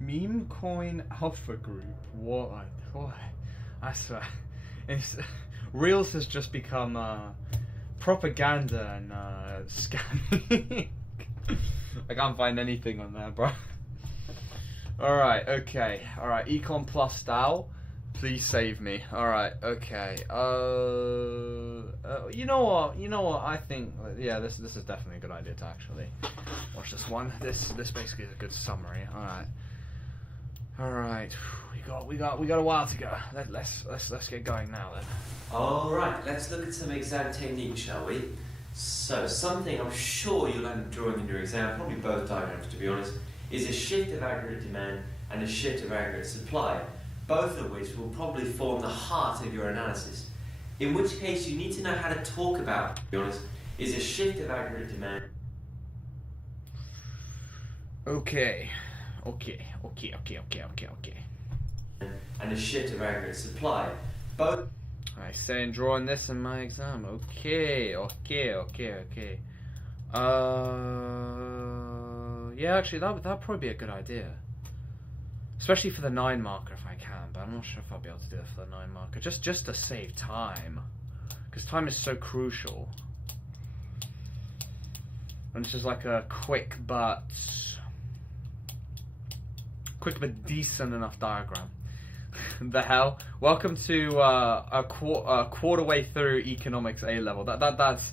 Meme coin alpha group. What? I swear. Reels has just become propaganda and scamming. I can't find anything on there, bro. Alright, okay. Alright, econ plus style. Please save me. Alright, okay. You know what? I think, yeah, this is definitely a good idea to actually watch this one. This basically is a good summary. Alright. We got a while to go. Let's get going now then. Alright, let's look at some exam techniques, shall we? So, something I'm sure you'll end up drawing in your exam, probably both diagrams to be honest, is a shift of aggregate demand and a shift of aggregate supply, both of which will probably form the heart of your analysis. In which case you need to know how to talk about, to be honest, is a shift of aggregate demand. Okay. And a shift of aggregate supply, both. I say and drawing this in my exam. Okay. Yeah, actually, that'd probably be a good idea. Especially for the 9 marker if I can, but I'm not sure if I'll be able to do it for the 9 marker. Just to save time. Because time is so crucial. And it's just like a quick but decent enough diagram. The hell? Welcome to a quarter way through economics A level. That's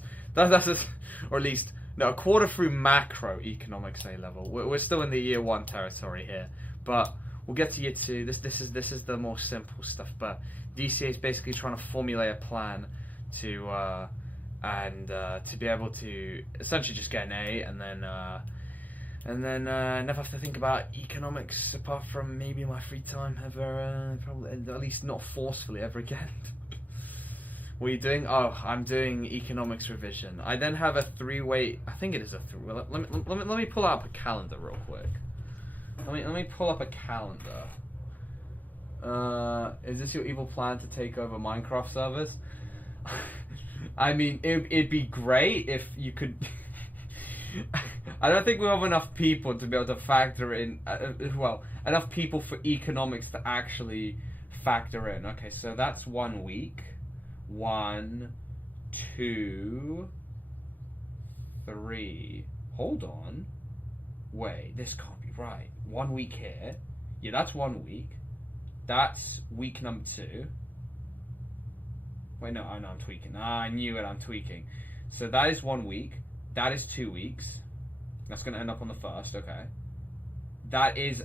or at least no, a quarter through macro economics A level. We're still in the year 1 territory here, but we'll get to year 2. This is the more simple stuff. But DCA is basically trying to formulate a plan to be able to essentially just get an A and then never have to think about economics apart from maybe my free time ever, probably at least not forcefully ever again. What are you doing? Oh, I'm doing economics revision. I then have a 3-way. I think it is a 3. Let me pull up a calendar real quick. Let me pull up a calendar. Is this your evil plan to take over Minecraft servers? I mean, it'd be great if you could. I don't think we have enough people to be able to factor in, enough people for economics to actually factor in. Okay, so that's 1 week. 1, 2, 3. Hold on. Wait, this can't be right. 1 week here. Yeah, that's 1 week. That's week number 2. Wait, no, I know I'm tweaking. I knew it, I'm tweaking. So that is 1 week. That is 2 weeks. That's going to end up on the 1st, okay. That is,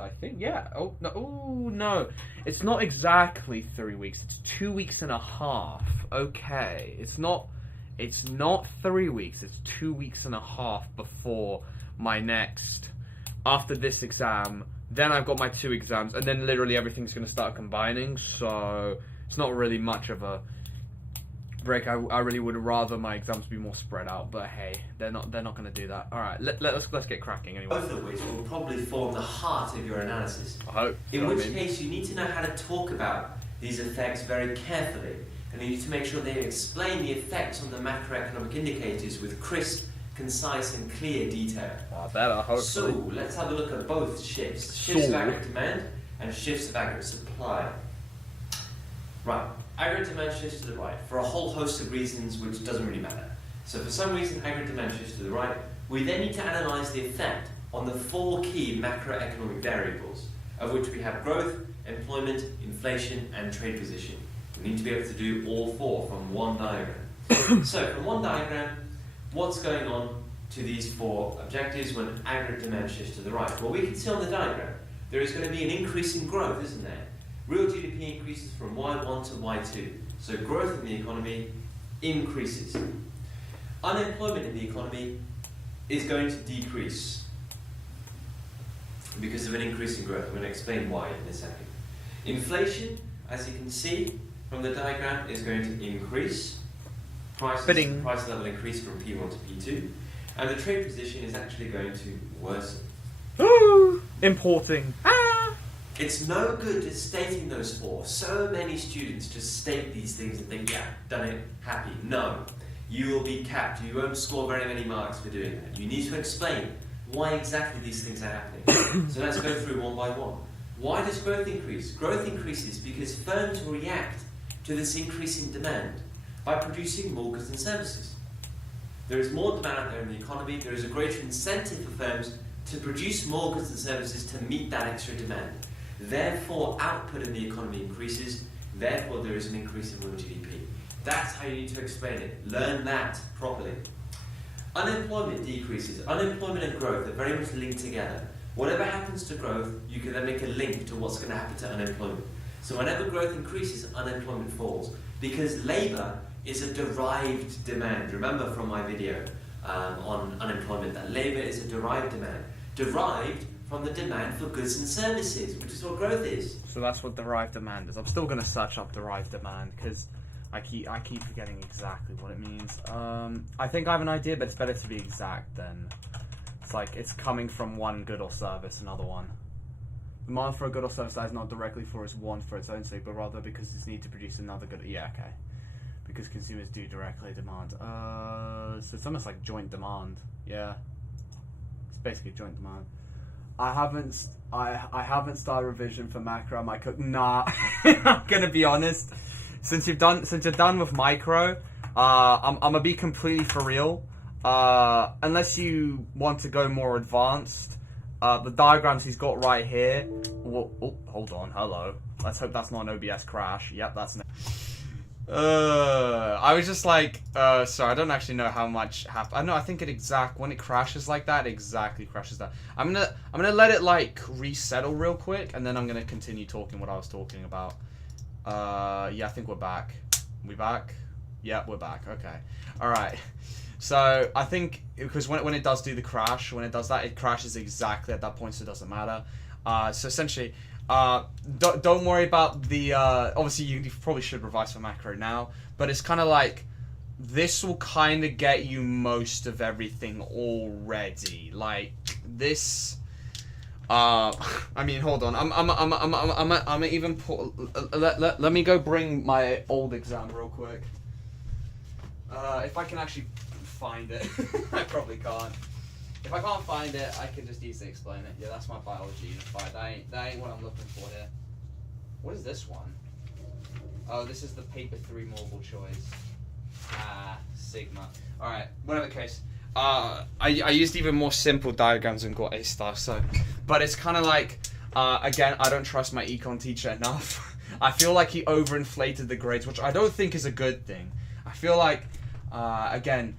I think, yeah. Oh, no. It's not exactly 3 weeks. It's 2 weeks and a half. Okay. It's not 3 weeks. It's 2 weeks and a half before my next, after this exam. Then I've got my 2 exams, and then literally everything's going to start combining, so it's not really much of a break. I really would rather my exams be more spread out, but hey, they're not going to do that. All right, let's get cracking anyway. Both of which will probably form the heart of your analysis. I hope. In which case, you need to know how to talk about these effects very carefully, and you need to make sure they explain the effects on the macroeconomic indicators with crisp, concise, and clear detail. Better, hopefully. So let's have a look at both shifts: shifts of aggregate demand and shifts of aggregate supply. Right. Aggregate demand shifts to the right for a whole host of reasons which doesn't really matter. So for some reason aggregate demand shifts to the right. We then need to analyse the effect on the 4 key macroeconomic variables, of which we have growth, employment, inflation and trade position. We need to be able to do all 4 from one diagram. So from one diagram, what's going on to these 4 objectives when aggregate demand shifts to the right? Well, we can see on the diagram there is going to be an increase in growth, isn't there? Real GDP increases from Y1 to Y2. So growth in the economy increases. Unemployment in the economy is going to decrease because of an increase in growth. I'm going to explain why in a second. Inflation, as you can see from the diagram, is going to increase. Price level increase from P1 to P2. And the trade position is actually going to worsen. Ooh, importing. It's no good just stating those 4. So many students just state these things and think, yeah, done it, happy. No, you will be capped. You won't score very many marks for doing that. You need to explain why exactly these things are happening. So let's go through one by one. Why does growth increase? Growth increases because firms react to this increase in demand by producing more goods and services. There is more demand out there in the economy. There is a greater incentive for firms to produce more goods and services to meet that extra demand. Therefore, output in the economy increases. Therefore, there is an increase in real GDP. That's how you need to explain it. Learn that properly. Unemployment decreases. Unemployment and growth are very much linked together. Whatever happens to growth, you can then make a link to what's going to happen to unemployment. So whenever growth increases, unemployment falls. Because labour is a derived demand. Remember from my video on unemployment that labour is a derived demand. Derived from the demand for goods and services, which is what growth is. So that's what derived demand is. I'm still going to search up derived demand because I keep forgetting exactly what it means. I think I have an idea, but it's better to be exact than... It's like it's coming from one good or service, another one. Demand for a good or service that is not directly for its want for its own sake, but rather because it's need to produce another good... Yeah, okay. Because consumers do directly demand. So it's almost like joint demand. Yeah. It's basically joint demand. I haven't started revision for macro on my cook. Nah, I'm gonna be honest. Since you're done with micro, I'm gonna be completely for real. Unless you want to go more advanced, the diagrams he's got right here. Oh, hold on, hello. Let's hope that's not an OBS crash. Yep, that's. I was just like, sorry, I don't actually know how much happened. I know, I think when it crashes like that, it exactly crashes that. I'm gonna let it like resettle real quick, and then I'm gonna continue talking what I was talking about. Yeah, I think we're back. We back? Yeah, we're back. Okay. All right. So I think because when it does do the crash, when it does that, it crashes exactly at that point, so it doesn't matter. So essentially. Don't worry about the, obviously you probably should revise for macro now, but it's kind of like, this will kind of get you most of everything already. Like, this, I mean, hold on, I'm even pull, let me go bring my old exam real quick. If I can actually find it. I probably can't. If I can't find it, I can just easily explain it. Yeah, that's my biology unified. That ain't what I'm looking for here. What is this one? Oh, this is the paper 3 multiple choice. Sigma. Alright, whatever case. I used even more simple diagrams and got A star, so. But it's kind of like, again, I don't trust my econ teacher enough. I feel like he overinflated the grades, which I don't think is a good thing. I feel like, again,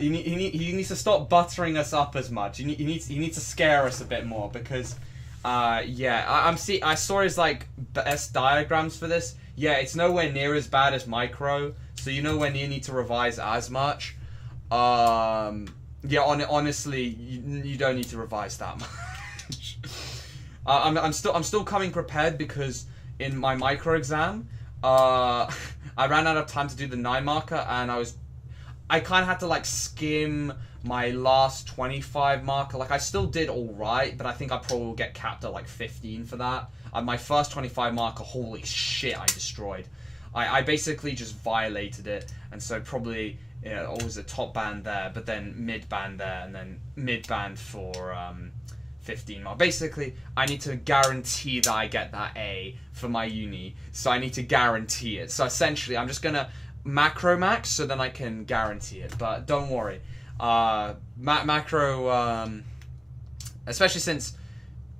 he needs to stop buttering us up as much. He needs to scare us a bit more because, yeah, I saw his like best diagrams for this. Yeah, it's nowhere near as bad as micro, so you nowhere near need to revise as much. Yeah, honestly, you don't need to revise that much. I'm still coming prepared because in my micro exam, I ran out of time to do the 9 marker, and I kind of had to like skim my last 25 marker. Like I still did all right, but I think I probably will get capped at like 15 for that. My first 25 marker, holy shit, I destroyed. I basically just violated it, and so probably always a top band there, but then mid band there, and then mid band for 15 mark. Basically, I need to guarantee that I get that A for my uni, so I need to guarantee it. So essentially, I'm just gonna macro max so then I can guarantee it. But don't worry, macro, especially since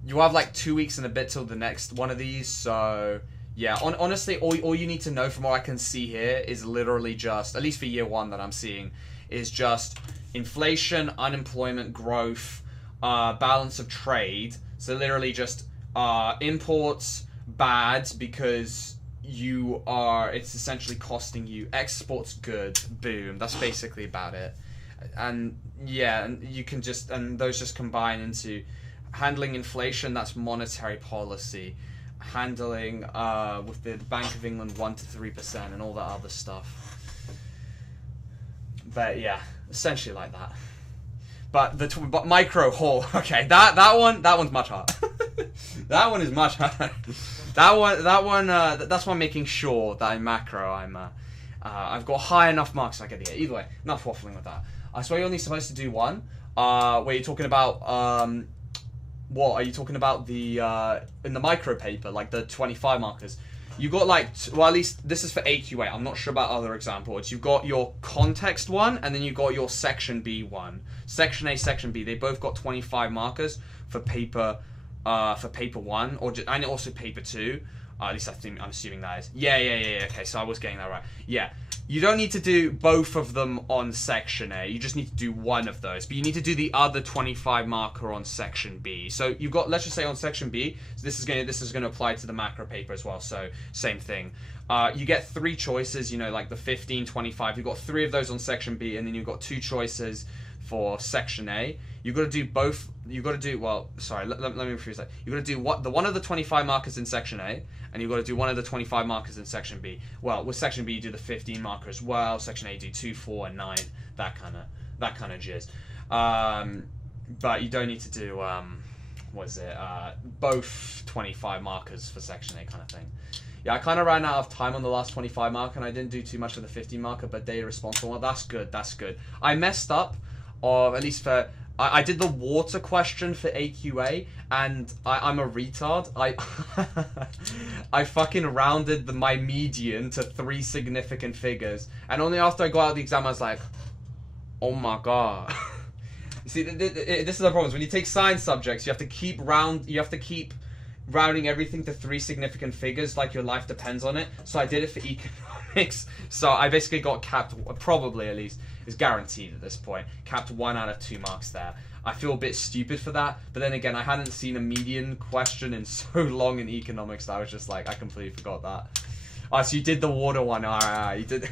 you have like 2 weeks and a bit till the next one of these. So yeah, honestly, all you need to know from what I can see here is literally just, at least for year 1 that I'm seeing, is just inflation, unemployment, growth, balance of trade. So literally just imports bad because it's essentially costing you. Exports good, boom. That's basically about it. And yeah, and you can just, and those just combine into handling inflation. That's monetary policy. Handling with the Bank of England 1 to 3% and all that other stuff. But yeah, essentially like that. But but micro hole, okay, that one's much harder. That one is much harder. That's why I'm making sure that in macro I've got high enough marks I get here. Either way, enough waffling with that. I swear you're only supposed to do one. Where you're talking about what are you talking about the in the micro paper, like the 25 markers? You got like well, at least this is for AQA. I'm not sure about other examples. You've got your context one, and then you got your section B one. Section A, section B. They both got 25 markers for paper one, and also paper two. At least I'm assuming that is. Yeah. Okay, so I was getting that right. Yeah. You don't need to do both of them on section A. You just need to do one of those. But you need to do the other 25 marker on section B. So you've got, let's just say on section B, so this is going to apply to the macro paper as well. So same thing. You get 3 choices, you know, like the 15, 25. You've got 3 of those on section B, and then you've got 2 choices for section A. You've got to do both. You've got to do, well, sorry, let me rephrase that. You've got to do one of the 25 markers in section A, and you've got to do one of the 25 markers in section B. Well, with section B, you do the 15 marker as well. Section A, you do 2, 4, and 9. That kind of jizz. But you don't need to do, both 25 markers for section A kind of thing. Yeah, I kind of ran out of time on the last 25 marker, and I didn't do too much of the 15 marker, but data responsible. Well, that's good. I messed up, or at least for... I did the water question for AQA, and I'm a retard. I fucking rounded my median to 3 significant figures, and only after I got out of the exam I was like, oh my god. See, this is the problem. When you take science subjects, you have to keep rounding everything to 3 significant figures, like your life depends on it. So I did it for economics. So I basically got capped, probably at least, is guaranteed at this point, capped 1 out of 2 marks there. I feel a bit stupid for that, but then again, I hadn't seen a median question in so long in economics that I was just like, I completely forgot that. So you did the water one. Alright, you did.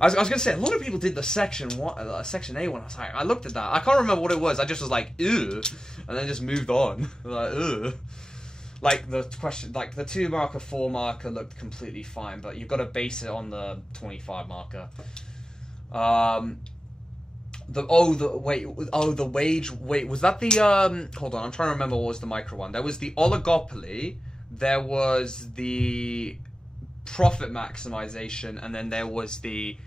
I was gonna say a lot of people did the section A one. I was like, I looked at that. I can't remember what it was. I just was like, ew, and then just moved on. Like, ugh. Like the question, like the 2 marker, 4 marker looked completely fine, but you've got to base it on the 25 marker. The wage. Wait, was that the hold on, I'm trying to remember what was the micro one. There was the oligopoly, there was the profit maximization, and then there was the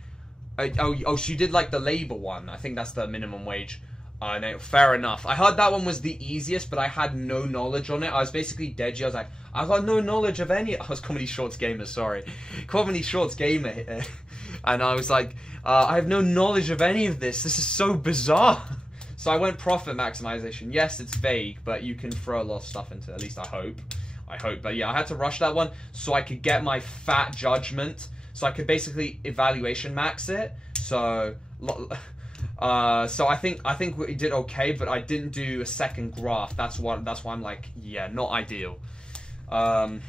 so you did like the labor one. I think that's the minimum wage. No, fair enough. I heard that one was the easiest, but I had no knowledge on it. I was basically deadgy. I was like, I've got no knowledge of any... I was Comedy Shorts Gamer, sorry. Comedy Shorts Gamer. And I was like, I have no knowledge of any of this. This is so bizarre. So I went profit maximization. Yes, it's vague, but you can throw a lot of stuff into it. At least I hope. But yeah, I had to rush that one so I could get my fat judgment. So I could basically evaluation max it. So I think we did okay, but I didn't do a second graph. That's why I'm like, yeah, not ideal. So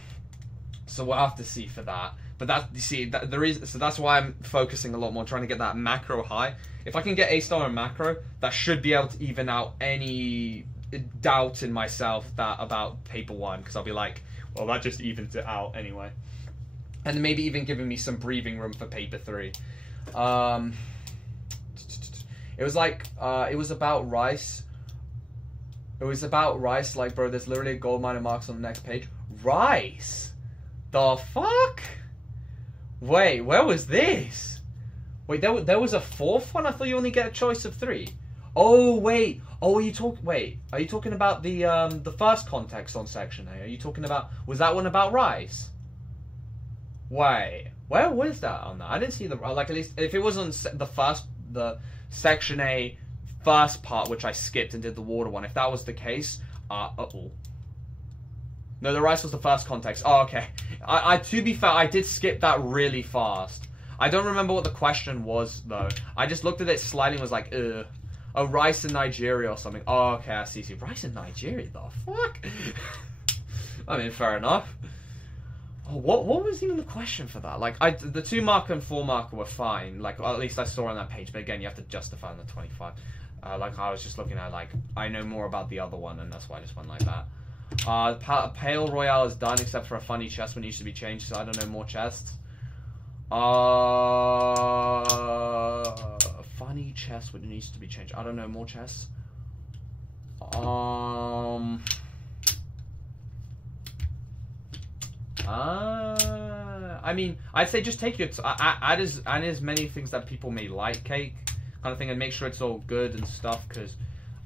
we'll have to see for that. But that's why I'm focusing a lot more, trying to get that macro high. If I can get A-star in macro, that should be able to even out any doubt in myself about paper 1, because I'll be like, well, that just evens it out anyway. And maybe even giving me some breathing room for paper 3. It was like, it was about rice. It was about rice, like, bro, there's literally a gold mine of marks on the next page. Rice? The fuck? Wait, where was this? Wait, there was a 4th one? I thought you only get a choice of 3. Oh, wait. Oh, are you talking about the first context on section A? Are you talking about, was that one about rice? Wait, where was that on that? I didn't see like, at least, if it was on the section A first part, which I skipped and did the water one, if that was the case, uh-oh. No, the rice was the first context. Oh, okay. To be fair, I did skip that really fast. I don't remember what the question was, though. I just looked at it slightly and was like, ugh. Oh, rice in Nigeria or something. Oh, okay, I see. Rice in Nigeria? The fuck? I mean, fair enough. Oh, what was even the question for that? Like, the 2 marker and 4 marker were fine. Like, at least I saw on that page. But again, you have to justify on the 25. Like, I was just looking at, like, I know more about the other one, and that's why I just went like that. Pale Royale is done, except for a funny chest one needs to be changed, so I don't know more chests. Funny chest what needs to be changed. I don't know more chests. I mean, I'd say just take your add as many things that people may like, Cake. kind of thing, and make sure it's all good and stuff, because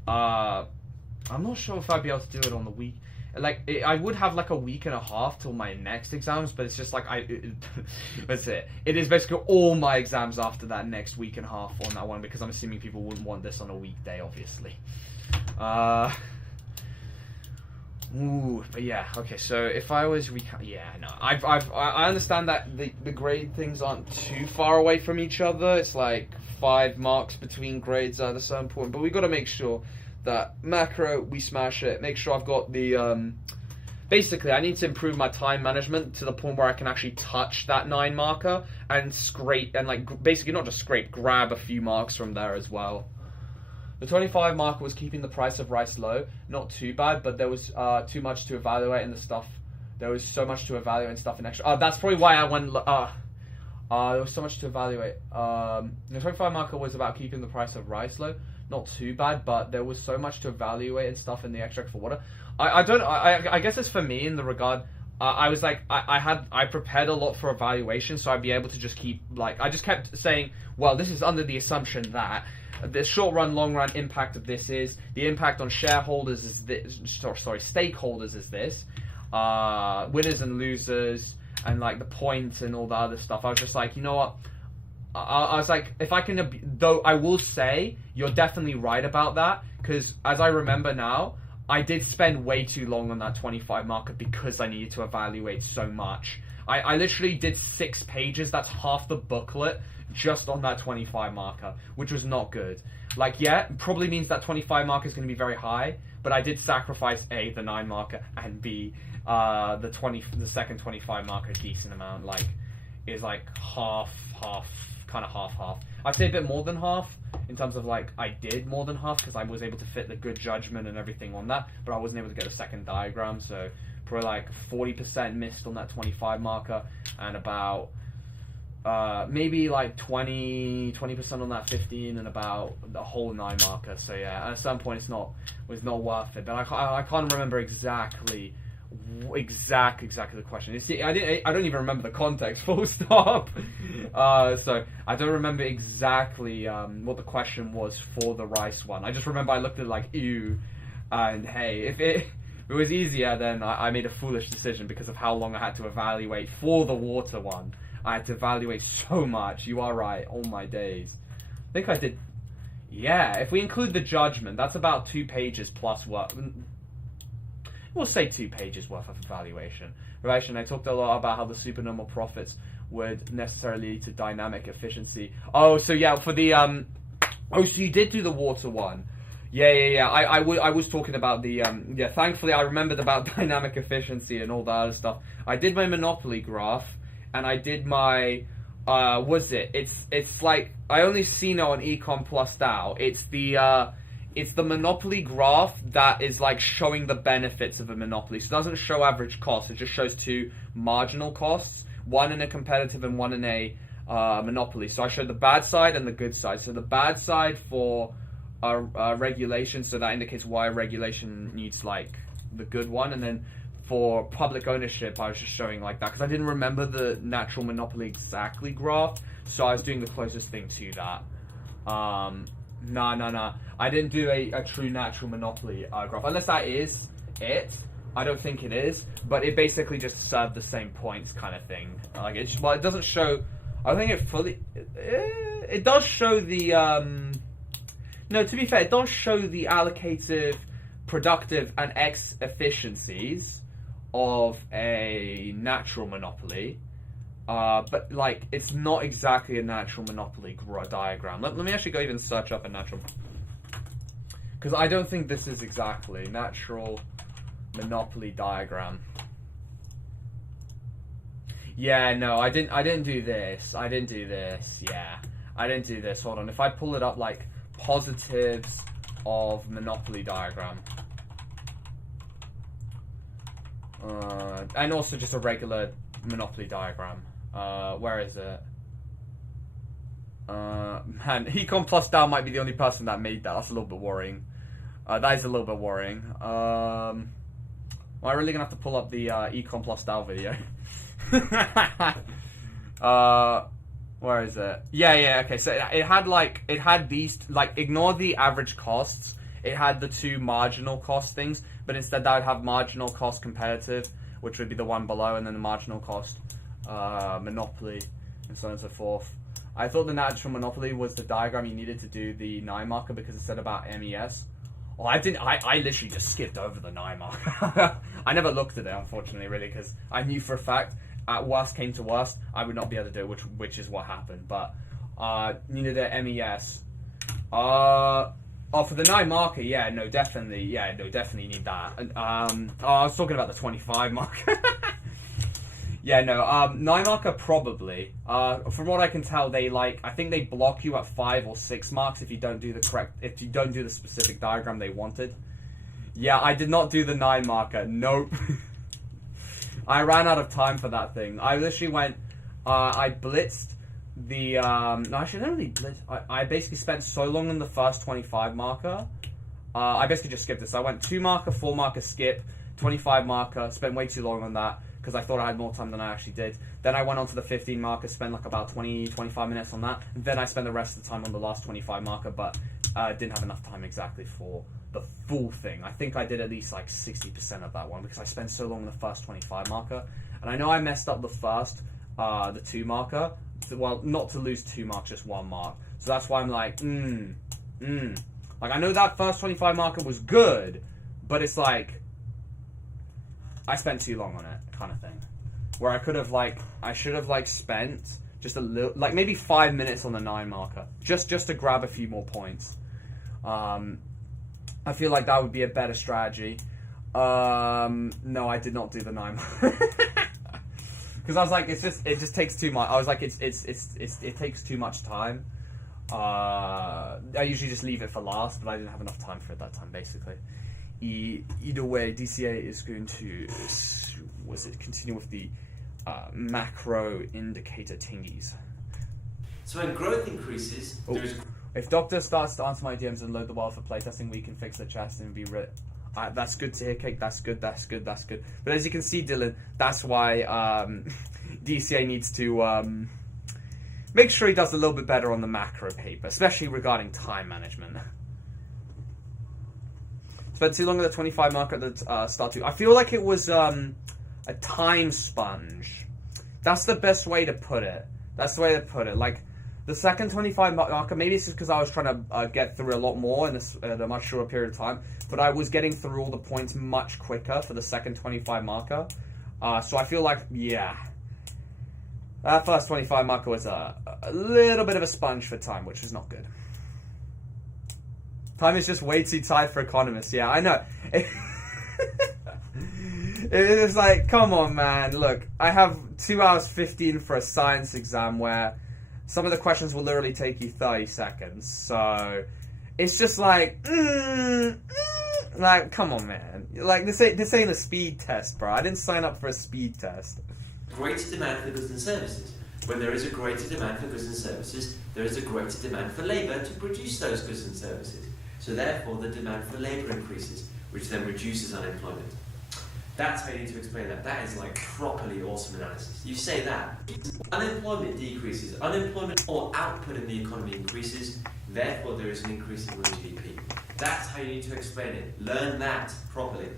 I'm not sure if I'd be able to do it on the week. Like, I would have like a week and a half till my next exams, but it's just like that's it. It is basically all my exams after that next week and a half on that one, because I'm assuming people wouldn't want this on a weekday, obviously. But yeah, okay. So if I was I understand that the grade things aren't too far away from each other. It's like 5 marks between grades at a certain point, but we got to make sure that macro, we smash it. Make sure I've got the, basically I need to improve my time management to the point where I can actually touch that 9 marker and scrape, and like, basically not just scrape, grab a few marks from there as well. The 25 marker was keeping the price of rice low. Not too bad, but there was too much to evaluate in the stuff. There was so much to evaluate and stuff in extra. That's probably why I went, there was so much to evaluate. The 25 marker was about keeping the price of rice low. Not too bad, but there was so much to evaluate and stuff in the extract for water. I guess it's for me in the regard. I was like, I prepared a lot for evaluation, so I'd be able to just keep, like, I just kept saying, well, this is under the assumption that the short run, long run impact of this is, the impact on shareholders is this, stakeholders is this, winners and losers, and like the points and all the other stuff. I was just like, you know what? I was like, if I can, though I will say, you're definitely right about that, because as I remember now, I did spend way too long on that 25 marker because I needed to evaluate so much. I literally did 6 pages, that's half the booklet, just on that 25 marker, which was not good. Like, yeah, probably means that 25 marker is going to be very high, but I did sacrifice A, the 9 marker, and B, the second 25 marker a decent amount, like, is like half, kind of half. I'd say a bit more than half, in terms of like, I did more than half, because I was able to fit the good judgment and everything on that, but I wasn't able to get a second diagram, so probably like 40% missed on that 25 marker, and about maybe like 20% on that 15, and about the whole 9 marker. So yeah, at some point it was not worth it, but I can't remember exactly the question. See, I don't even remember the context, full stop. So I don't remember exactly what the question was for the rice one. I just remember I looked at it like, ew, and hey, if it was easier, then I made a foolish decision because of how long I had to evaluate for the water one. I had to evaluate so much. You are right. Oh my days. I think I did. Yeah, if we include the judgment, that's about 2 pages plus what. We'll say 2 pages worth of evaluation. I talked a lot about how the supernormal profits would necessarily lead to dynamic efficiency. Oh, so yeah, for the oh, so you did do the water one. Yeah. I was talking about the yeah. Thankfully, I remembered about dynamic efficiency and all that other stuff. I did my monopoly graph, and I did my It's like I only seen it on econ plus DAO. It's the monopoly graph that is like showing the benefits of a monopoly. So it doesn't show average cost. It just shows 2 marginal costs, one in a competitive and one in a monopoly. So I showed the bad side and the good side. So the bad side for regulation, so that indicates why regulation needs like the good one, and then for public ownership, I was just showing like that because I didn't remember the natural monopoly exactly graph, so I was doing the closest thing to that. No. I didn't do a true natural monopoly graph, unless that is it. I don't think it is, but it basically just served the same points kind of thing. Like it doesn't show. I think it fully. It does show the. No, to be fair, it does show the allocative, productive, and X efficiencies of a natural monopoly. But like, it's not exactly a natural monopoly diagram. Let me actually go even search up a natural, because I don't think this is exactly natural monopoly diagram. Yeah, no, I didn't do this. Yeah, I didn't do this. Hold on. If I pull it up, like positives of monopoly diagram, and also just a regular monopoly diagram. Where is it? Man, Econ plus DAO might be the only person that made that. That's a little bit worrying. That is a little bit worrying. Well, I'm really gonna have to pull up the Econ plus DAO video. Where is it? Yeah, okay. So it had these, like, ignore the average costs. It had the two marginal cost things, but instead that would have marginal cost competitive, which would be the one below, and then the marginal cost monopoly, and so on and so forth. I thought the natural monopoly was the diagram you needed to do the 9 marker because it said about MES. Oh, I didn't. I literally just skipped over the 9 marker. I never looked at it, unfortunately, really, because I knew for a fact, at worst came to worst, I would not be able to do it, which is what happened. But needed a MES. For the 9 marker, definitely need that. And, I was talking about the 25 marker. 9 marker probably. From what I can tell, I think they block you at 5 or 6 marks if you don't do the specific diagram they wanted. Yeah, I did not do the 9 marker. Nope. I ran out of time for that thing. I literally went, I blitzed the, no, actually, I didn't really blitz. I basically spent so long on the first 25 marker. I basically just skipped this. I went 2 marker, 4 marker, skip, 25 marker, spent way too long on that because I thought I had more time than I actually did. Then I went on to the 15 marker, spent like about 25 minutes on that. Then I spent the rest of the time on the last 25 marker, but didn't have enough time exactly for the full thing. I think I did at least like 60% of that one because I spent so long on the first 25 marker. And I know I messed up the first, the 2 marker. Well, not to lose 2 marks, just 1 mark. So that's why I'm like, Like, I know that first 25 marker was good, but it's like, I spent too long on it, kind of thing. Where I should have spent just a little, like maybe 5 minutes on the 9 marker, just to grab a few more points. I feel like that would be a better strategy. No, I did not do the 9 marker. Because I was like, it just takes too much. I was like, it takes too much time. I usually just leave it for last, but I didn't have enough time for it that time, basically. Either way, DCA is going to continue with the macro indicator tingies. So when growth increases, if Doctor starts to answer my DMs and load the world for playtesting, we can fix the chest and be rid. That's good to hear, Cake. That's good. But as you can see, Dylan, that's why DCA needs to make sure he does a little bit better on the macro paper, especially regarding time management. Spent too long at the 25 marker at the start too. I feel like it was a time sponge. That's the best way to put it. Like, the second 25 marker, maybe it's just because I was trying to get through a lot more in a much shorter period of time, but I was getting through all the points much quicker for the second 25 marker. So I feel like, that first 25 marker was a little bit of a sponge for time, which was not good. Time is just way too tight for economists. Yeah, I know. It's like, come on, man. Look, I have 2 hours 15 for a science exam where some of the questions will literally take you 30 seconds. So it's just like, like, come on, man. Like, this ain't a speed test, bro. I didn't sign up for a speed test. Greater demand for goods and services. When there is a greater demand for goods and services, there is a greater demand for labour to produce those goods and services. So therefore, the demand for labour increases, which then reduces unemployment. That's how you need to explain that. That is like properly awesome analysis. You say that. Unemployment decreases. Unemployment or output in the economy increases. Therefore, there is an increase in real GDP. That's how you need to explain it. Learn that properly.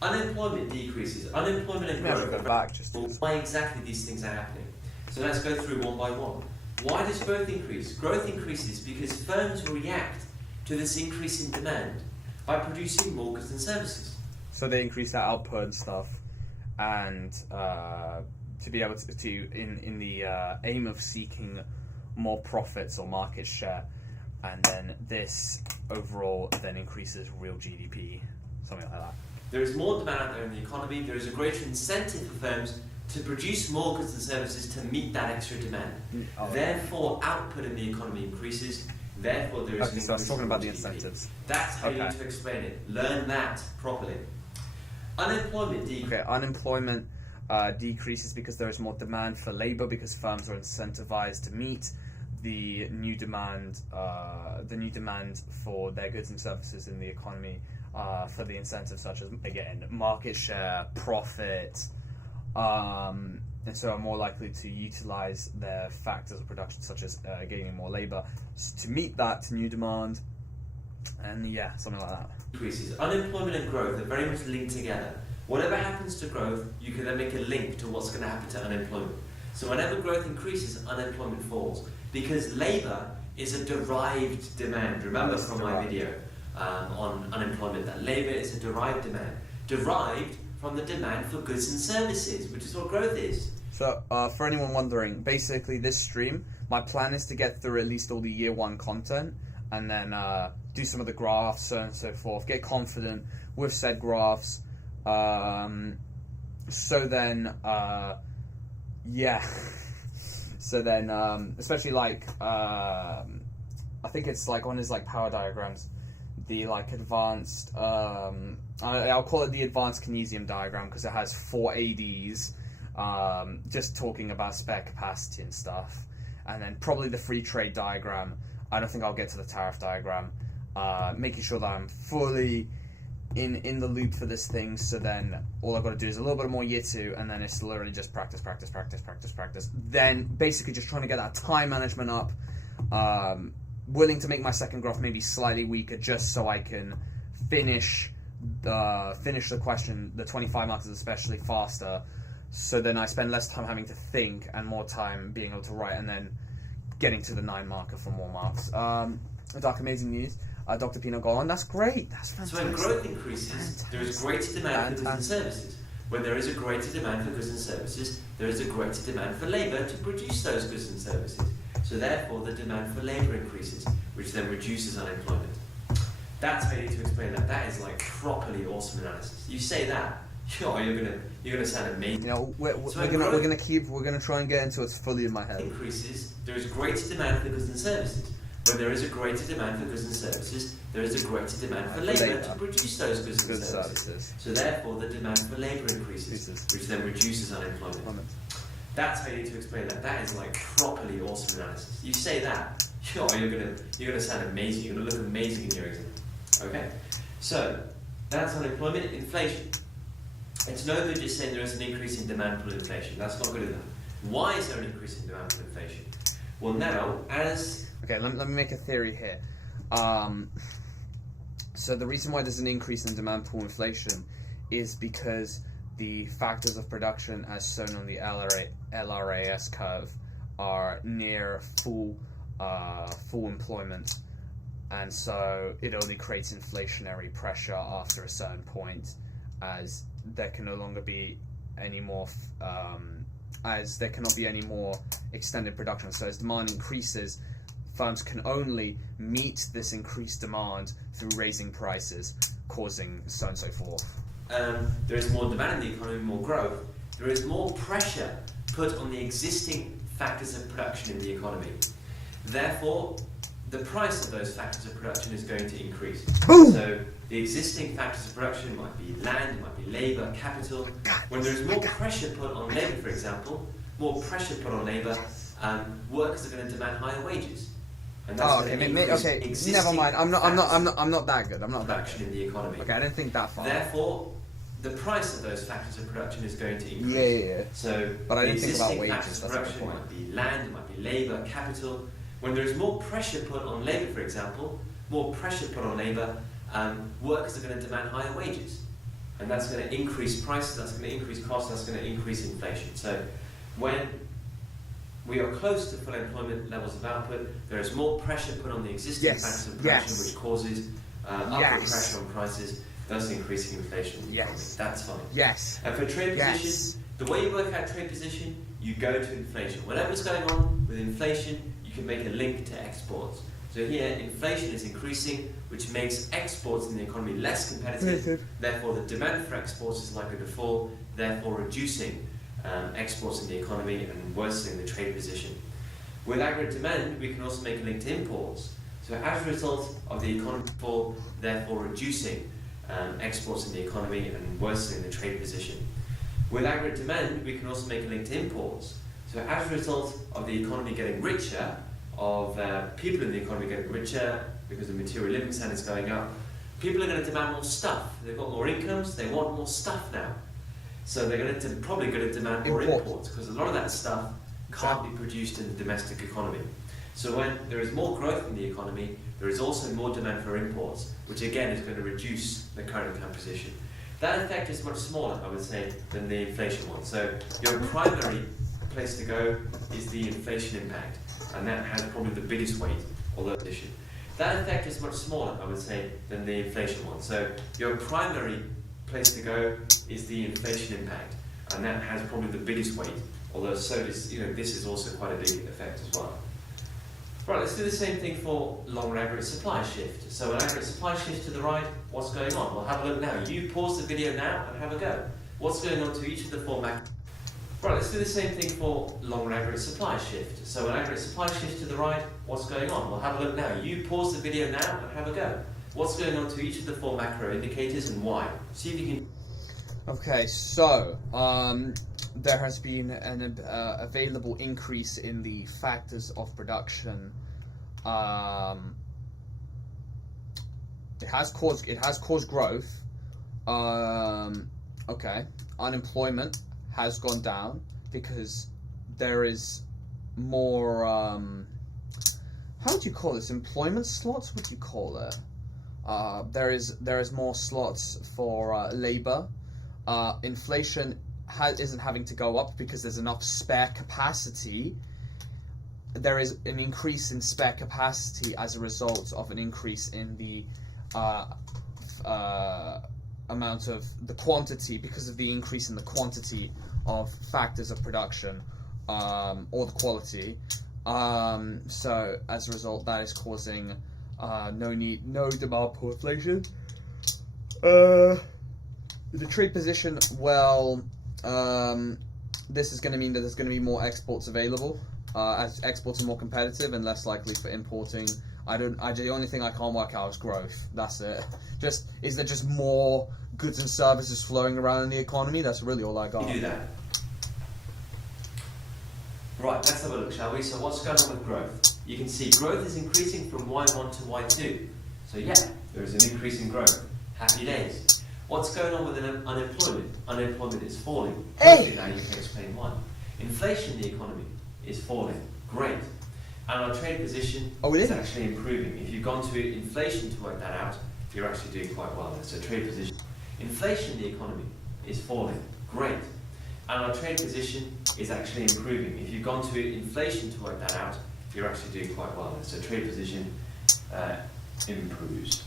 Unemployment decreases. Unemployment and growth. Why exactly these things are happening? So let's go through one by one. Why does growth increase? Growth increases because firms react to this increase in demand by producing more goods and services. So they increase their output and stuff, and to be able to in the aim of seeking more profits or market share, and then this overall then increases real GDP, something like that. There is more demand out there in the economy. There is a greater incentive for firms to produce more goods and services to meet that extra demand. Therefore, output in the economy increases. Therefore, there is an increase. So I was talking about the GDP. incentives. That's how you need to explain it. Learn that properly. Unemployment decreases. Okay, unemployment decreases because there is more demand for labour because firms are incentivized to meet the new demand for their goods and services in the economy for the incentives such as, again, market share, profit, and so are more likely to utilize their factors of production, such as gaining more labor, to meet that new demand, and yeah, something like that. Increases. Unemployment and growth are very much linked together. Whatever happens to growth, you can then make a link to what's going to happen to unemployment. So whenever growth increases, unemployment falls, because labor is a derived demand. Remember from my video on unemployment that labor is a derived demand, derived from the demand for goods and services, which is what growth is. So, for anyone wondering, basically this stream, my plan is to get through at least all the year 1 content, and then do some of the graphs, so on and so forth, get confident with said graphs, so then, yeah, so then, especially like, I think it's like one of his like power diagrams, the like advanced, I'll call it the advanced Keynesian diagram because it has 4 ADs, just talking about spare capacity and stuff, and then probably the free trade diagram. I don't think I'll get to the tariff diagram, making sure that I'm fully in the loop for this thing, so then all I've got to do is a little bit more year 2, and then it's literally just practice, then basically just trying to get that time management up, willing to make my second graph maybe slightly weaker just so I can finish the question, the 25 markers especially, faster, so then I spend less time having to think and more time being able to write, and then getting to the 9 marker for more marks. Dark amazing news. Dr. Pino Golan, that's great. That's fantastic. So when growth increases, there is greater demand for goods and services. When there is a greater demand for goods and services, there is a greater demand for labour to produce those goods and services. So therefore, the demand for labour increases, which then reduces unemployment. That's how you need to explain that. That is like properly awesome analysis. You say that, you're gonna sound amazing. You know, we're gonna try and get into it fully in my head. Increases, there is greater demand for goods and services. When there is a greater demand for goods and services, there is a greater demand for labour to produce those goods and services. So therefore, the demand for labour increases, which then reduces unemployment. That's how you need to explain that. That is like properly awesome analysis. You say that, you're gonna sound amazing. You're gonna look amazing in your exam. Okay, so that's unemployment. Inflation. It's no good just saying there is an increase in demand for inflation. That's not good enough. Why is there an increase in demand for inflation? Well, now as okay, let me make a theory here. So the reason why there's an increase in demand for inflation is because the factors of production, as shown on the LRAS curve, are near full employment, and so it only creates inflationary pressure after a certain point, as there can no longer be any more, as there cannot be any more extended production. So as demand increases, firms can only meet this increased demand through raising prices, causing so on and so forth. There is more demand in the economy, more growth. There is more pressure put on the existing factors of production in the economy. Therefore, the price of those factors of production is going to increase. Boom. So the existing factors of production might be land, it might be labour, capital. When there is more pressure put on labour, for example, more pressure put on labour, workers are going to demand higher wages. And that's okay, never mind. I'm not that good. I'm not that good. In the economy. Okay, I didn't think that far. Therefore, the price of those factors of production is going to increase. Yeah. So, but I didn't think about wages. That's the production point. might be land, it might be labour, capital. When there is more pressure put on labour, for example, more pressure put on labour, workers are going to demand higher wages, and that's going to increase prices. That's going to increase costs. That's going to increase inflation. So, when we are close to full employment levels of output, there is more pressure put on the existing factors of production, which causes upward pressure on prices, thus increasing inflation. That's fine. And for trade position, the way you work out trade position, you go to inflation. Whatever's going on with inflation, you can make a link to exports. So here, inflation is increasing, which makes exports in the economy less competitive. Therefore, the demand for exports is likely to fall, therefore reducing exports in the economy and worsening the trade position. With aggregate demand, we can also make a link to imports. So as a result of the economic fall, therefore reducing exports in the economy and worsening the trade position. With aggregate demand, we can also make a link to imports. So as a result of the economy getting richer, of people in the economy getting richer because the material living standard is going up, people are going to demand more stuff. They've got more incomes, they want more stuff now. So they're going to probably going to demand more imports because a lot of that stuff can't be produced in the domestic economy. So when there is more growth in the economy, there is also more demand for imports, which again is going to reduce the current account position. That effect is much smaller, I would say, than the inflation one. So your primary place to go is the inflation impact, and that has probably the biggest weight, although position. That effect is much smaller, I would say, than the inflation one. So your primary place to go is the inflation impact, and that has probably the biggest weight, although so does, this is also quite a big effect as well. Right, let's do the same thing for long aggregate supply shift. So an aggregate supply shift to the right, what's going on? Well, have a look now. You pause the video now and have a go. What's going on to each of the four macro? Right, let's do the same thing for long aggregate supply shift. So an aggregate supply shift to the right, what's going on? Well, have a look now. You pause the video now and have a go. What's going on to each of the four macro indicators and why? See if you can... Okay, so there has been an available increase in the factors of production. It has caused growth. Okay, unemployment has gone down because there is more. How would you call this? Employment slots? What do you call it? There is more slots for labor. Inflation isn't having to go up because there's enough spare capacity. There is an increase in spare capacity as a result of an increase in the amount of the quantity, because of the increase in the quantity of factors of production or the quality. So as a result, that is causing no demand for inflation. The trade position, well, this is going to mean that there's going to be more exports available, as exports are more competitive and less likely for importing. The only thing I can't work out is growth. That's it. Is there just more goods and services flowing around in the economy? That's really all I got. You do that. Right, let's have a look, shall we? So what's going on with growth? You can see growth is increasing from Y1 to Y2. So yeah, there is an increase in growth. Happy days. What's going on with unemployment? Unemployment is falling. Hopefully now you can explain why. Inflation in the economy is falling. Great. And our trade position is actually improving. If you've gone to inflation to work that out, you're actually doing quite well. So trade position. Inflation in the economy is falling. Great. And our trade position is actually improving. If you've gone to inflation to work that out, you're actually doing quite well. So trade position improves.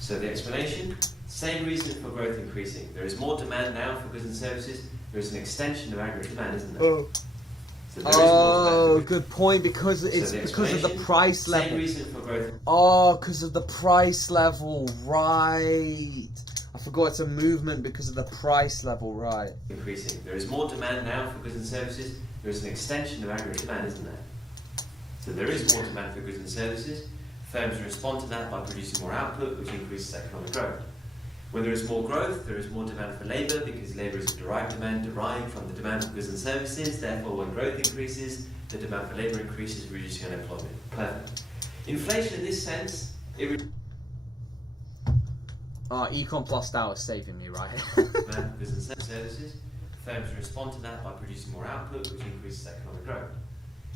So the explanation, same reason for growth increasing. There is more demand now for goods and services. There is an extension of aggregate demand, isn't there? Oh, so there is more demand good point, because it's because of the price level. Same reason for growth. Oh, because of the price level, right. I forgot it's a movement because of the price level, right. Increasing. There is more demand now for goods and services. There is an extension of aggregate demand, isn't there? So there is more demand for goods and services. Firms respond to that by producing more output, which increases economic growth. When there is more growth, there is more demand for labour, because labour is a derived demand derived from the demand for goods and services. Therefore, when growth increases, the demand for labour increases, reducing unemployment. Perfect. Inflation in this sense, econ plus Dow is saving me, right? Demand for goods and services. Firms respond to that by producing more output, which increases economic growth.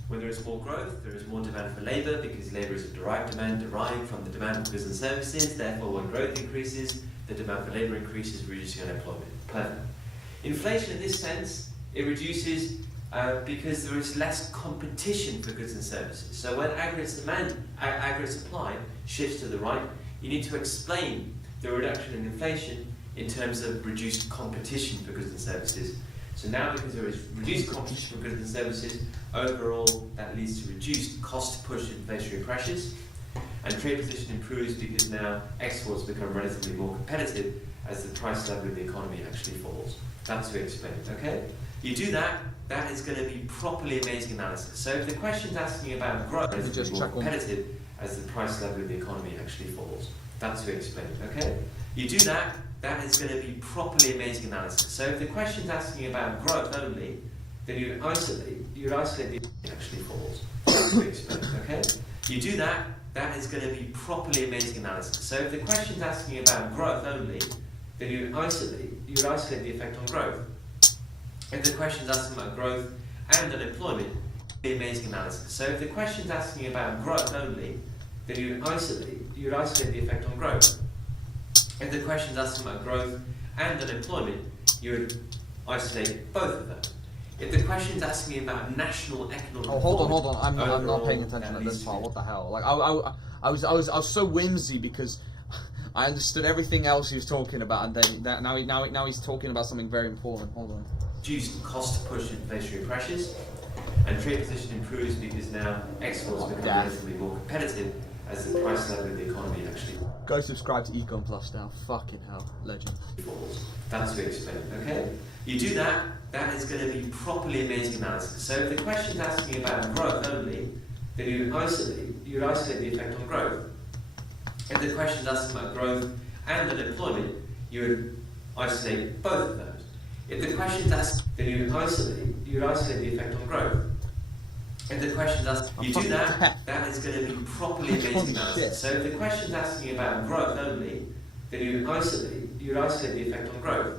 When there is more growth, there is more demand for labour, because labour is a derived demand derived from the demand for goods and services. Therefore, when growth increases, the demand for labour increases, reducing unemployment. Perfect. Inflation in this sense, it reduces because there is less competition for goods and services. So when aggregate supply shifts to the right, you need to explain the reduction in inflation in terms of reduced competition for goods and services. So now, because there is reduced competition for goods and services, overall that leads to reduced cost-push inflationary pressures, and trade position improves because now exports become relatively more competitive as the price level of the economy actually falls. That's to explain it, okay? You do that, that is going to be properly amazing analysis. So if the question's asking about growth, relatively more competitive as the price level of the economy actually falls. That's to explain it, okay? You do that, that is going to be properly amazing analysis. So if the question's asking about growth only, then you'd isolate the actually falls. That's to explain it, okay? You do that, that is going to be properly amazing analysis. So if the question's asking about growth only, then you would isolate the effect on growth. If the question's asking about growth and unemployment, the amazing analysis. So if the question's asking about growth only, then you would isolate the effect on growth. If the question's asking about growth and unemployment, you would isolate both of them. If the question's asking about national economic hold on. I'm not paying attention at this part. What the hell? Like I was so whimsy because I understood everything else he was talking about, and then now he's talking about something very important. Hold on. Reduce cost to push inflationary pressures, and trade position improves because now exports become relatively more competitive as the price level of the economy actually. Go subscribe to Econ Plus now. Fucking hell, legend. That's what we explain. Okay, you do that. That is going to be properly amazing analysis. So if the question's asking about growth only, then you would isolate the effect on growth. If the question's asking about growth and unemployment, you would isolate both of those. If the question's asking, then you would isolate the effect on growth. If the question's asking, you do that. That is going to be properly amazing analysis. So if the question's asking about growth only, then you would isolate the effect on growth.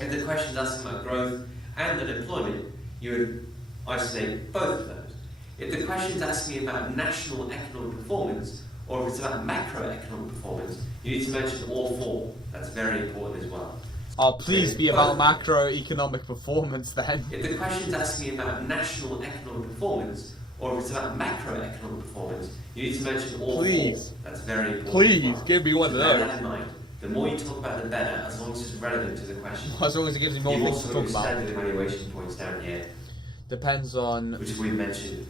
If the question's asking about growth and unemployment, you would isolate both of those. If the question's asking about national economic performance, or if it's about macroeconomic performance, you need to mention all four. That's very important as well. Oh, please be about macroeconomic performance then. If the question's asking about national economic performance, or if it's about macroeconomic performance, you need to mention all four. That's very important. Please, give me one of those. Bear that in mind. The more you talk about, the better, as long as it's relevant to the question. As long as it gives you more things to talk about. Standard evaluation points down here. Depends on... which we've mentioned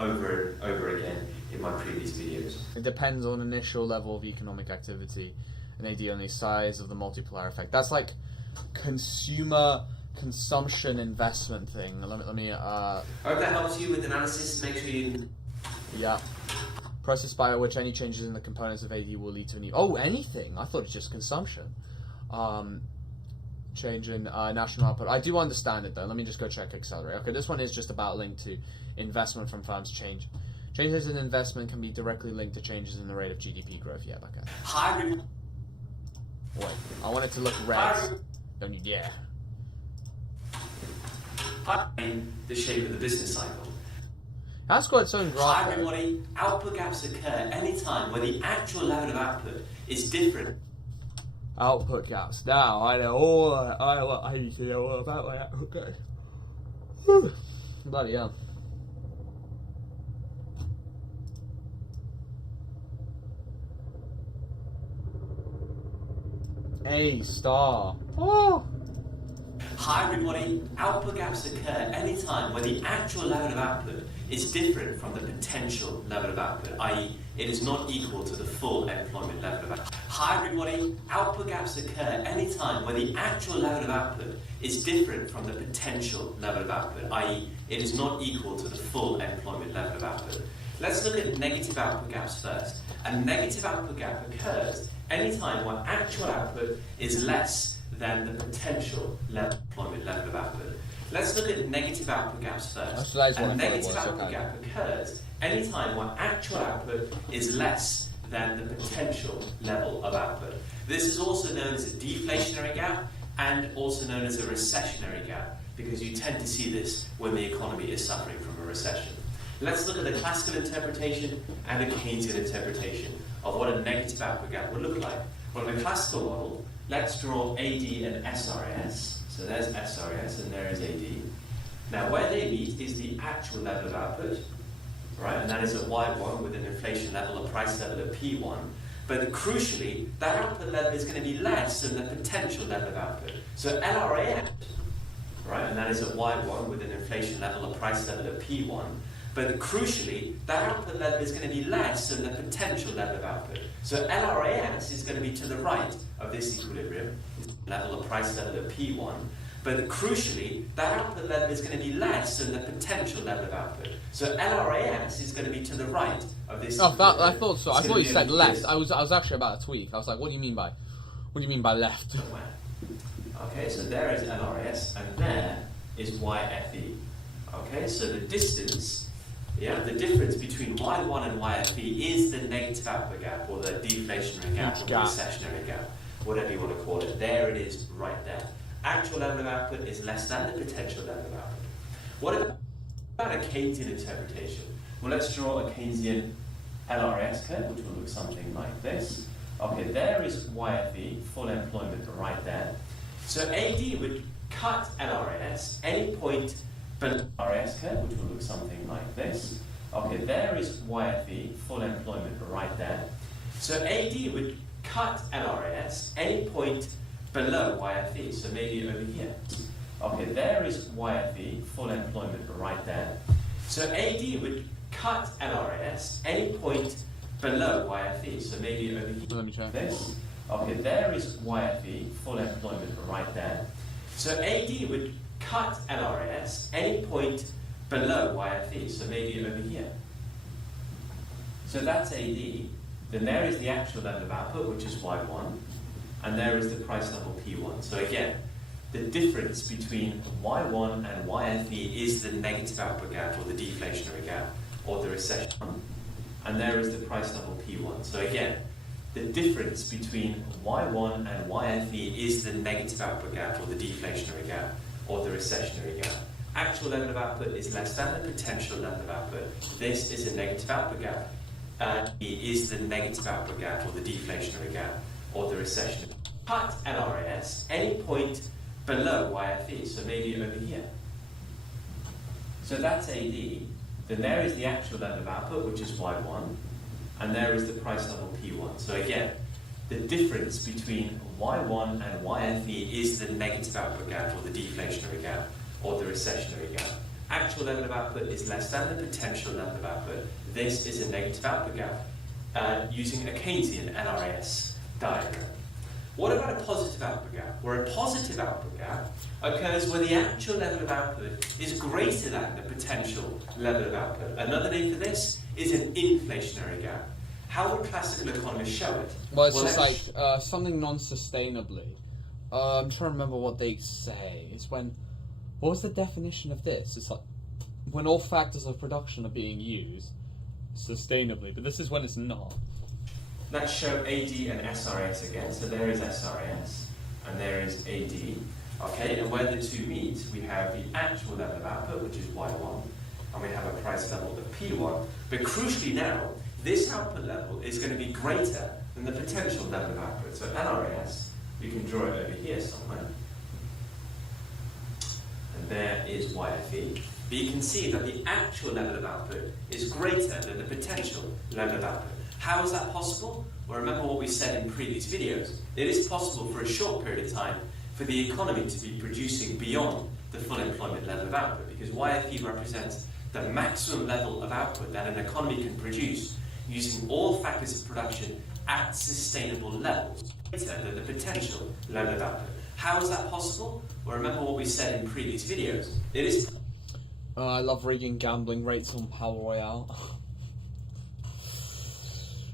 over and over again in my previous videos. It depends on initial level of economic activity, and AD on the size of the multiplier effect. That's like consumer consumption investment thing. Let me I hope that helps you with analysis. Make sure you... Yeah. Process by which any changes in the components of AD will lead to a new... Oh, anything! I thought it's just consumption. Change in national output. I do understand it though. Let me just go check Accelerate. Okay, this one is just about linked to investment from firms change. Changes in investment can be directly linked to changes in the rate of GDP growth. Yeah, okay. Wait, I want it to look red. Don't you dare. The shape of the business cycle. That's got its own graph. Hi everybody, output gaps occur anytime where the actual level of output is different. Output gaps. Now I know all. I need to know all about my output gaps. Bloody hell. A star. Oh. Hi everybody, output gaps occur anytime where the actual level of output is different from the potential level of output, i.e. it is not equal to the full employment level of output. Hi everybody, output gaps occur anytime where the actual level of output is different from the potential level of output, i.e. it is not equal to the full employment level of output. Let's look at negative output gaps first. A negative output gap occurs anytime where actual output is less than the potential employment level of output. Let's look at negative output gaps first. A negative output gap occurs anytime where actual output is less than the potential level of output. This is also known as a deflationary gap and also known as a recessionary gap, because you tend to see this when the economy is suffering from a recession. Let's look at the classical interpretation and the Keynesian interpretation of what a negative output gap would look like. Well, in the classical model, let's draw AD and SRAS. So there's SRAS and there is AD. Now where they meet is the actual level of output, right? And that is at Y1 with an inflation level, a price level at P1. But crucially, that output level is going to be less than the potential level of output. So LRAS, right? And that is at Y1 with an inflation level, a price level at P1. But crucially, that output level is going to be less than the potential level of output. So LRAS is going to be to the right of this equilibrium level, a price level at P1. But crucially, that output level is going to be less than the potential level of output. So LRAS is going to be to the right of this. Oh, I thought so. I thought you said left. I was actually about to tweak. I was like, what do you mean by left? Okay, so there is LRAS, and there is YFE. Okay, so the distance. Yeah, the difference between Y1 and YFE is the negative output gap, or the deflationary gap, or the recessionary gap. whatever you want to call it. There it is right there. Actual level of output is less than the potential level of output. What about a Keynesian interpretation? Well, let's draw a Keynesian LRS curve, which will look something like this. Okay, there is YFE, full employment, right there. So AD would cut LRS any point below LRS curve, which will look something like this. Okay, there is YFE, full employment, right there. So AD would cut LRS any point below YFE, so maybe over here. Okay, there is YFE, full employment, right there. So AD would cut LRS any point below YFE, so maybe over here. Let me check. This. Okay, there is YFE, full employment, right there. So AD would cut LRS any point below YFE, so maybe over here. So that's AD. Then there is the actual level of output, which is Y1, and there is the price level P1. So again, the difference between Y1 and YFE is the negative output gap, or the deflationary gap, or the recession. And there is the price level P1. So again, the difference between Y1 and YFE is the negative output gap, or the deflationary gap, or the recessionary gap. Actual level of output is less than the potential level of output. This is a negative output gap. E is the negative output gap, or the deflationary gap, or the recession. Cut LRS any point below YFE, so maybe over here. So that's AD. Then there is the actual level of output, which is Y1, and there is the price level P1. So again, the difference between Y1 and YFE is the negative output gap, or the deflationary gap, or the recessionary gap. Actual level of output is less than the potential level of output. This is a negative output gap using a Keynesian NRAS diagram. What about a positive output gap? Where a positive output gap occurs where the actual level of output is greater than the potential level of output. Another name for this is an inflationary gap. How would classical economists show it? Well, it's just like something non-sustainably. I'm trying to remember what they say. It's when... What was the definition of this? It's like when all factors of production are being used sustainably, but this is when it's not. Let's show AD and SRS again. So there is SRS and there is AD. Okay, and where the two meet, we have the actual level of output, which is Y1, and we have a price level of P1. But crucially now, this output level is going to be greater than the potential level of output. So NRS, we can draw it over here somewhere. And there is YFE. But you can see that the actual level of output is greater than the potential level of output. How is that possible? Well, remember what we said in previous videos. It is possible for a short period of time for the economy to be producing beyond the full employment level of output, because YFE represents the maximum level of output that an economy can produce using all factors of production at sustainable levels, greater than the potential level of output. How is that possible? Well, remember what we said in previous videos. It is... I love rigging gambling rates on Power Royale.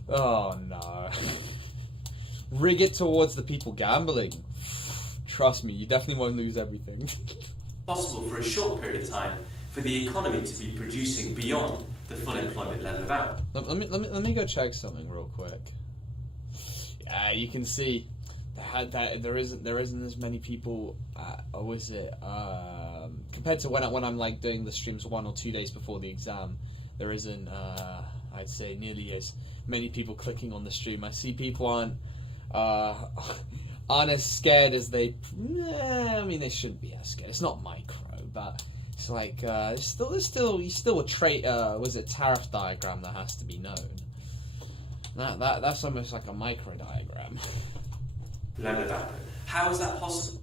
Oh no. Rig it towards the people gambling. Trust me, you definitely won't lose everything. Possible for a short period of time for the economy to be producing beyond the full employment level of output. Let me go check something real quick. Yeah, you can see that there isn't as many people. Or is it compared to when I'm like doing the streams 1 or 2 days before the exam? There isn't. I'd say nearly as many people clicking on the stream. I see people aren't as scared as they. I mean, they shouldn't be as scared. It's not micro, but it's like there's still a trait. Was it tariff diagram that has to be known? That's almost like a micro diagram. Level of output. How is that possible?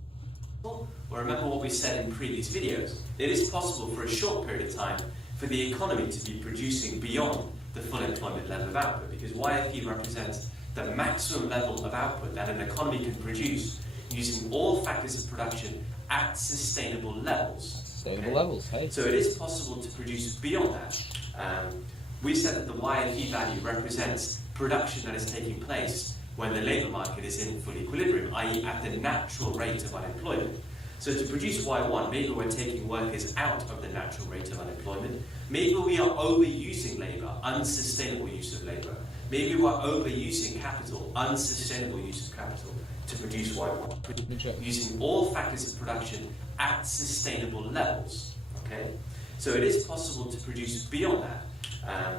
Well, remember what we said in previous videos. It is possible for a short period of time for the economy to be producing beyond the full employment level of output, because YFE represents the maximum level of output that an economy can produce using all factors of production at sustainable levels. Sustainable levels, hey. So it is possible to produce beyond that. We said that the YFE value represents production that is taking place when the labour market is in full equilibrium, i.e. at the natural rate of unemployment. So to produce Y1, maybe we're taking workers out of the natural rate of unemployment. Maybe we are overusing labour, unsustainable use of labour. Maybe we're overusing capital, unsustainable use of capital, to produce Y1. Using all factors of production at sustainable levels. Okay, so it is possible to produce beyond that.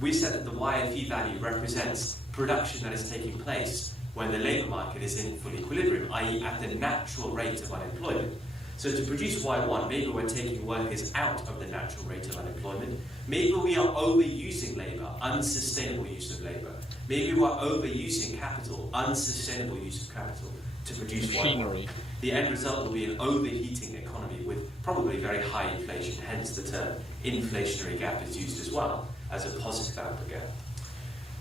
We said that the YFE value represents production that is taking place when the labour market is in full equilibrium, i.e. at the natural rate of unemployment. So to produce Y1, maybe we're taking workers out of the natural rate of unemployment. Maybe we are overusing labour, unsustainable use of labour. Maybe we're overusing capital, unsustainable use of capital, to produce machinery. Y1. The end result will be an overheating economy with probably very high inflation, hence the term inflationary gap is used as well as a positive output gap.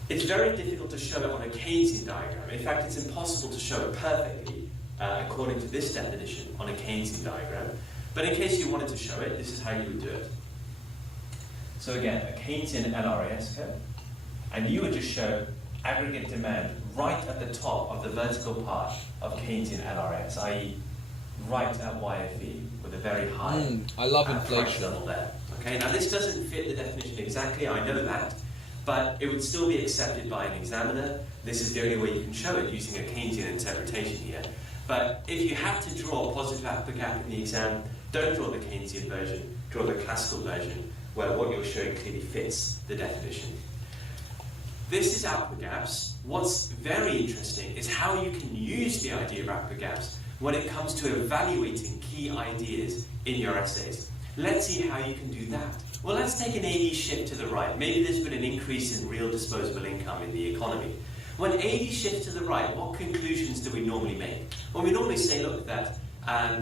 It's very difficult to show it on a Keynesian diagram. In fact, it's impossible to show it perfectly according to this definition on a Keynesian diagram. But in case you wanted to show it, this is how you would do it. So again, a Keynesian LRAS curve, and you would just show aggregate demand right at the top of the vertical part of Keynesian LRAS, i.e. right at YFE with a very high I love price inflation. level there. Okay, now this doesn't fit the definition exactly, I know that, but it would still be accepted by an examiner. This is the only way you can show it using a Keynesian interpretation here. But if you have to draw a positive output gap in the exam, don't draw the Keynesian version, draw the classical version, where what you're showing clearly fits the definition. This is output gaps. What's very interesting is how you can use the idea of output gaps when it comes to evaluating key ideas in your essays. Let's see how you can do that. Well, let's take an AD shift to the right. Maybe there's been an increase in real disposable income in the economy. When AD shifts to the right, what conclusions do we normally make? Well, we normally say, look, that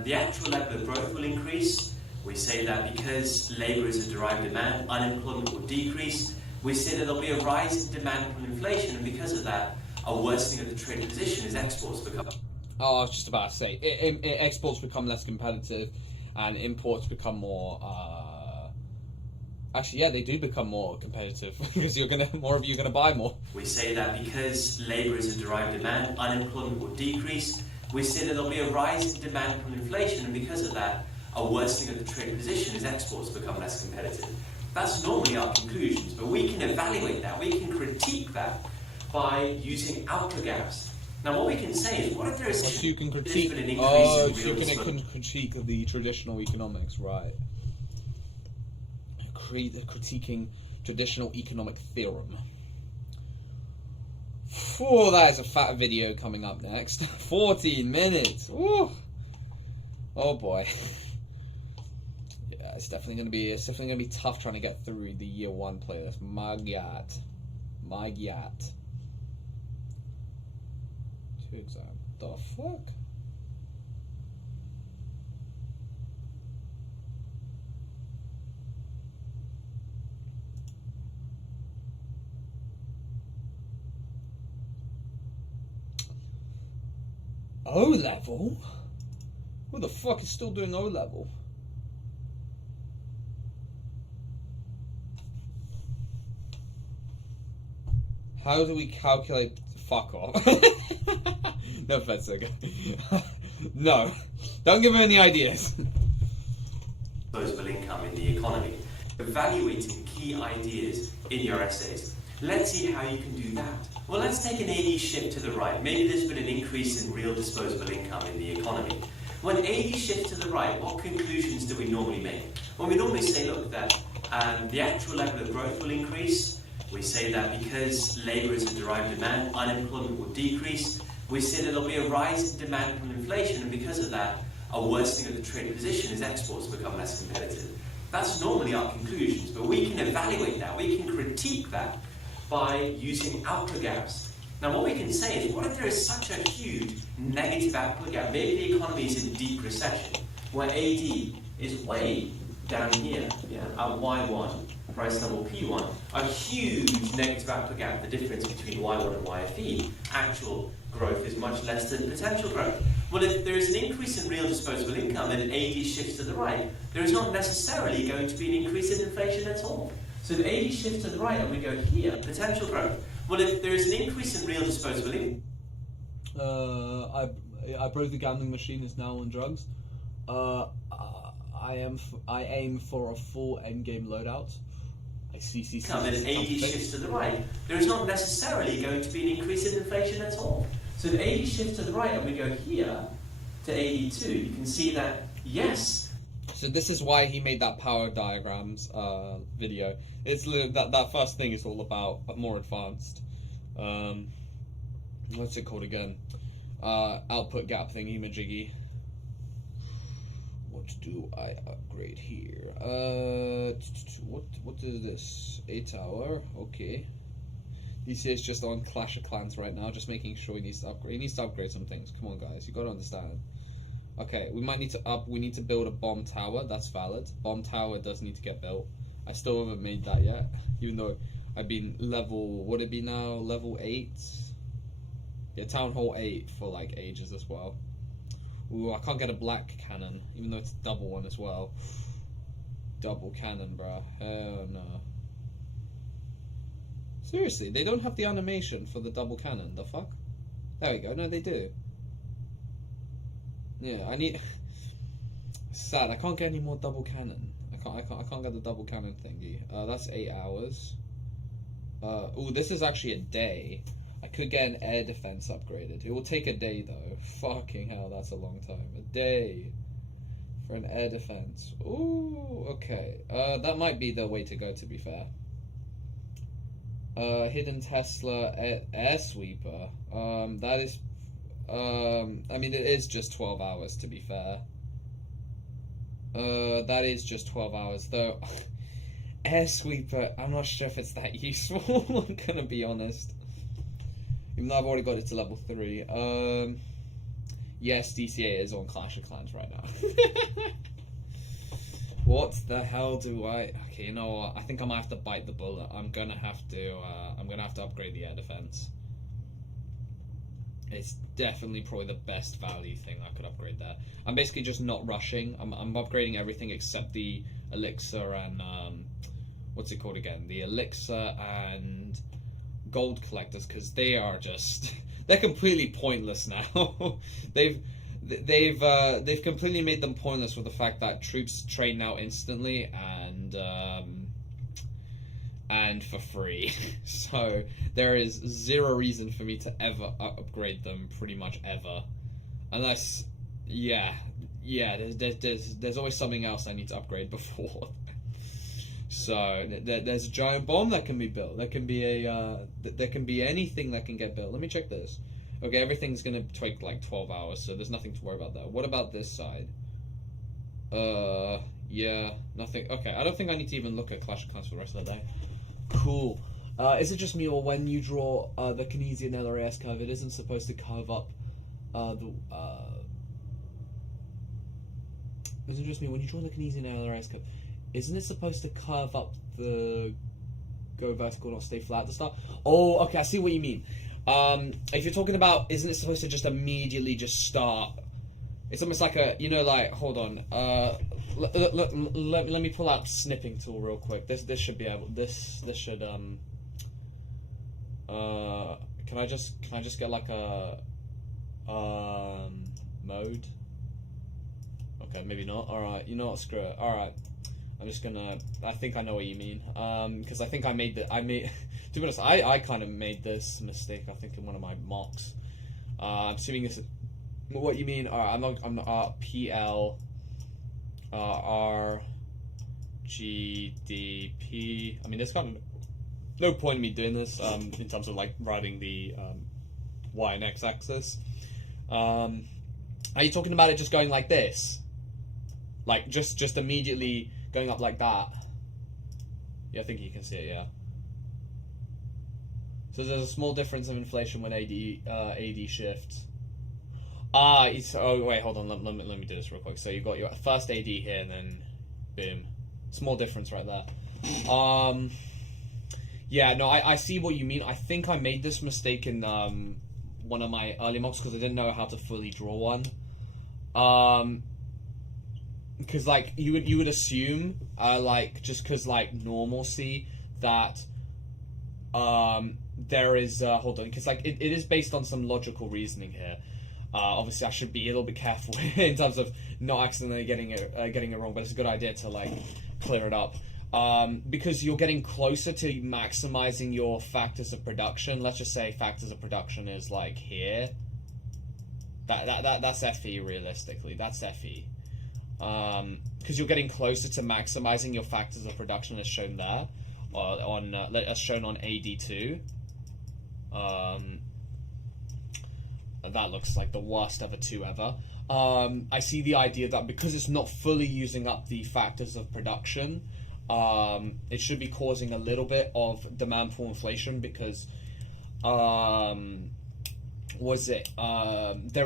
the actual level of growth will increase. We say that because labour is a derived demand, unemployment will decrease. We say that there'll be a rise in demand from inflation, and because of that, a worsening of the trade position as exports become... Oh, I was just about to say, exports become less competitive and imports become more... Actually, yeah, they do become more competitive because more of you are going to buy more. We say that because labour is a derived demand, unemployment will decrease. We say that there'll be a rise in demand from inflation, and because of that, a worsening of the trade position as exports become less competitive. That's normally our conclusions, but we can evaluate that, we can critique that by using output gaps. Now what we can say is, what if there is so you can critique, an increase in you real can critique the traditional economics, right? Critiquing traditional economic theorem. Oh, that is a fat video coming up next. 14 minutes. Ooh. Oh boy. Yeah, it's definitely gonna be tough trying to get through the year one playlist. My God. Two exam. The fuck? O level? Who the fuck is still doing O level? How do we calculate? Fuck off. No offense, okay. No. Don't give me any ideas. Disposable income in the economy. Evaluating key ideas in your essays. Let's see how you can do that. Well, let's take an AD shift to the right. Maybe there's been an increase in real disposable income in the economy. When AD shifts to the right, what conclusions do we normally make? Well, we normally say, look, that the actual level of growth will increase. We say that because labour is a derived demand, unemployment will decrease. We say that there'll be a rise in demand from inflation, and because of that, a worsening of the trade position as exports become less competitive. That's normally our conclusions, but we can evaluate that, we can critique that by using output gaps. Now what we can say is, what if there is such a huge negative output gap? Maybe the economy is in deep recession, where AD is way down here, at Y1, price level P1, a huge negative output gap, the difference between Y1 and YFE. Actual growth is much less than potential growth. Well, if there is an increase in real disposable income and AD shifts to the right, there is not necessarily going to be an increase in inflation at all. So if AD shifts to the right and we go here, potential growth. Well, if there is an increase in real disposable income... I broke the gambling machine, is now on drugs. I aim for a full endgame loadout. I come and AD shifts to the right, there is not necessarily going to be an increase in inflation at all. So if AD shifts to the right and we go here to AD2, you can see that, yes. So this is why he made that power diagrams video. It's that first thing is all about more advanced. What's it called again? Output gap thingy majiggy. What do I upgrade here? What is this? 8 hour. Okay. DC is just on Clash of Clans right now, just making sure he needs to upgrade. He needs to upgrade some things. Come on, guys, you gotta understand. Okay, we might need to We need to build a bomb tower. That's valid. Bomb tower does need to get built. I still haven't made that yet, even though I've been level. Would it be now level 8? Yeah, Town Hall 8 for like ages as well. Ooh, I can't get a black cannon, even though it's a double one as well. Double cannon, bruh. Hell no. Seriously, they don't have the animation for the double cannon. The fuck? There we go. No, they do. Yeah, I need. Sad. I can't get any more double cannon. I can't get the double cannon thingy. That's 8 hours. Ooh, this is actually a day. I could get an air defense upgraded. It will take a day though. Fucking hell, that's a long time. A day for an air defense. Ooh, okay. That might be the way to go, to be fair. Hidden Tesla air sweeper. That is. I mean, it is just 12 hours, to be fair. That is just 12 hours though. Air sweeper. I'm not sure if it's that useful. I'm gonna be honest. Even though I've already got it to level 3. Yes, DCA is on Clash of Clans right now. What the hell do I... Okay, you know what? I think I might have to bite the bullet. I'm gonna have to upgrade the air defense. It's definitely probably the best value thing I could upgrade there. I'm basically just not rushing. I'm upgrading everything except the elixir and... what's it called again? The elixir and... gold collectors, because they are just they're completely pointless now. they've completely made them pointless with the fact that troops train now instantly and for free. So there is zero reason for me to ever upgrade them, pretty much ever, unless there's always something else I need to upgrade before. So there's a giant bomb that can be built. There can be anything that can get built. Let me check this. Okay, everything's gonna take like 12 hours, so there's nothing to worry about there. What about this side? Yeah, nothing. Okay, I don't think I need to even look at Clash of Clans for the rest of the day. Cool. Is it just me, or when you draw the Keynesian LRAS curve, it isn't supposed to curve up Is it just me, when you draw the Keynesian LRAS curve, isn't it supposed to curve up the go vertical, not stay flat at the start? Oh, okay, I see what you mean. If you're talking about, isn't it supposed to just immediately just start? It's almost like a, you know, like, hold on. Let me pull out snipping tool real quick. This should be able. This should Can I just get like a mode? Okay, maybe not. All right, you know what? Screw it. All right. I'm just gonna. I think I know what you mean. Because I think I made the. To be honest, I kind of made this mistake. I think in one of my mocks. I'm assuming this is what you mean. I'm not. PL. R. G. D. P. I mean, there's kind of no point in me doing this. In terms of like routing the Y and X axis. Are you talking about it just going like this? Like just immediately going up like that? Yeah, I think you can see it, yeah. So there's a small difference of inflation when AD shifts. Oh wait, hold on, let me do this real quick. So you've got your first AD here and then boom. Small difference right there. Yeah, no, I see what you mean. I think I made this mistake in one of my early mocks because I didn't know how to fully draw one. Because like you would assume like just because like normalcy that there is hold on, because like it is based on some logical reasoning here. Obviously I should be a little bit careful in terms of not accidentally getting it wrong, but it's a good idea to like clear it up. because you're getting closer to maximizing your factors of production. Let's just say factors of production is like here. That's FE realistically. That's FE. Because you're getting closer to maximizing your factors of production as shown there, as shown on AD2. That looks like the worst ever 2 ever. I see the idea that because it's not fully using up the factors of production, it should be causing a little bit of demand pull inflation because there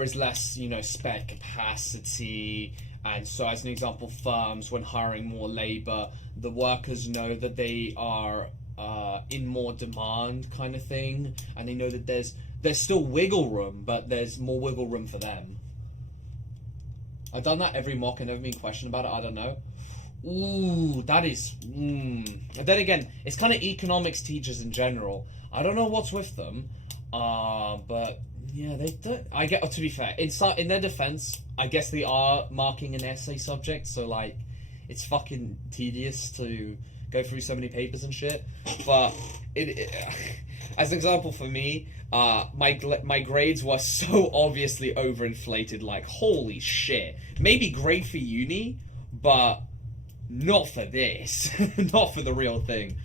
is less, spare capacity, and so as an example, firms, when hiring more labor, the workers know that they are in more demand kind of thing, and they know that there's still wiggle room, but there's more wiggle room for them. I've done that every mock and never been questioned about it. I don't know. Ooh, that is. And then again, it's kind of economics teachers in general. I don't know what's with them, but yeah, they don't. I get. To be fair, in their defense, I guess they are marking an essay subject, so like, it's fucking tedious to go through so many papers and shit. But as an example for me, my grades were so obviously overinflated. Like, holy shit. Maybe great for uni, but not for this. Not for the real thing.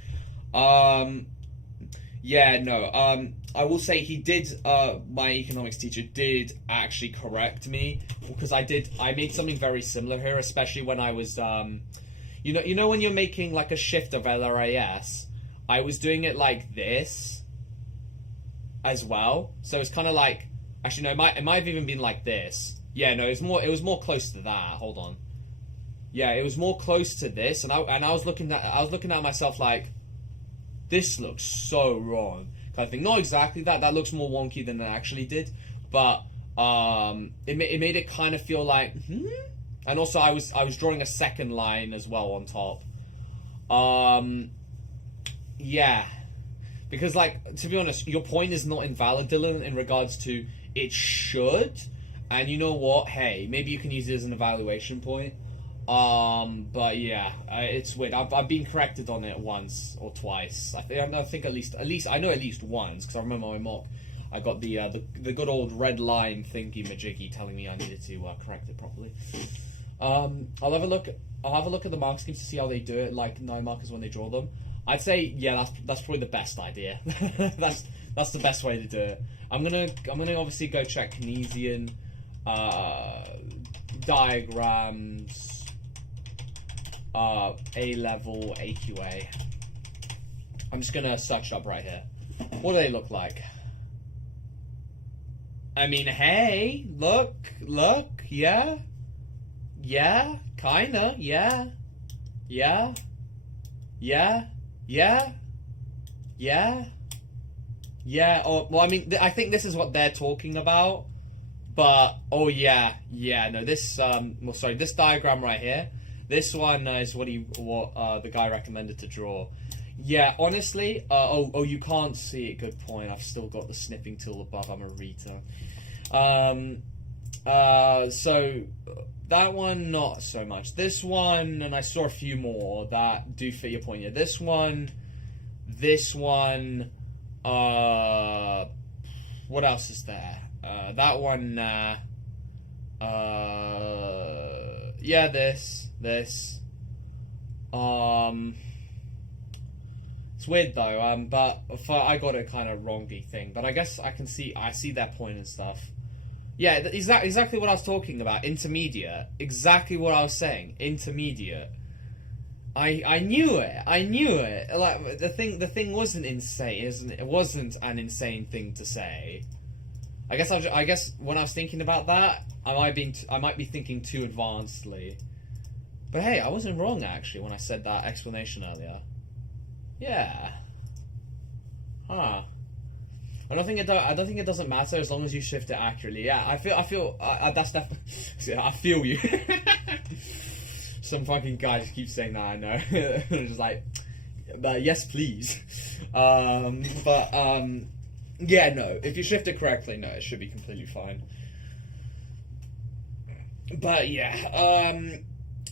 Yeah, no. I will say he did. My economics teacher did actually correct me, because I made something very similar here, especially when I was you know when you're making like a shift of LRAS, I was doing it like this as well. So it's kind of like, actually no, it might have even been like this. Yeah, no, it was more close to that. Hold on. Yeah, it was more close to this, and I was looking at myself like, this looks so wrong. I think not exactly that. That looks more wonky than it actually did, but it made it kind of feel like And also I was drawing a second line as well on top. Yeah, because like, to be honest, your point is not invalid, Dylan, in regards to it should, and you know what? Hey, maybe you can use it as an evaluation point. But yeah, it's weird. I've been corrected on it once or twice. I think at least I know at least once, because I remember my mock, I got the good old red line thingy majiggy telling me I needed to correct it properly. I'll have a look at the mark schemes to see how they do it, like 9 markers when they draw them. I'd say yeah, that's probably the best idea. that's the best way to do it. I'm gonna obviously go check Keynesian diagrams. A-level AQA. I'm just gonna search it up right here. What do they look like? I mean, hey, look, yeah, kinda, yeah, oh, well, I mean, I think this is what they're talking about, but, oh yeah, no, this, this diagram right here, this one is what the guy recommended to draw. Yeah, honestly, you can't see it. Good point. I've still got the snipping tool above. I'm a retard. So that one, not so much. This one, and I saw a few more that do fit your point. Yeah, this one. What else is there? That one. Yeah, this. It's weird though, but I got a kind of wrongy thing, but I guess I see their point and stuff. Yeah, exactly what I was talking about. Intermediate. Exactly what I was saying. Intermediate. I knew it. Like, the thing wasn't insane, isn't it? It wasn't an insane thing to say. I guess when I was thinking about that, I might be thinking too advancedly. But hey, I wasn't wrong actually when I said that explanation earlier. Yeah. Huh. I don't think it doesn't matter as long as you shift it accurately. Yeah, I feel that's definitely. I feel you. Some fucking guy just keeps saying that. I know. Just like, yes, please. Yeah, no. If you shift it correctly, no, it should be completely fine. But yeah,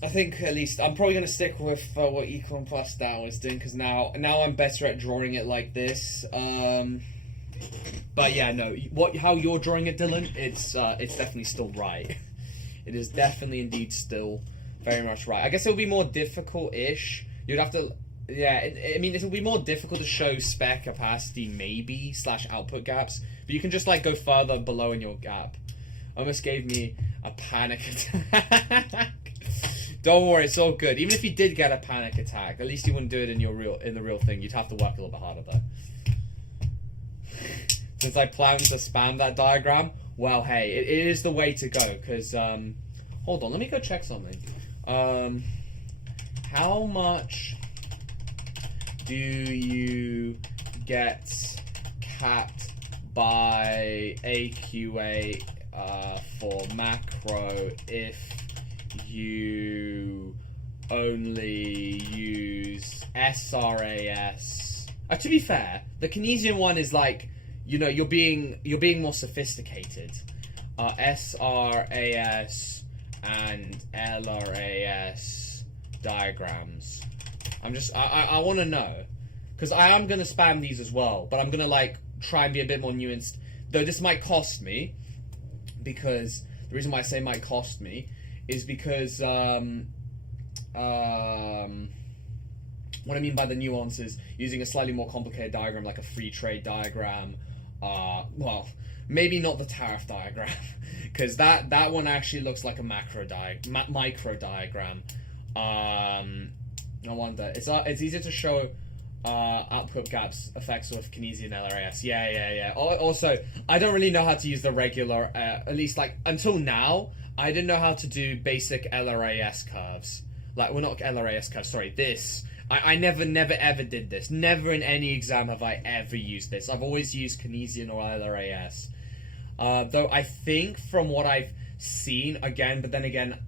I think at least I'm probably going to stick with what econ plus that was doing, because now I'm better at drawing it like this. But yeah, no, how you're drawing it, Dylan, it's definitely still right. It is definitely indeed still very much right. I guess it'll be more difficult-ish. You'd have to, yeah. I mean, it'll be more difficult to show spec capacity, maybe / output gaps. But you can just like go further below in your gap. Almost gave me a panic attack. Don't worry, it's all good. Even if you did get a panic attack, at least you wouldn't do it in the real thing. You'd have to work a little bit harder though. Since I plan to spam that diagram, well, hey, it is the way to go. Because hold on, let me go check something. How much do you get capped by AQA for macro if you only use SRAS? To be fair, the Keynesian one is like, you know, you're being more sophisticated. SRAS and LRAS diagrams. I want to know, because I am going to spam these as well, but I'm going to like try and be a bit more nuanced, though this might cost me, because the reason why I say might cost me is because what I mean by the nuances, using a slightly more complicated diagram like a free trade diagram, well, maybe not the tariff diagram, because that one actually looks like a micro diagram. I wonder, it's easier to show output gaps effects with Keynesian LRAS. Yeah. Also, I don't really know how to use the regular, at least like until now, I didn't know how to do basic LRAS curves. Like, well, not LRAS curves, sorry, this. I never ever did this. Never in any exam have I ever used this. I've always used Keynesian or LRAS. Though I think from what I've seen, again, but then again,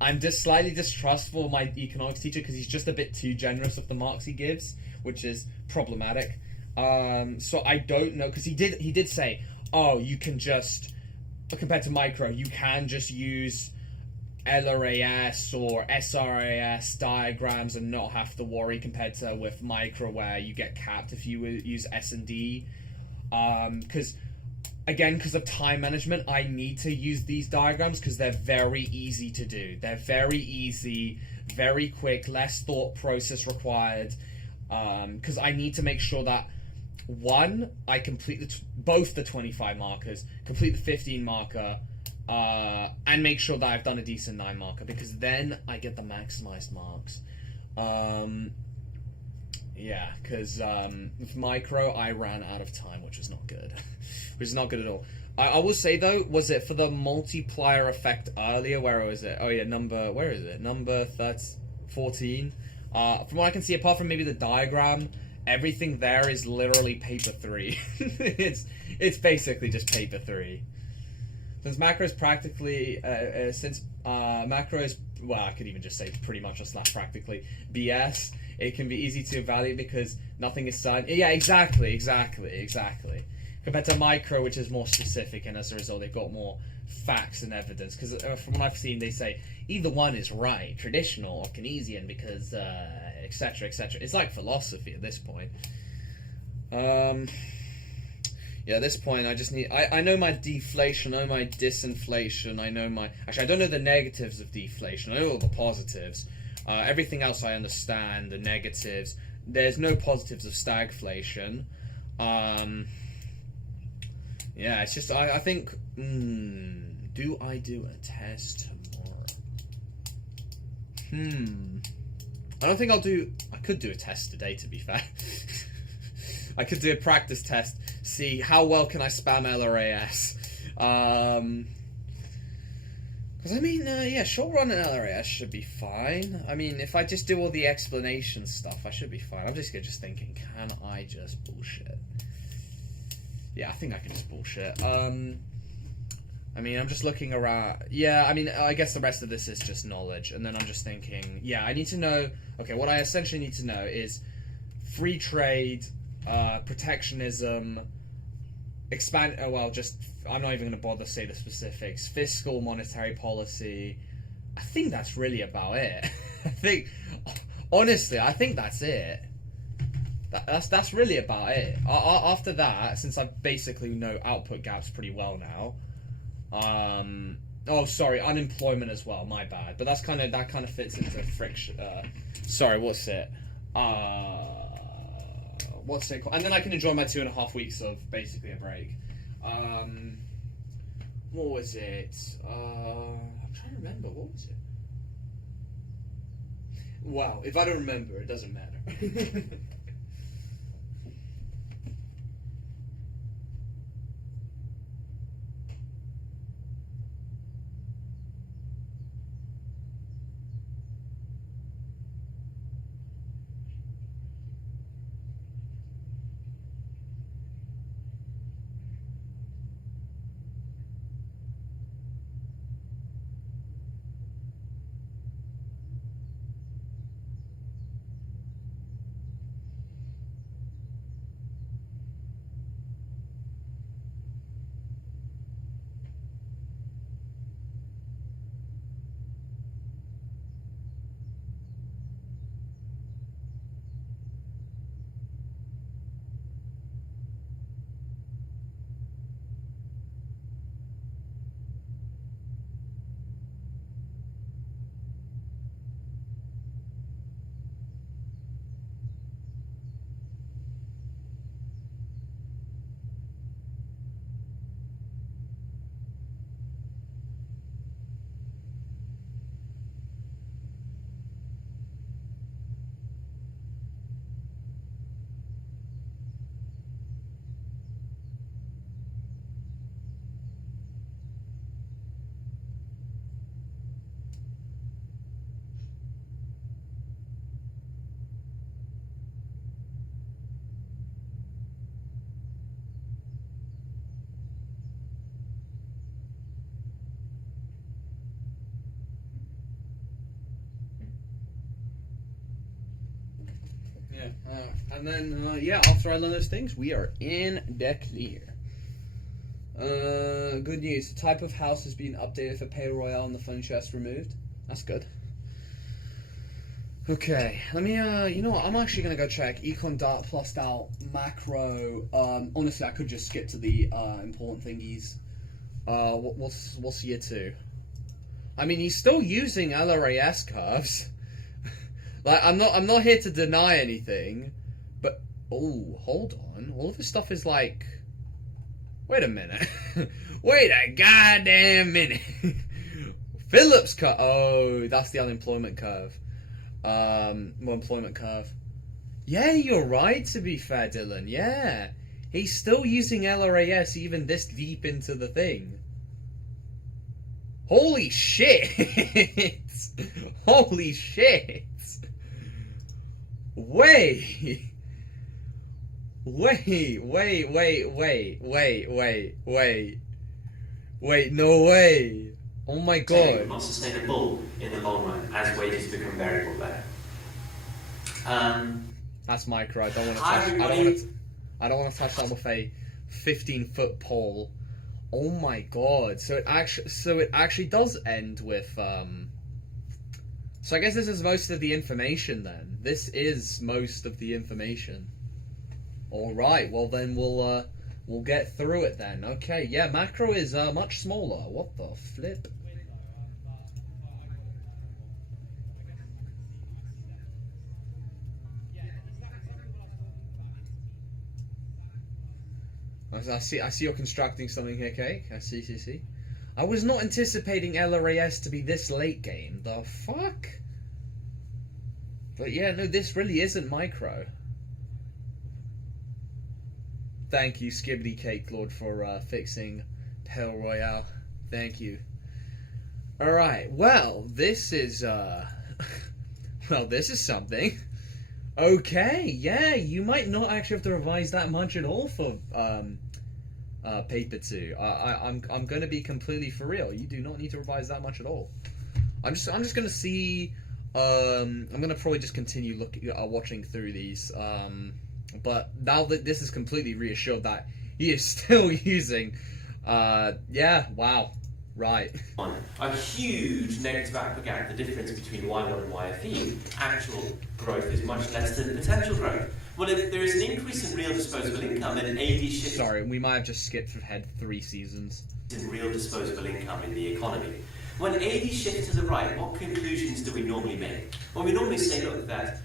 I'm just slightly distrustful of my economics teacher because he's just a bit too generous with the marks he gives, which is problematic. So I don't know, because he did say, oh, you can just, compared to micro, you can just use LRAS or SRAS diagrams and not have to worry, compared to with micro where you get capped if you use S&D. Because of time management, I need to use these diagrams because they're very easy to do. They're very easy, very quick, less thought process required. Because I need to make sure that, one, I complete both the 25 markers, complete the 15 marker, and make sure that I've done a decent 9 marker, because then I get the maximized marks. Yeah, because with micro, I ran out of time, which was not good. Which is not good at all. I will say, though, was it for the multiplier effect earlier? Where was it? Oh, yeah, where is it? Number 14. From what I can see, apart from maybe the diagram, everything there is literally paper 3. It's basically just paper 3. Since macro is practically, macro is, well, I could even just say pretty much just practically BS, it can be easy to evaluate because nothing is certain. Yeah, exactly. Compared to micro, which is more specific, and as a result, they've got more facts and evidence. Because from what I've seen, they say either one is right, traditional or Keynesian, because etc. It's like philosophy at this point. Yeah, at this point, I just need... I know my deflation, I know my disinflation, I know my... Actually, I don't know the negatives of deflation, I know all the positives. Everything else I understand, the negatives. There's no positives of stagflation. Yeah, it's just... I think... do I do a test tomorrow? I don't think I'll do... I could do a test today, to be fair. I could do a practice test, see how well can I spam LRAS. Because, I mean, yeah, short run and LRAS should be fine. I mean, if I just do all the explanation stuff, I should be fine. I'm just thinking, can I just bullshit? Yeah, I think I can just bullshit. I mean, I'm just looking around. Yeah, I mean, I guess the rest of this is just knowledge. And then I'm just thinking, yeah, I need to know... Okay, what I essentially need to know is free trade... protectionism, I'm not even going to bother to say the specifics, fiscal monetary policy, I think that's really about it. Honestly, I think that's it. That's really about it. After that, since I basically know output gaps pretty well now, oh, sorry, unemployment as well. My bad. But that kind of fits into friction. Sorry, what's it? What's it called? And then I can enjoy my 2.5 weeks of basically a break. What was it? I'm trying to remember. What was it? Wow, if I don't remember, it doesn't matter. And then, after I learn those things, we are in the clear. Good news. The type of house has been updated for Pale Royale and the fun chest removed. That's good. Okay, let me, you know what, I'm actually going to go check econ dart plus out macro. Honestly, I could just skip to the important thingies. What's year 2? I mean, he's still using LRAS curves. Like, I'm not here to deny anything, but oh, hold on. All of this stuff is like, wait a minute. Wait a goddamn minute. Phillips curve. Oh, that's the unemployment curve. Employment curve. Yeah, you're right, to be fair, Dylan. Yeah. He's still using LRAS even this deep into the thing. Holy shit. Holy shit. Wait, no way. Oh my god. Not sustainable in the long run as wages become variable there. That's micro. I don't want to Hi, touch. everybody. I don't want to touch that with a 15-foot pole. Oh my god. So it actually does end with So I guess this is most of the information then. This is most of the information. Alright, well then we'll get through it then. Okay, yeah, macro is much smaller. What the flip? I see you're constructing something here, Cake. I see. I was not anticipating LRAS to be this late game. The fuck? But yeah, no, this really isn't micro. Thank you, Skibbity Cake Lord, for fixing Pale Royale. Thank you. Alright, well, this is, well, this is something. Okay, yeah, you might not actually have to revise that much at all for, Paper 2. I'm gonna be completely for real. You do not need to revise that much at all. I'm just gonna see. I'm gonna probably just continue watching through these. But now that this is completely reassured that he is still using. Yeah. Wow. Right. A huge negative output gap, the difference between Y1 and YFE. Actual growth is much less than potential growth. Well, if there is an increase in real disposable income and an AD shift... Sorry, we might have just skipped ahead 3 seasons. ...in real disposable income in the economy. When AD shifts to the right, what conclusions do we normally make? Well, we normally say, look, that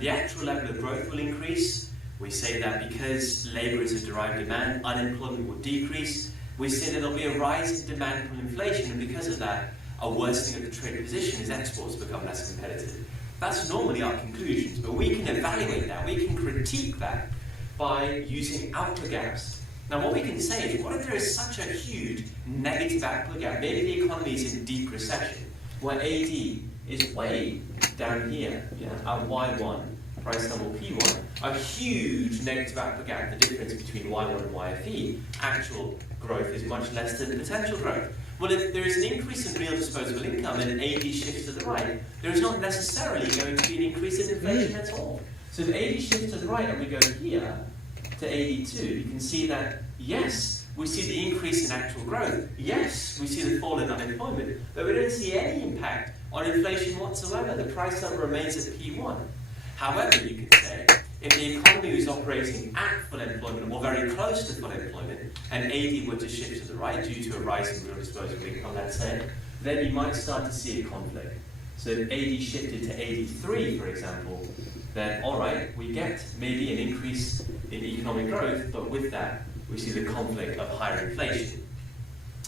the actual level of growth will increase. We say that because labour is a derived demand, unemployment will decrease. We say that there'll be a rise in demand from inflation, and because of that, a worsening of the trade position as exports become less competitive. That's normally our conclusions, but we can evaluate that, we can critique that by using output gaps. Now what we can say is, what if there is such a huge negative output gap? Maybe the economy is in deep recession, where AD is way down here, at Y1, price double P1, a huge negative output gap, the difference between Y1 and YFE. Actual growth is much less than potential growth. Well, if there is an increase in real disposable income and an AD shifts to the right, there is not necessarily going to be an increase in inflation at all. So if AD shifts to the right and we go here to AD2, you can see that, yes, we see the increase in actual growth. Yes, we see the fall in unemployment, but we don't see any impact on inflation whatsoever. The price level remains at P1. However, you could say, if the economy was operating at full employment or very close to full employment, and AD were to shift to the right due to a rise in real disposable income, let's say, then you might start to see a conflict. So if AD shifted to AD3, for example, then alright, we get maybe an increase in economic growth, but with that, we see the conflict of higher inflation.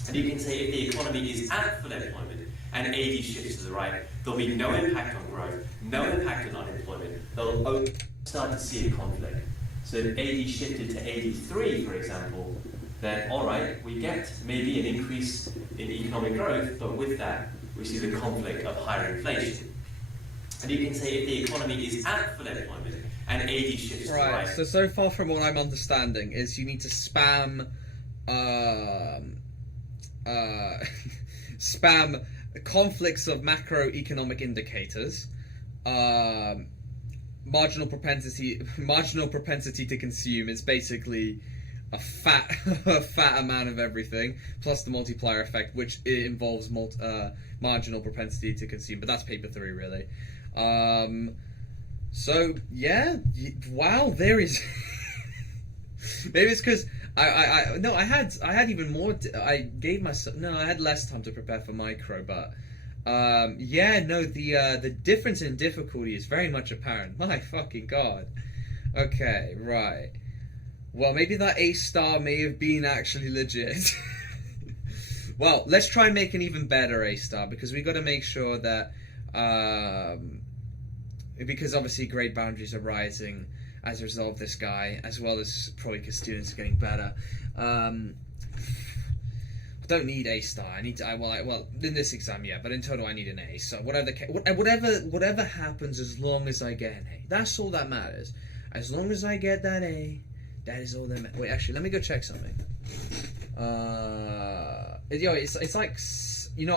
And you can say if the economy is at full employment and AD shifts to the right, there'll be no impact on growth, no impact on unemployment. They'll start to see a conflict. So if AD shifted to AD3, for example, then alright, we get maybe an increase in economic growth, but with that, we see the conflict of higher inflation. And you can say if the economy is at full employment and AD shifts to the right. So far from what I'm understanding is you need to spam spam conflicts of macroeconomic indicators, marginal propensity to consume is basically a fat amount of everything, plus the multiplier effect, which involves marginal propensity to consume, but that's paper 3 really. So yeah, wow, there is. Maybe it's because I had even more. I had less time to prepare for micro, but the difference in difficulty is very much apparent. My fucking god. Okay, right. Well, maybe that A star may have been actually legit. Well, let's try and make an even better A star, because we got to make sure that because obviously grade boundaries are rising as a result of this guy, as well as probably because students are getting better. I don't need A star. I need to. Well, in this exam, yeah, but in total, I need an A. So whatever happens, as long as I get an A, that's all that matters. As long as I get that A, that is all that matters. Wait, actually, let me go check something. It's like,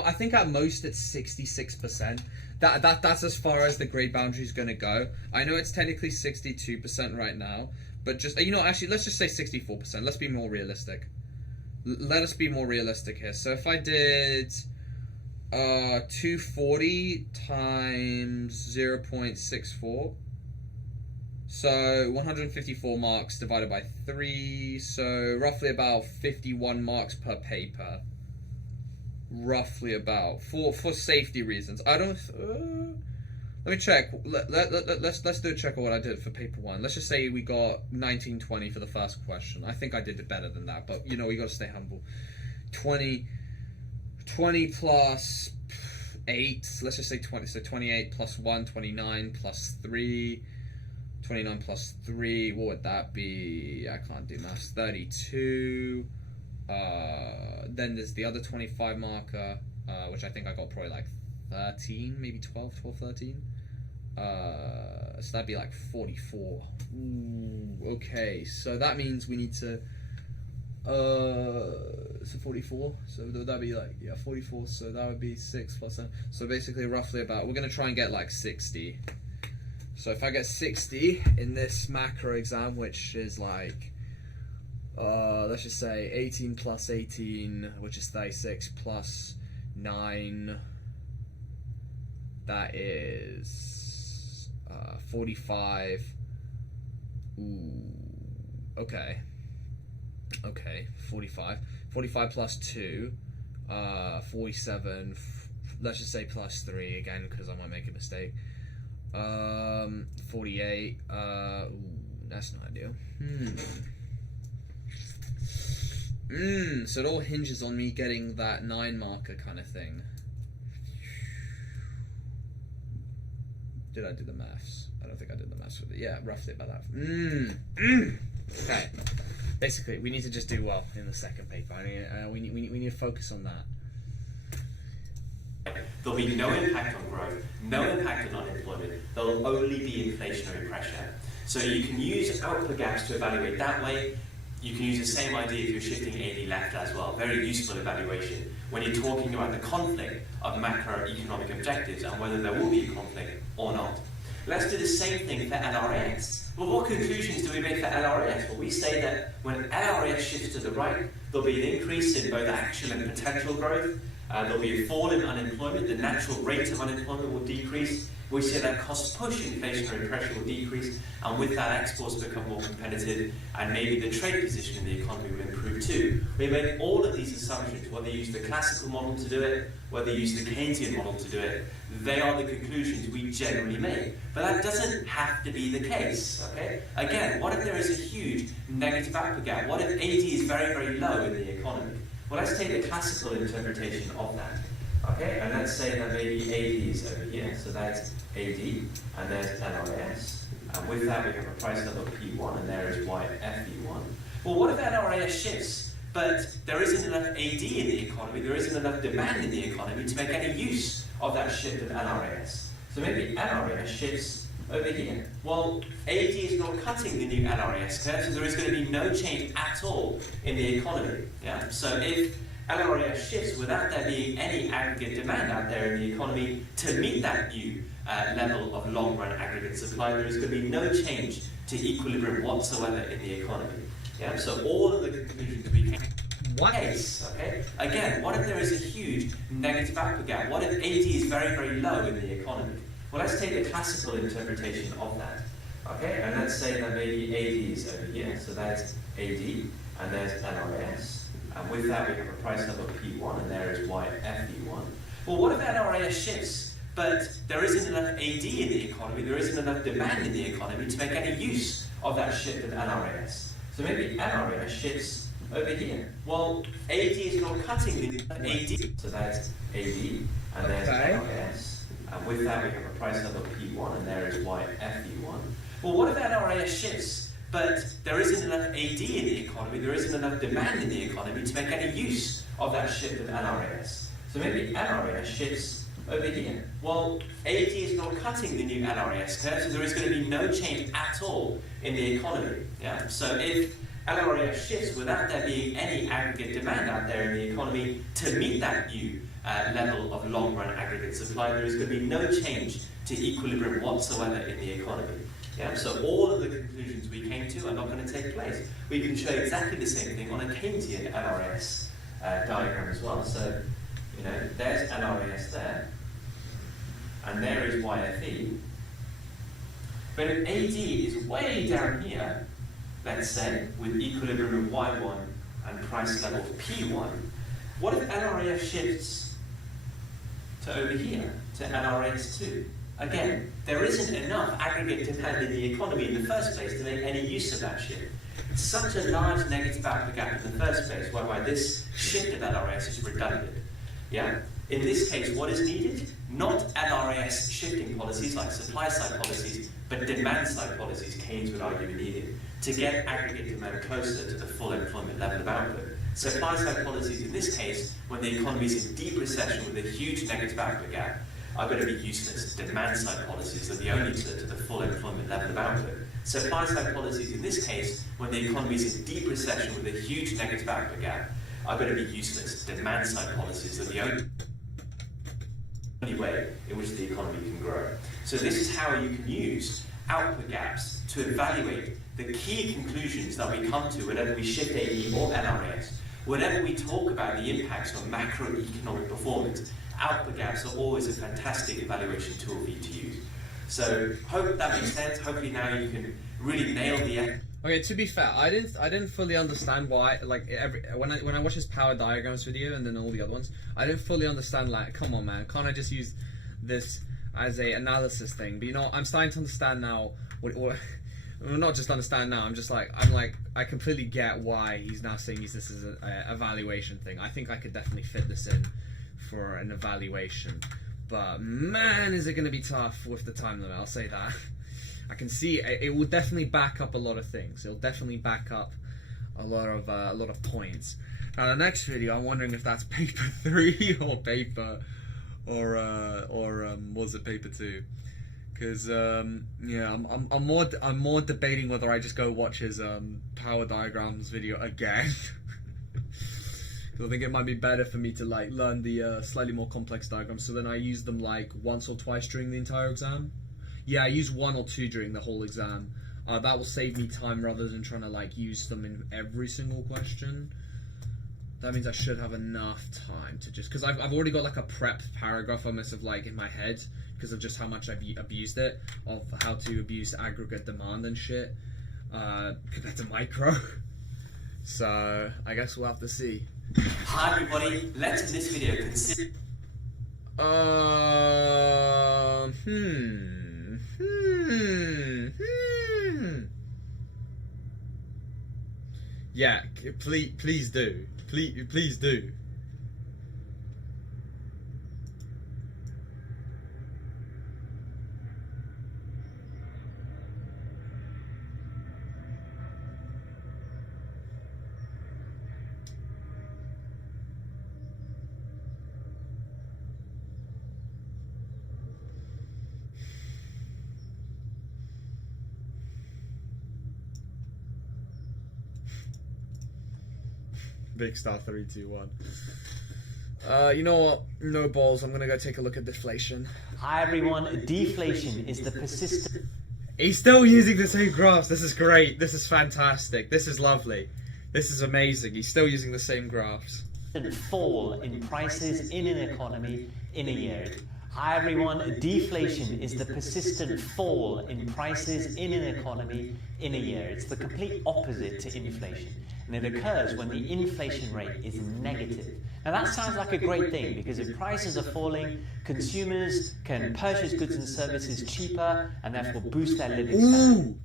I think at most it's 66%. That's as far as the grade boundary is going to go. I know it's technically 62% right now, but just actually let's just say 64%. Let's be more realistic. Let us be more realistic here. So if I did 240 times 0.64, so 154 marks divided by 3, so roughly about 51 marks per paper. Roughly about for safety reasons. I don't. Let me check. Let's do a check of what I did for paper 1. Let's just say we got 1920 for the first question. I think I did it better than that, but we got to stay humble. 20 plus 8. Let's just say 20. So 28 plus 1, 29 plus 3. 29 plus 3. What would that be? I can't do maths. 32. Then there's the other 25 marker, which I think I got probably like 13, maybe 12, 13. So that'd be like 44. Ooh, okay, so that means we need to, so 44, so that'd be like, 44, so that would be 6 plus 7. So basically roughly about, we're going to try and get like 60. So if I get 60 in this macro exam, which is like, let's just say 18 plus 18, which is 36, plus 9, that is 45. Ooh, okay. Okay, 45. 45 plus 2, 47, let's just say plus 3 again, because I might make a mistake. 48, ooh, that's not ideal. So it all hinges on me getting that 9 marker kind of thing. Did I do the maths? I don't think I did the maths with it. Yeah, roughly about that. Okay. Basically, we need to just do well in the second paper. We need to focus on that. There'll be no impact on growth, no impact on unemployment. There'll only be inflationary pressure. So you can use output gaps to evaluate that way. You can use the same idea if you're shifting AD left as well. Very useful evaluation when you're talking about the conflict of macroeconomic objectives and whether there will be a conflict or not. Let's do the same thing for LRAS. Well, what conclusions do we make for LRAS? Well, we say that when LRAS shifts to the right, there'll be an increase in both actual and potential growth. There'll be a fall in unemployment. The natural rate of unemployment will decrease. We say that cost-push inflationary pressure will decrease, and with that, exports become more competitive, and maybe the trade position in the economy will improve too. We make all of these assumptions, whether you use the classical model to do it, whether you use the Keynesian model to do it. They are the conclusions we generally make. But that doesn't have to be the case, okay? Again, what if there is a huge negative output gap? What if AD is very, very low in the economy? Well, let's take the classical interpretation of that. Okay, and let's say that maybe AD is over here, so that's AD, and there's LRAS, and with that we have a price level P1, and there is YFE1. Well, what if LRAS shifts, but there isn't enough AD in the economy, there isn't enough demand in the economy to make any use of that shift of LRAS? So maybe LRAS shifts over here. Well, AD is not cutting the new LRAS curve, so there is going to be no change at all in the economy. Yeah. So if LRAS shifts without there being any aggregate demand out there in the economy to meet that new level of long-run aggregate supply, there is going to be no change to equilibrium whatsoever in the economy. Yeah. So all of the conclusions we came. Case, okay? Again, what if there is a huge negative output gap? What if AD is very, very low in the economy? Well, let's take the classical interpretation of that, okay? And let's say that maybe AD is over here, so that's AD, and there's LRAS, and with that we have a price level P1, and there is YFE1. Well, what if LRAS shifts, but there isn't enough AD in the economy, there isn't enough demand in the economy to make any use of that shift of LRAS? So maybe LRAS shifts over here. Well, AD is not cutting the AD, so that's AD, and there's LRAS. And with that, we have a price level P1, and there is YFE1. Well, what if LRAS shifts, but there isn't enough AD in the economy, there isn't enough demand in the economy to make any use of that shift of LRAS? So maybe LRAS shifts over here. Well, AD is not cutting the new LRAS curve, so there is going to be no change at all in the economy. Yeah. So if LRAS shifts without there being any aggregate demand out there in the economy to meet that new level of long-run aggregate supply, there is going to be no change to equilibrium whatsoever in the economy. Yeah, so all of the conclusions we came to are not going to take place. We can show exactly the same thing on a Keynesian LRAS diagram as well. So, you know, there's LRAS there, and there is YFE. But if AD is way down here, let's say, with equilibrium of Y1 and price level P1, what if LRAS shifts to over here, to LRAS2? Again, there isn't enough aggregate demand in the economy in the first place to make any use of that shift. It's such a large negative output gap in the first place, whereby this shift of LRAS is redundant. Yeah? In this case, what is needed? Not LRAS shifting policies like supply-side policies, but demand-side policies, Keynes would argue, are needed to get aggregate demand closer to the full employment level of output. Supply-side policies, in this case, when the economy is in deep recession with a huge negative output gap, are going to be useless. Demand-side policies are the only to the full employment level of output. Supply-side policies, in this case, when the economy is in deep recession with a huge negative output gap, are going to be useless. Demand-side policies are the only way in which the economy can grow. So this is how you can use output gaps to evaluate the key conclusions that we come to whenever we shift AE or LRAS, whenever we talk about the impacts on macroeconomic performance, output gaps are always a fantastic evaluation tool for you to use. So hope that makes sense. Hopefully now you can really nail the. Okay, to be fair, I didn't fully understand why, like, when I watched his power diagrams video and then all the other ones, I didn't fully understand, like, come on man, can't I just use this as a analysis thing? But you know, I'm starting to understand now, well, not just understand now, I completely get why he's now saying this is an evaluation thing. I think I could definitely fit this in for an evaluation, but man, is it going to be tough with the time limit, I'll say that. I can see it will definitely back up a lot of things. It'll definitely back up a lot of points. Now the next video, I'm wondering if that's paper 3 or paper was it paper 2? Because yeah, I'm more debating whether I just go watch his power diagrams video again. I think it might be better for me to like learn the slightly more complex diagrams, so then I use them like once or twice during the entire exam. Yeah, I use 1 or 2 during the whole exam. That will save me time rather than trying to like use them in every single question. That means I should have enough time to just, because I've already got like a prep paragraph almost of like in my head because of just how much I've abused it, of how to abuse aggregate demand and shit compared to micro. So I guess we'll have to see. Hi everybody, let's in this video consider. Yeah, please do. Please do. Big star 3, 2, 1. You know what? No balls. I'm gonna go take a look at deflation. Hi everyone. Deflation is the persistent. He's still using the same graphs. This is great. This is fantastic. This is lovely. This is amazing. He's still using the same graphs. Fall in prices in an economy in a year. Hi everyone. Deflation is the persistent fall in prices in an economy in a year. It's the complete opposite to inflation. And it occurs when the inflation rate is negative. Now that sounds like a great thing, because if prices are falling, consumers can purchase goods and services cheaper and therefore boost their living standard.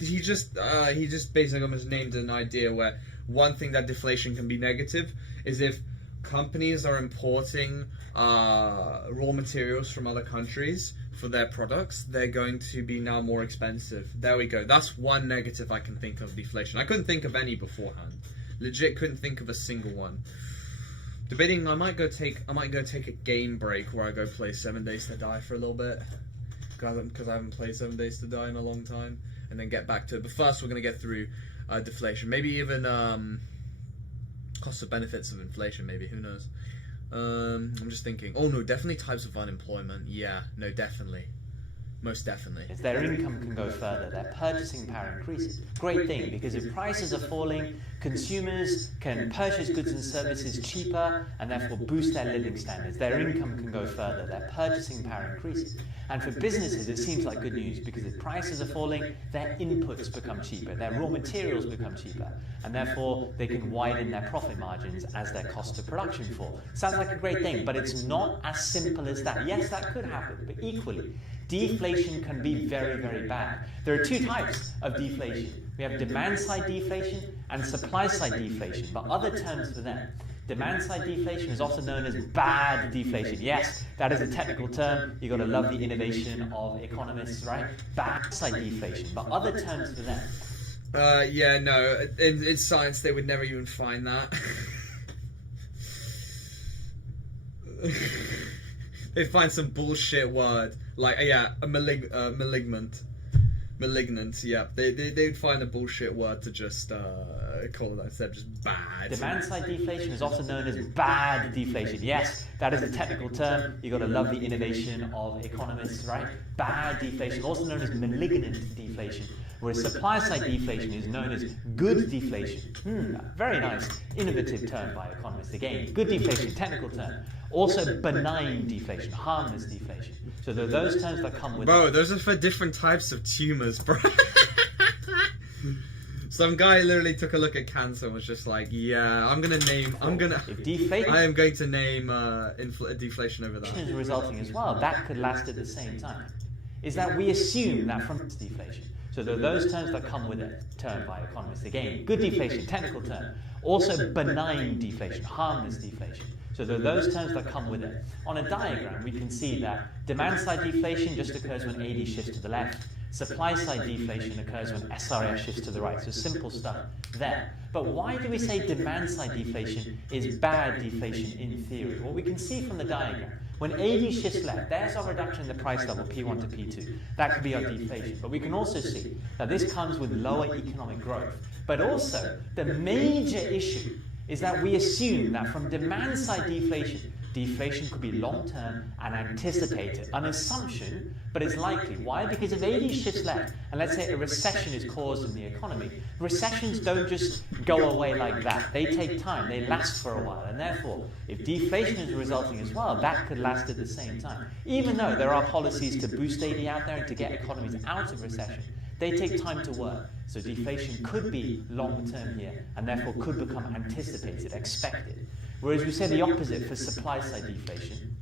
He just basically almost named an idea where one thing that deflation can be negative is if companies are importing raw materials from other countries for their products, they're going to be now more expensive. There we go. That's one negative I can think of deflation. I couldn't think of any beforehand. Legit couldn't think of a single one. Debating, I might go take a game break where I go play 7 Days to Die for a little bit, because I haven't played 7 Days to Die in a long time, and then get back to it. But first we're gonna get through deflation. Maybe even costs and benefits of inflation, maybe, who knows. I'm just thinking, oh no, definitely types of unemployment. Yeah, no, definitely. Most definitely. As their income can go further, their purchasing power increases. Great thing, because if prices are falling, consumers can purchase goods and services cheaper and therefore boost their living standards. Their income can go further, their purchasing power increases. And for businesses, it seems like good news, because if prices are falling, their inputs become cheaper, their raw materials become cheaper, and therefore they can widen their profit margins as their cost of production fall. Sounds like a great thing, but it's not as simple as that. Yes, that could happen, but equally, deflation can be very, very bad. There are 2 types of deflation. We have demand-side deflation and supply-side deflation, but other terms for them. Demand-side deflation is also known as bad deflation. Yes, that is a technical term. You've got to love the innovation of economists, right? Bad-side deflation, but other terms for them. Yeah, no, in science they would never even find that. They'd find some bullshit word, like, yeah, a malignant, yeah. They'd find a bullshit word to just call it that instead of just bad. Demand-side deflation is also known as bad deflation. Yes, that is a technical term. You've got to love the innovation of economists, right? Bad deflation, also known as malignant deflation. whereas supply-side deflation is known as good deflation. Very nice, innovative term by economists. Again, good deflation, technical term. Also benign deflation, harmless deflation. So there are those terms that come with Bro, those are for different types of tumors, bro. Some guy literally took a look at cancer and was just like, yeah, I am going to name deflation over that. Is resulting as well, that could last at the same time. Is that we assume that from deflation. So there are those terms that come with it, term by economists. Again, good deflation, technical term. Also benign deflation, harmless deflation. So there are those terms that come with it. On a diagram, we can see that demand-side deflation just occurs when AD shifts to the left. Supply-side deflation occurs when SRS shifts to the right. So simple stuff there. But why do we say demand-side deflation is bad deflation in theory? Well, we can see from the diagram. When AD shifts left, there's our reduction in the price level, P1 to P2. That could be our deflation. But we can also see that this comes with lower economic growth. But also, the major issue is that we assume that from demand-side deflation, deflation could be long-term and anticipated. An assumption, but it's likely. Why? Because if AD shifts left, and let's say a recession is caused in the economy, recessions don't just go away like that. They take time. They last for a while. And therefore, if deflation is resulting as well, that could last at the same time. Even though there are policies to boost AD out there and to get economies out of recession, they take time to work. So deflation could be long-term here, and therefore could become anticipated, expected. Whereas we say the opposite for supply-side deflation.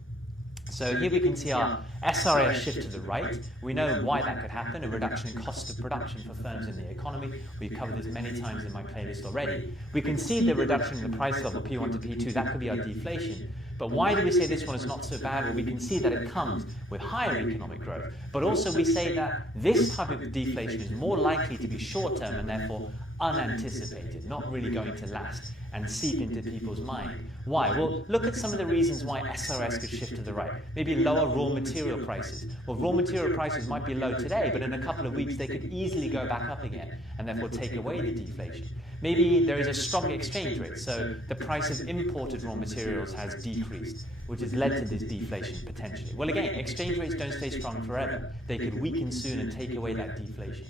So here we can see our SRS shift to the right. We know why that could happen, a reduction in cost of production for firms in the economy. We've covered this many times in my playlist already. We can see the reduction in the price level, P1 to P2, that could be our deflation. But why do we say this one is not so bad? Well, we can see that it comes with higher economic growth. But also we say that this type of deflation is more likely to be short-term and therefore unanticipated, not really going to last and seep into people's mind. Why? Well, look at some of the reasons why SRS could shift to the right. Maybe lower raw material prices. Well, raw material prices might be low today, but in a couple of weeks they could easily go back up again and therefore take away the deflation. Maybe there is a strong exchange rate, so the price of imported raw materials has decreased, which has led to this deflation potentially. Well, again, exchange rates don't stay strong forever. They could weaken soon and take away that deflation.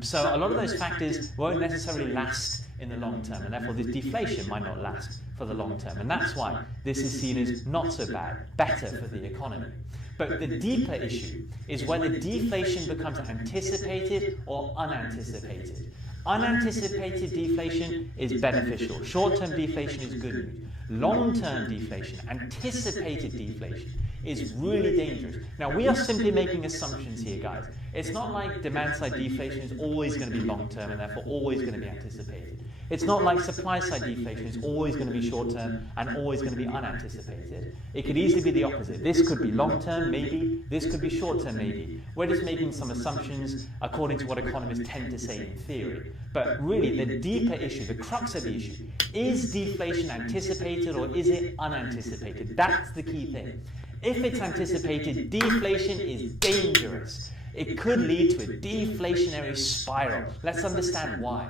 So a lot of those factors won't necessarily last in the long term, and therefore this deflation might not last for the long term. And that's why this is seen as not so bad, better for the economy. But the deeper issue is whether deflation becomes anticipated or unanticipated. Unanticipated deflation is beneficial. Short-term deflation is good news. Long-term deflation, anticipated deflation, is really dangerous. Now, we are simply making assumptions here, guys. It's not like demand-side deflation is always going to be long-term and therefore always going to be anticipated. It's not like supply-side deflation is always going to be short-term and always going to be unanticipated. It could easily be the opposite. This could be long-term, maybe. This could be short-term, maybe. We're just making some assumptions according to what economists tend to say in theory. But really, the deeper issue, the crux of the issue, is deflation anticipated or is it unanticipated? That's the key thing. If it's anticipated, deflation is dangerous. It could lead to a deflationary spiral. Let's understand why.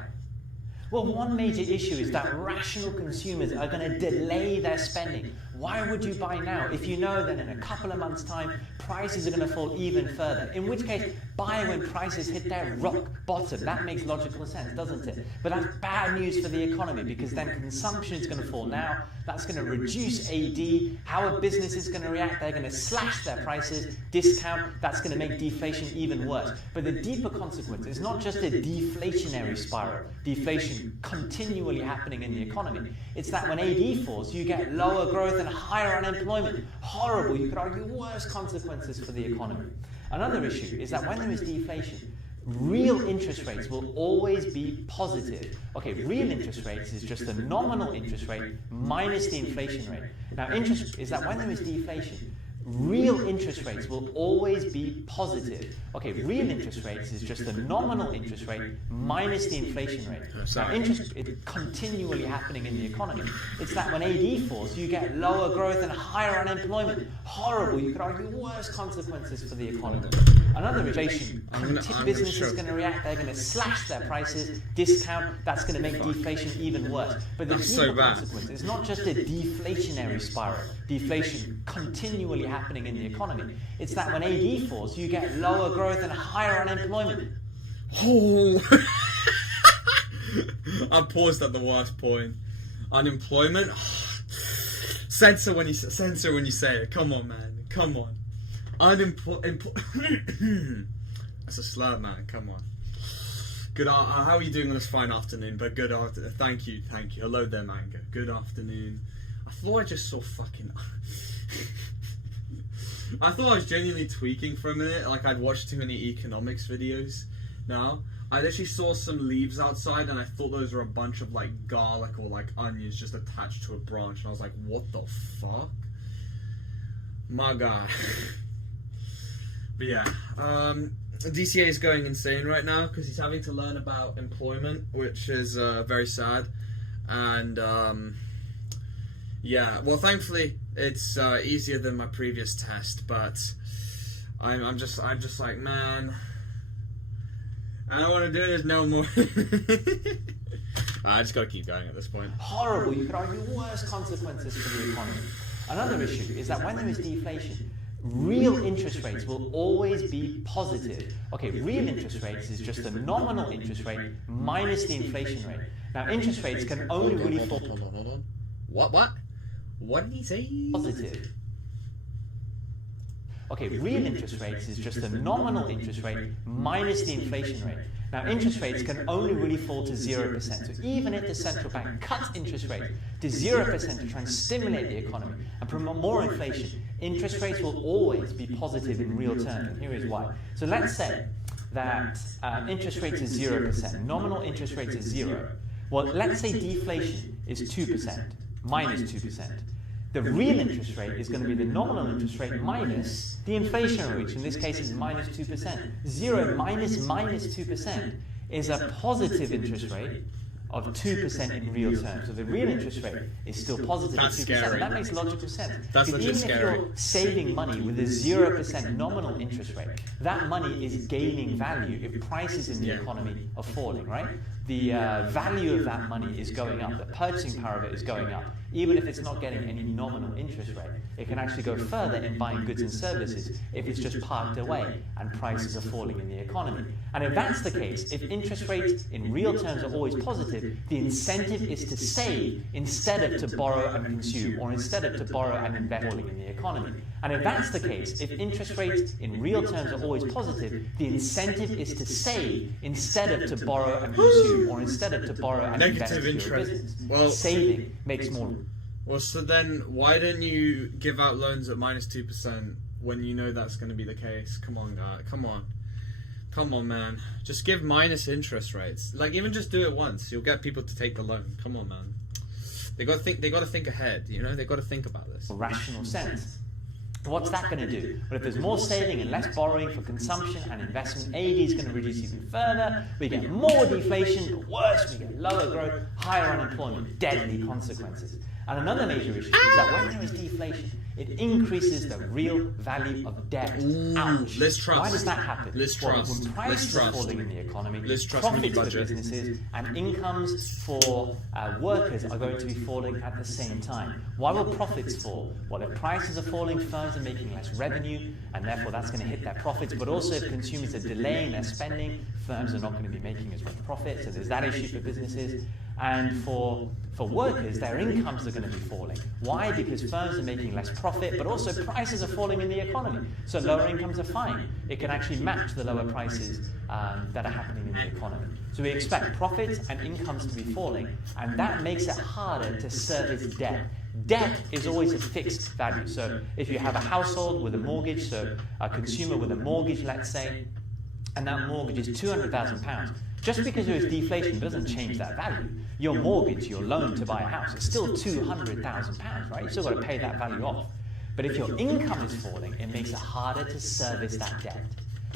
Well, one major issue is that rational consumers are going to delay their spending. Why would you buy now if you know that in a couple of months' time prices are going to fall even further? In which case, buy when prices hit their rock bottom. That makes logical sense, doesn't it? But that's bad news for the economy because then consumption is going to fall now. That's going to reduce AD. How a business is going to react? They're going to slash their prices, discount. That's going to make deflation even worse. But the deeper consequence is not just a deflationary spiral, deflation continually happening in the economy. It's that when AD falls, you get lower growth and higher unemployment. Horrible, you could argue worse consequences for the economy. Another issue is that when there is deflation, real interest rates will always be positive. Okay, real interest rates is just the nominal interest rate minus the inflation rate. Now, interest is that when there is deflation, real interest rates will always be positive. Okay, real interest rates is just the nominal interest rate minus the inflation rate. Now, interest is continually happening in the economy. It's that when AD falls, you get lower growth and higher unemployment. Horrible, you could argue worse consequences for the economy. Another inflation, business is going to react, they're going to slash their prices, discount, that's going to make deflation even worse. But the deeper consequence is not just a deflationary spiral, deflation continually happening in the economy. It's that when AD falls, you get lower growth and higher unemployment. Oh, I paused at the worst point. Unemployment. Censor when you say it. Come on, man. Come on. That's a slur, man. Come on. Good. How are you doing on this fine afternoon? But good afternoon. Thank you. Hello there, Manga. Good afternoon. I thought I just saw fucking. I thought I was genuinely tweaking for a minute. Like I'd watched too many economics videos. Now I literally saw some leaves outside, and I thought those were a bunch of like garlic or like onions just attached to a branch. And I was like, what the fuck? My God. But yeah, DCA is going insane right now because he's having to learn about employment, which is very sad. And yeah, well, thankfully it's easier than my previous test, but I'm just like, man, I don't want to do this no more. I just gotta keep going at this point. Horrible, you could argue worse consequences for the economy. Another issue is that when there is deflation, real interest rates will always be positive. Okay, real interest rates is just the nominal interest rate minus the inflation rate. Now, interest rates can only really fall... Hold on. What did he say? Positive. Okay, real interest rates is just the nominal interest rate minus the inflation rate. Now, interest rates can only really fall to 0%. So even if the central bank cuts interest rates to 0% to try and stimulate the economy and promote more inflation, interest rates will always be positive in real terms. And here is why. So let's say that interest rates is 0%, nominal interest rates is 0. Well, let's say deflation is 2%, minus 2%. The real interest rate is going to be the nominal interest rate minus the inflation rate, which in this case is minus 2%. 0 minus 2% is a positive interest rate of 2% in real terms. So the real interest rate is still positive at 2%. Scary. That makes logical sense. That's because even if you're saving money with a 0% nominal interest rate, that money is gaining value if prices in the economy are falling, right? The value of that money is going up. The purchasing power of it is going up. Even if it's not getting any nominal interest rate, it can actually go further in buying goods and services if it's just parked away and prices are falling in the economy. And if that's the case, if interest rates in real terms are always positive, the incentive is to save instead of to borrow and consume, or instead of to borrow and invest in the economy. And if that's the case, if interest rates in real terms are always positive, the incentive is to save instead of to borrow and consume, or instead of to borrow and invest in your business. Well, saving makes more. Well, so then why don't you give out loans at minus 2% when you know that's going to be the case? Come on, guy. Come on, man. Just give minus interest rates. Like, even just do it once. You'll get people to take the loan. Come on, man. They got to think ahead. You know, they got to think about this. Rational sense. What's that going to do? Well, if there's more saving and less borrowing for consumption and investment, AD is going to reduce even further. We get more deflation, but worse, we get lower growth, higher unemployment, deadly consequences. And another major issue is that when there is deflation, it increases the real value of debt. Ouch. Let's trust. Why does that happen? When prices are falling in the economy, profits for budget. businesses and incomes for workers are going to be falling at the same time. Why will profits fall? Well, if prices are falling, firms are making less revenue, and therefore that's going to hit their profits. But also, if consumers are delaying their spending, firms are not going to be making as much profit. So there's that issue for businesses. And for workers, their incomes are going to be falling. Why? Because firms are making less profit, but also prices are falling in the economy. So lower incomes are fine. It can actually match the lower prices that are happening in the economy. So we expect profits and incomes to be falling, and that makes it harder to service debt. Debt is always a fixed value. So if you have a household with a mortgage, so a consumer with a mortgage, let's say, and that mortgage is £200,000, just because there is deflation doesn't change that value. Your mortgage, your loan to buy a house, is still £200,000, right? You've still got to pay that value off. But if your income is falling, it makes it harder to service that debt.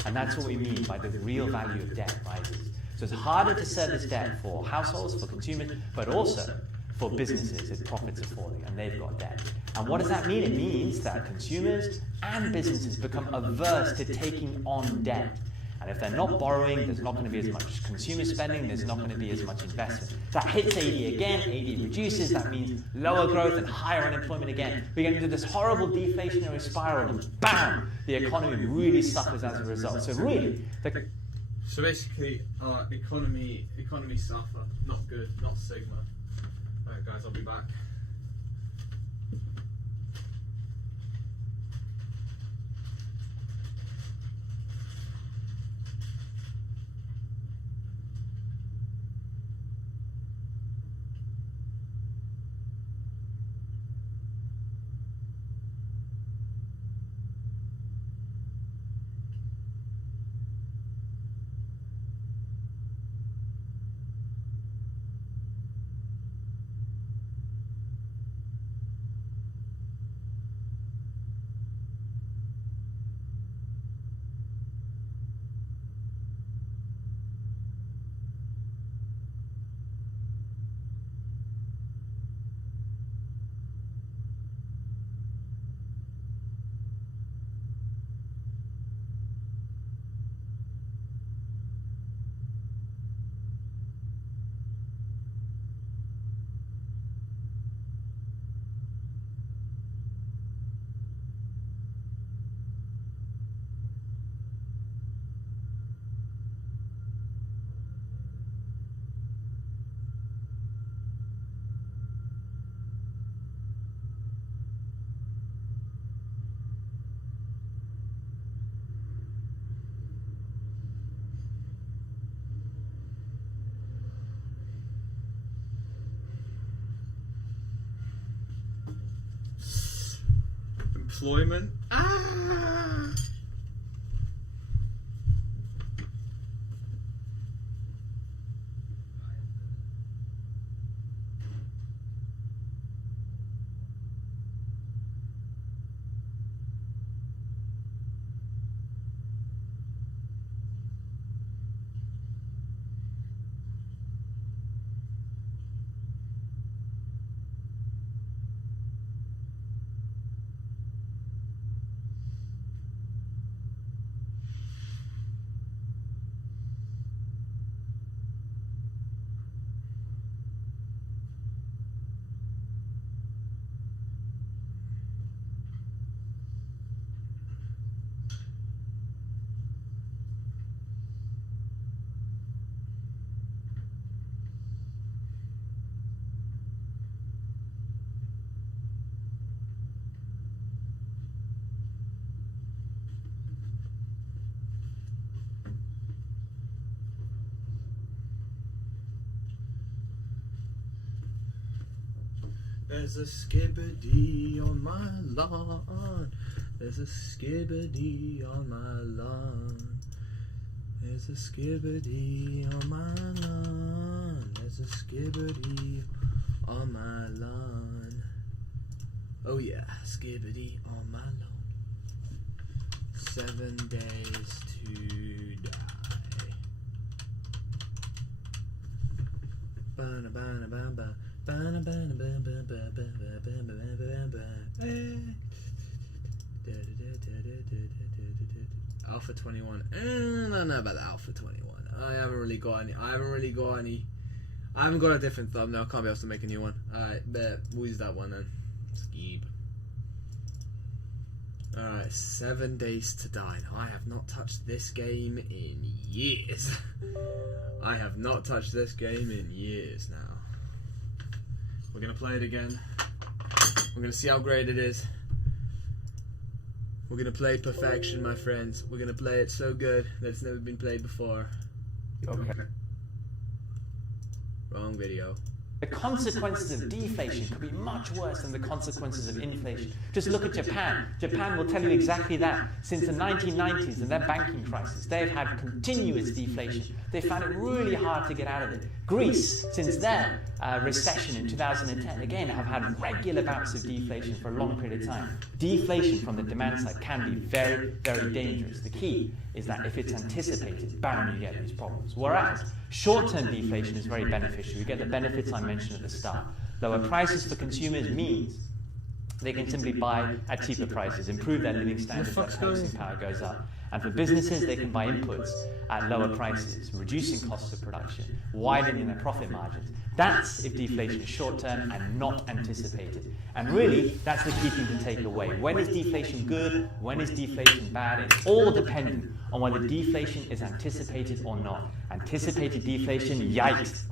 And that's what we mean by the real value of debt rises. So it's harder to service debt for households, for consumers, but also for businesses if profits are falling and they've got debt. And what does that mean? It means that consumers and businesses become averse to taking on debt. And if they're not borrowing, there's not going to be as much consumer spending, there's not going to be as much investment. That hits AD again, AD reduces, that means lower growth and higher unemployment again. We get into this horrible deflationary spiral and bam, the economy really suffers as a result. So really, So basically, economy suffer, not good, not Sigma. Alright guys, I'll be back. Employment. There's a skibbity on my lawn. There's a skibbity on my lawn. There's a skibbity on my lawn. There's a skibbity on my lawn. Oh yeah, skibbity on my lawn. 7 days to die. Ba-na-ba-na-ba-ba. Alpha 21. I don't know about the Alpha 21. I haven't got a different thumbnail. Can't be able to make a new one. Alright, bet we'll use that one then. Skeeb. Alright, 7 days to die. Now, I have not touched this game in years. I have not touched this game in years now. We're gonna play it again. We're gonna see how great it is. We're gonna play perfection, my friends. We're gonna play it so good that it's never been played before. Okay. Wrong video. The consequences of deflation could be much worse than the consequences of inflation. Just look at Japan. Japan will tell you exactly that. Since the 1990s and their banking crisis, they've had continuous deflation. They found it really hard to get out of it. Greece, since their recession in 2010, again, have had regular bouts of deflation for a long period of time. Deflation from the demand side can be very, very dangerous. The key is that if it's anticipated, bam, you get these problems. Whereas short-term deflation is very beneficial. You get the benefits I mentioned at the start. Lower prices for consumers means they can simply buy at cheaper prices, improve their living standards, their purchasing power goes up. And for businesses, they can buy inputs at lower prices, reducing costs of production, widening their profit margins. That's if deflation is short-term and not anticipated. And really, that's the key thing to take away. When is deflation good? When is deflation bad? It's all dependent on whether deflation is anticipated or not. Anticipated deflation, yikes,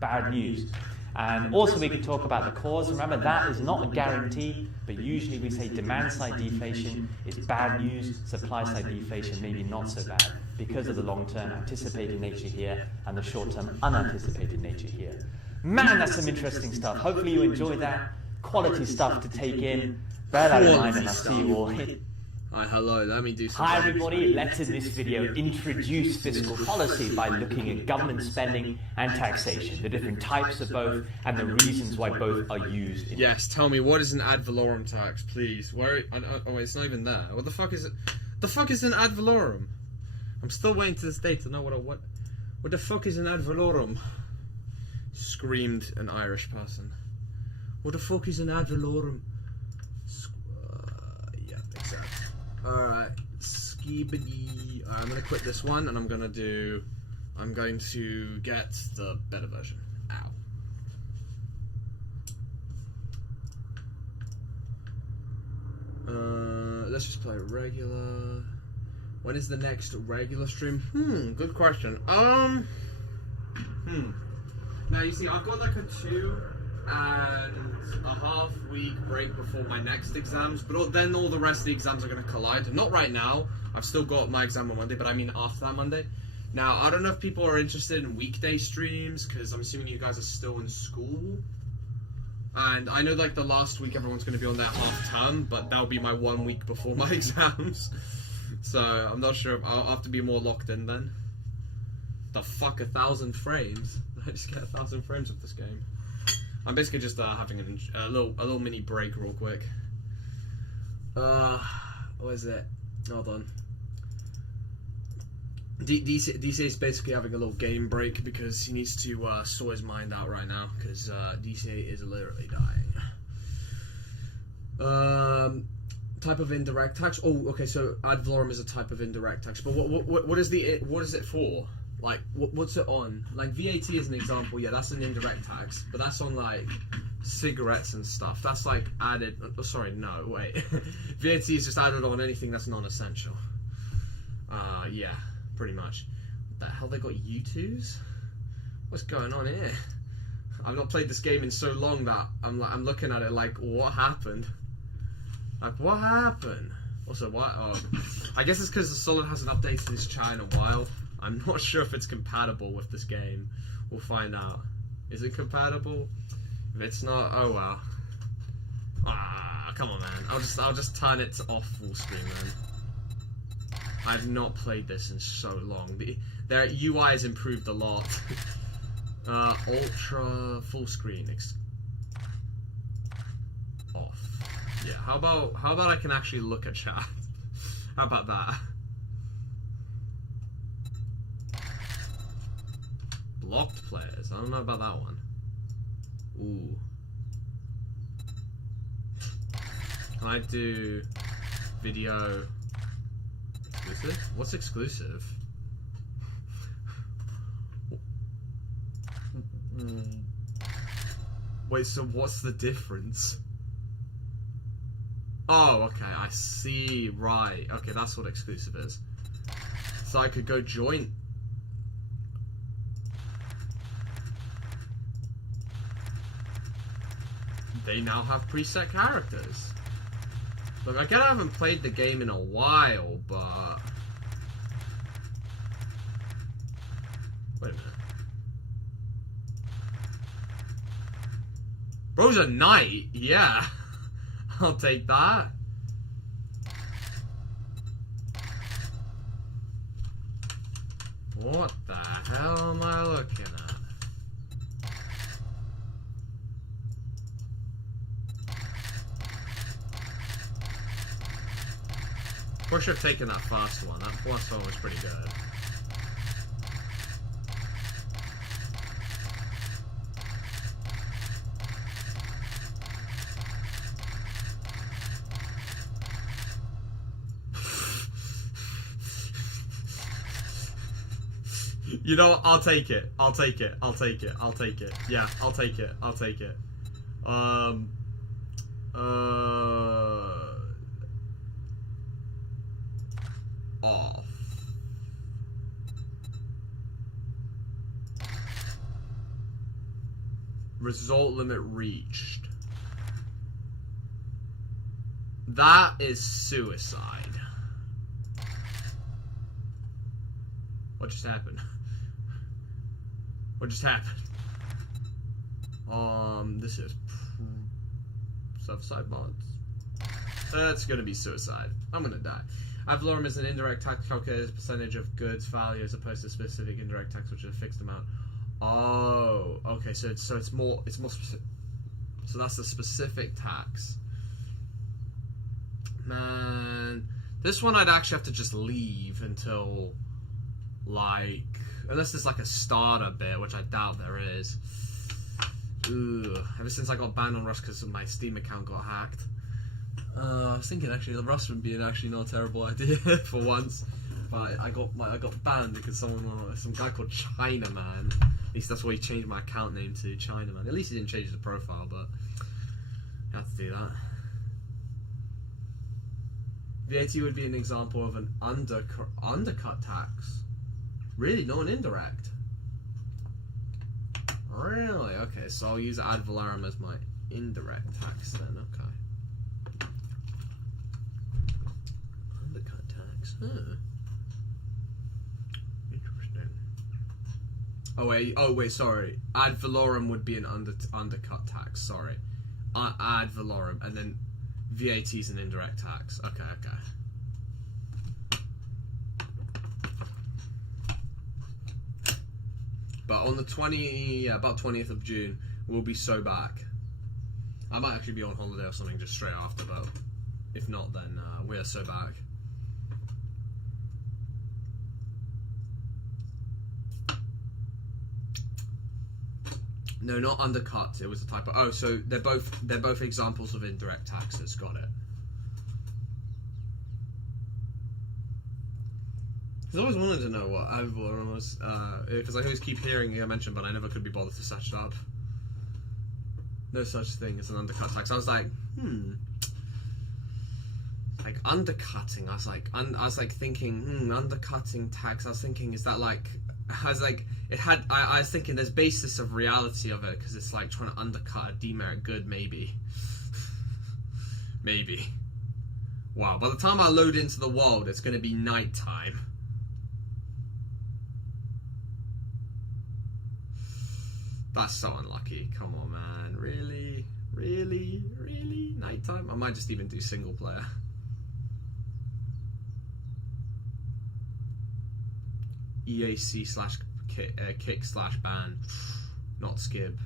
bad news. And also we can talk about the cause. Remember, that is not a guarantee, but usually we say demand-side deflation is bad news, supply-side deflation maybe not so bad, because of the long-term anticipated nature here and the short-term unanticipated nature here. Man, that's some interesting stuff. Hopefully you enjoyed that. Quality stuff to take in. Bear that in mind, and I'll see you all. Hi, hello, let me do something. Hi everybody, let's in this video introduce fiscal policy by looking at government spending and taxation, the different types of both and the reasons why both are used. Yes, tell me, what is an ad valorem tax, please? Where? Oh, it's not even there. What the fuck is it? The fuck is an ad valorem? I'm still waiting to this day to know what the fuck is an ad valorem? Screamed an Irish person. What the fuck is an ad valorem? Yeah, exactly. Alright, skibidi. I'm gonna quit this one and I'm going to get the better version. Ow. Let's just play regular. When is the next regular stream? Good question. Now you see, I've got like a 2.5 week break before my next exams, but then all the rest of the exams are going to collide. Not right now, I've still got my exam on Monday, but I mean after that Monday. Now, I don't know if people are interested in weekday streams, because I'm assuming you guys are still in school. And I know like the last week everyone's going to be on their half term, but that'll be my 1 week before my exams. So, I'm not sure if I'll have to be more locked in then. The fuck, 1,000 frames? I just get 1,000 frames of this game. I'm basically just having a little mini break real quick. What is it? Hold on. DC is basically having a little game break because he needs to sort his mind out right now because DC is literally dying. Type of indirect tax. Oh, okay. So ad valorem is a type of indirect tax. But what is it for? Like, what's it on? Like, VAT is an example, yeah, that's an indirect tax, but that's on, like, cigarettes and stuff. That's, like, added, sorry, no, wait. VAT is just added on anything that's non-essential. Yeah, pretty much. What the hell, they got U2s? What's going on here? I've not played this game in so long that I'm looking at it like, what happened? Like, what happened? Also, what? Oh, I guess it's because the Solid hasn't updated his chat in a while. I'm not sure if it's compatible with this game. We'll find out. Is it compatible? If it's not, oh well. Come on, man. I'll just turn it off full screen, man. I've not played this in so long. Their UI has improved a lot. Ultra full screen off. Yeah. How about I can actually look at chat? How about that? Blocked players. I don't know about that one. Ooh. Can I do video exclusive? What's exclusive? Wait, so what's the difference? Oh, okay, I see. Right. Okay, that's what exclusive is. So I could go join. They now have preset characters. Look, I haven't played the game in a while, but... Wait a minute. Bro's a knight? Yeah. I'll take that. What the hell am I looking at? I should have taken that first one. That first one was pretty good. You know what? I'll take it. I'll take it. I'll take it. I'll take it. Yeah, I'll take it. I'll take it. Off. Result limit reached. That is suicide. What just happened? What just happened? This is suicide mods. That's gonna be suicide. I'm gonna die. Ad valorem is an indirect tax calculated as a percentage of goods value as opposed to specific indirect tax, which is a fixed amount. Oh, okay. So it's more specific. So that's the specific tax. Man, this one I'd actually have to just leave until, like, unless there's like a starter bit, which I doubt there is. Ugh. Ever since I got banned on Rust because my Steam account got hacked. I was thinking actually the Rust would be actually not a terrible idea for once, but I got banned because some guy called Chinaman. At least that's what he changed my account name to, Chinaman. At least he didn't change the profile, but I had to do that. VAT would be an example of an undercut tax. Really, not an indirect. Really? Okay, so I'll use ad valorem as my indirect tax then. Okay. Undercut tax. Huh. Interesting. Oh wait, sorry. Ad valorem would be an undercut tax. Sorry. Ad valorem, and then VAT is an indirect tax. Okay. But on the about 20th of June, we'll be so back. I might actually be on holiday or something just straight after, but if not, then we're so back. No, not undercut. It was a typo. Oh, so they're both examples of indirect taxes. Got it. I always wanted to know what ad valorem was, because I always keep hearing it mentioned, but I never could be bothered to search it up. No such thing as an undercut tax. I was like, like undercutting. I was like thinking, undercutting tax. I was thinking, is that like? I was like, I was thinking there's basis of reality of it because it's like trying to undercut a demerit good, maybe. Maybe. Wow. By the time I load into the world, it's going to be nighttime. That's so unlucky. Come on, man. Really? Nighttime? I might just even do single player. EAC / kick / ban. Not skib.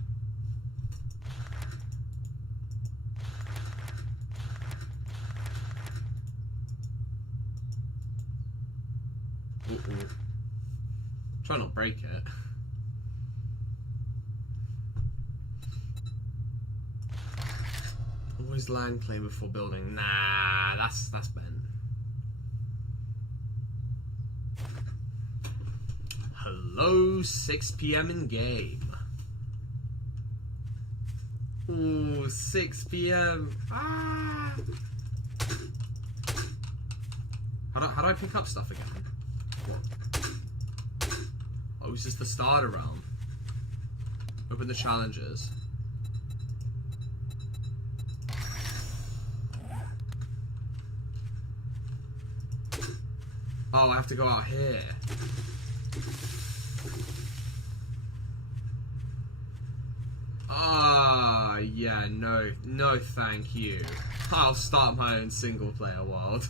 Try not break it. Always land claim before building. Nah, that's bent. Hello, 6 p.m. in game. Ooh, 6 p.m. Ah. How do I pick up stuff again? What? Oh, is this the starter realm? Open the challenges. Oh, I have to go out here. Ah, yeah, no thank you. I'll start my own single player world.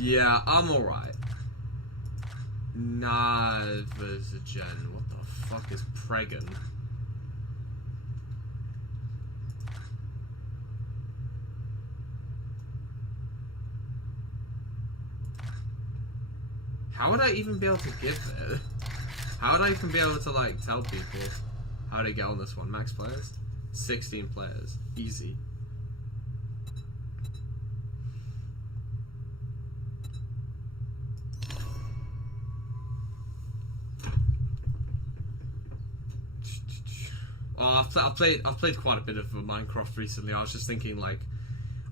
Yeah, I'm alright. Nah, there's a gen. What the fuck is preggin? How would I even be able to give it? How would I even be able to, like, tell people how to get on this one? Max players? 16 players. Easy. Oh, I've played quite a bit of Minecraft recently. I was just thinking, like,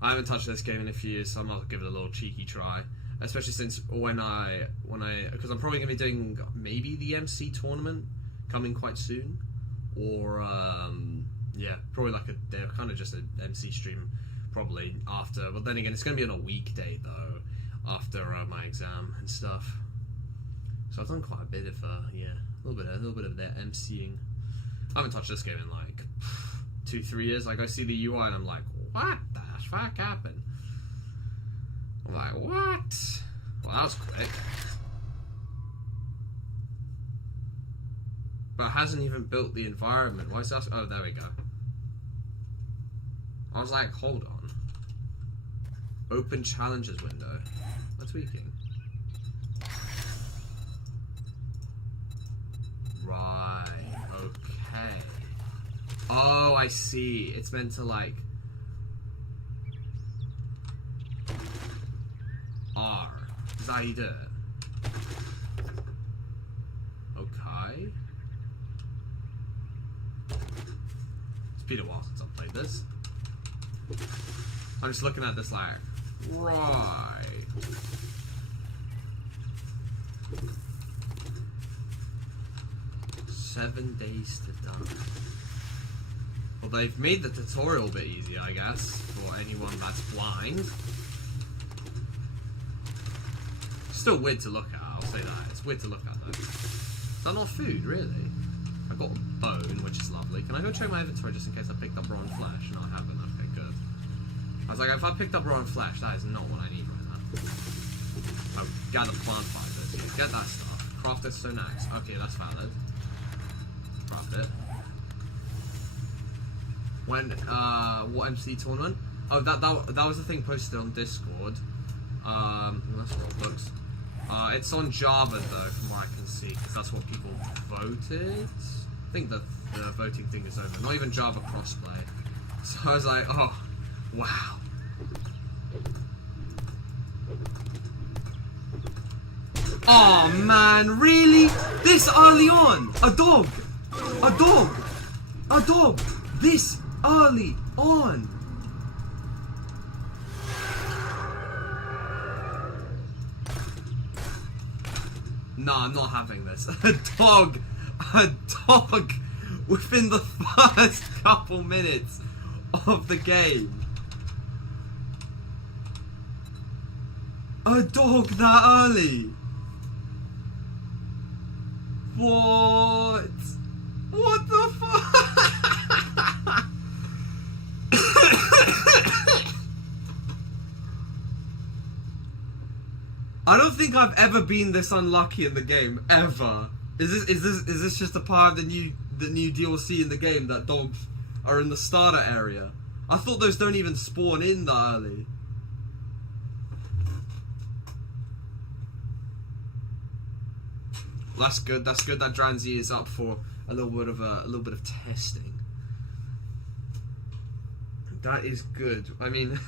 I haven't touched this game in a few years, so I might give it a little cheeky try. Especially since because I'm probably gonna be doing maybe the MC tournament coming quite soon, or probably like they're kind of just an MC stream probably after. But then again, it's gonna be on a weekday though, after my exam and stuff. So I've done quite a bit of a little bit of that MCing. I haven't touched this game in like 2-3 years. Like I see the UI and I'm like, what the fuck happened? I'm like, what? Well, that was quick. But it hasn't even built the environment. Why is that? Oh, there we go. I was like, hold on. Open challenges window. What's tweaking? Right. Okay. Oh, I see. It's meant to like... R. Is that how you do it? Okay. It's been a while since I've played this. I'm just looking at this like, right. "7 days to die." Well, they've made the tutorial a bit easier, I guess, for anyone that's blind. Still weird to look at, I'll say that. It's weird to look at though. Is that not food, really? I got a bone, which is lovely. Can I go check my inventory just in case I picked up raw and flesh? No, I haven't. Okay, good. I was like, if I picked up raw and flesh, that is not what I need right now. Oh, gather plant fibers. Yeah, get that stuff. Craft a stone axe. Okay, that's valid. Craft it. When, what MC tournament? Oh, that was the thing posted on Discord. That's Roblox. It's on Java though, from what I can see, because that's what people voted. I think the voting thing is over. Not even Java crossplay. So I was like, oh, wow. Oh man, really? This early on? A dog! A dog! A dog! This early on! No, I'm not having this. A dog within the first couple minutes of the game. A dog that early. What? What the fuck? I don't think I've ever been this unlucky in the game, ever. Is this just a part of the new DLC in the game that dogs are in the starter area? I thought those don't even spawn in that early. That's good. That's good that Dranzy is up for a little bit of testing. That is good. I mean,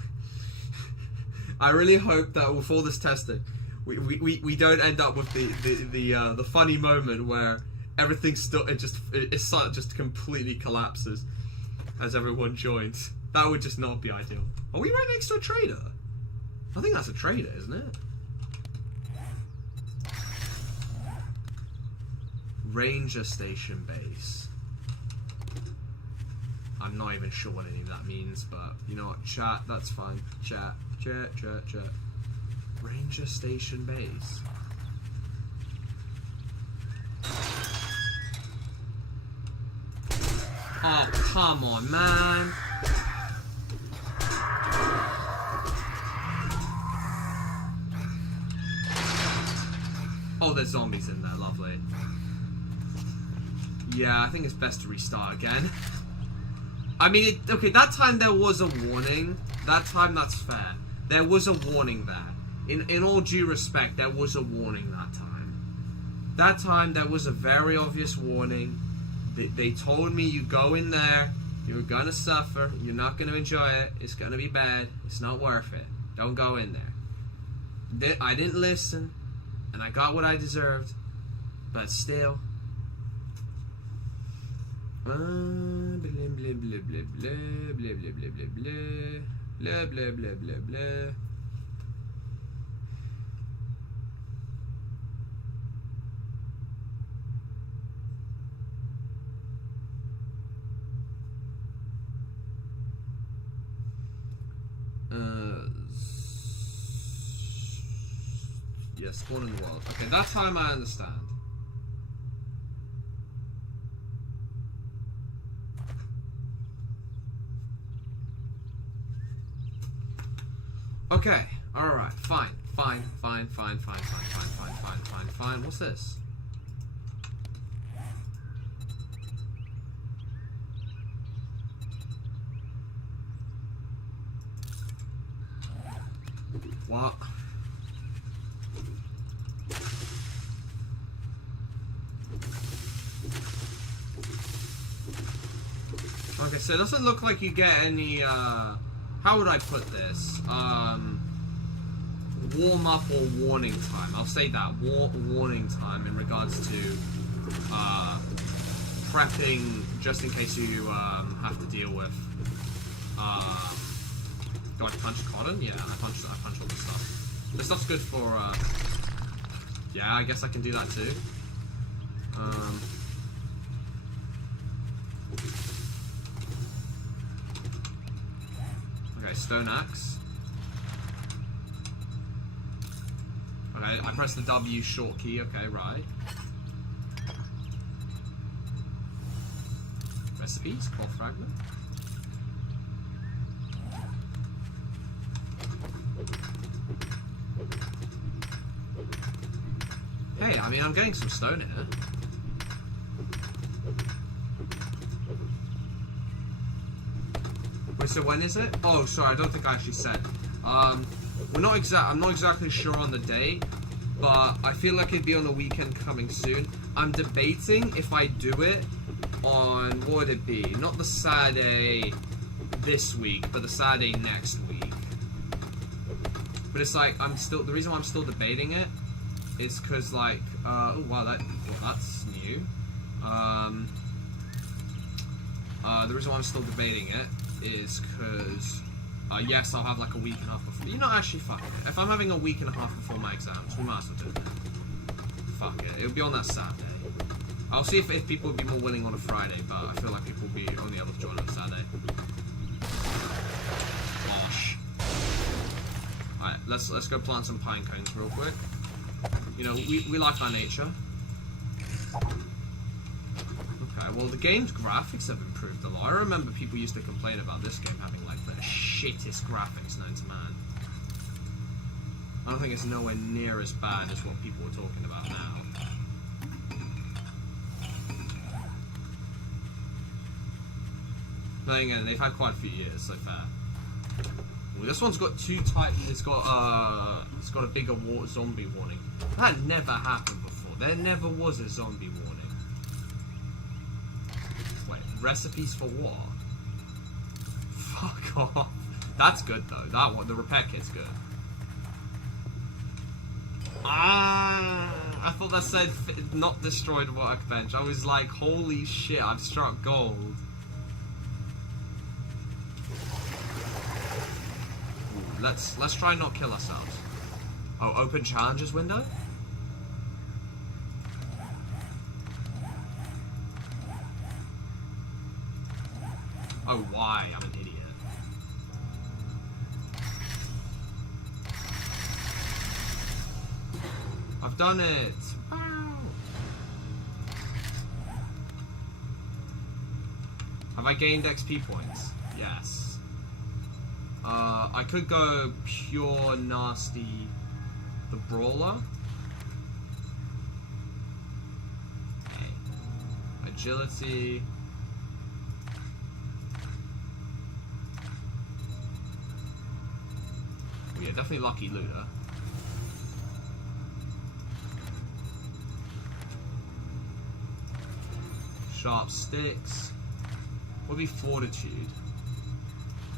I really hope that with all this testing, we don't end up with the funny moment where everything just completely collapses as everyone joins. That would just not be ideal. Are we right next to a trader? I think that's a trader, isn't it? Ranger station base. I'm not even sure what any of that means, but you know what? Chat, that's fine. Chat. Ranger station base. Oh, come on, man. Oh, there's zombies in there, lovely. Yeah, I think it's best to restart again. I mean, okay, that time there was a warning. That time, that's fair. There was a warning there. In all due respect, there was a warning that time. That time, there was a very obvious warning. They told me, you go in there, you're gonna suffer, you're not gonna enjoy it, it's gonna be bad, it's not worth it. Don't go in there. I didn't listen, and I got what I deserved, but still... Blah blah blah blah blah blah blah blah blah blah blah blah blah blah. Yeah, spawn in the world. Okay, that time I understand. Okay, alright, fine. What's this? What? Okay, so it doesn't look like you get any, how would I put this? Warm up or warning time. I'll say that. Warning time in regards to, prepping just in case you, have to deal with, do I punch cotton? Yeah, I punch all this stuff. This stuff's good for, yeah, I guess I can do that too. Okay, stone axe. Okay, I press the W short key, okay, right. Recipes, cloth fragment. Hey, I mean, I'm getting some stone here. Wait, so when is it? Oh, sorry, I don't think I actually said. I'm not exactly sure on the date, but I feel like it'd be on a weekend coming soon. I'm debating if I do it on, what would it be? Not the Saturday this week, but the Saturday next week. But it's like, the reason why I'm still debating it is because, like, oh wow, that's new. The reason why I'm still debating it is because, yes, I'll have like a week and a half before. You know, actually, fuck it. If I'm having a week and a half before my exams, we might as well do it. Fuck it. It'll be on that Saturday. I'll see if people would be more willing on a Friday, but I feel like people will be only able to join on Saturday. Gosh. Alright, let's go plant some pine cones real quick. You know, we like our nature. Okay, well, the game's graphics have improved a lot. I remember people used to complain about this game having, like, the shittest graphics known to man. I don't think it's nowhere near as bad as what people were talking about now. But then again, they've had quite a few years, so fair. Well, this one's got two types. It's got a bigger zombie warning. That never happened before. There never was a zombie warning. Wait, recipes for what? Fuck off. That's good though. That one, the repair kit's good. I thought that said not destroyed workbench. I was like, holy shit, I've struck gold. Let's try and not kill ourselves. Oh, open challenges window? Oh, why? I'm an idiot. I've done it! Wow! Have I gained XP points? Yes. I could go pure nasty the brawler. Okay. Agility. Oh, yeah, definitely lucky looter. Sharp sticks. What would be fortitude?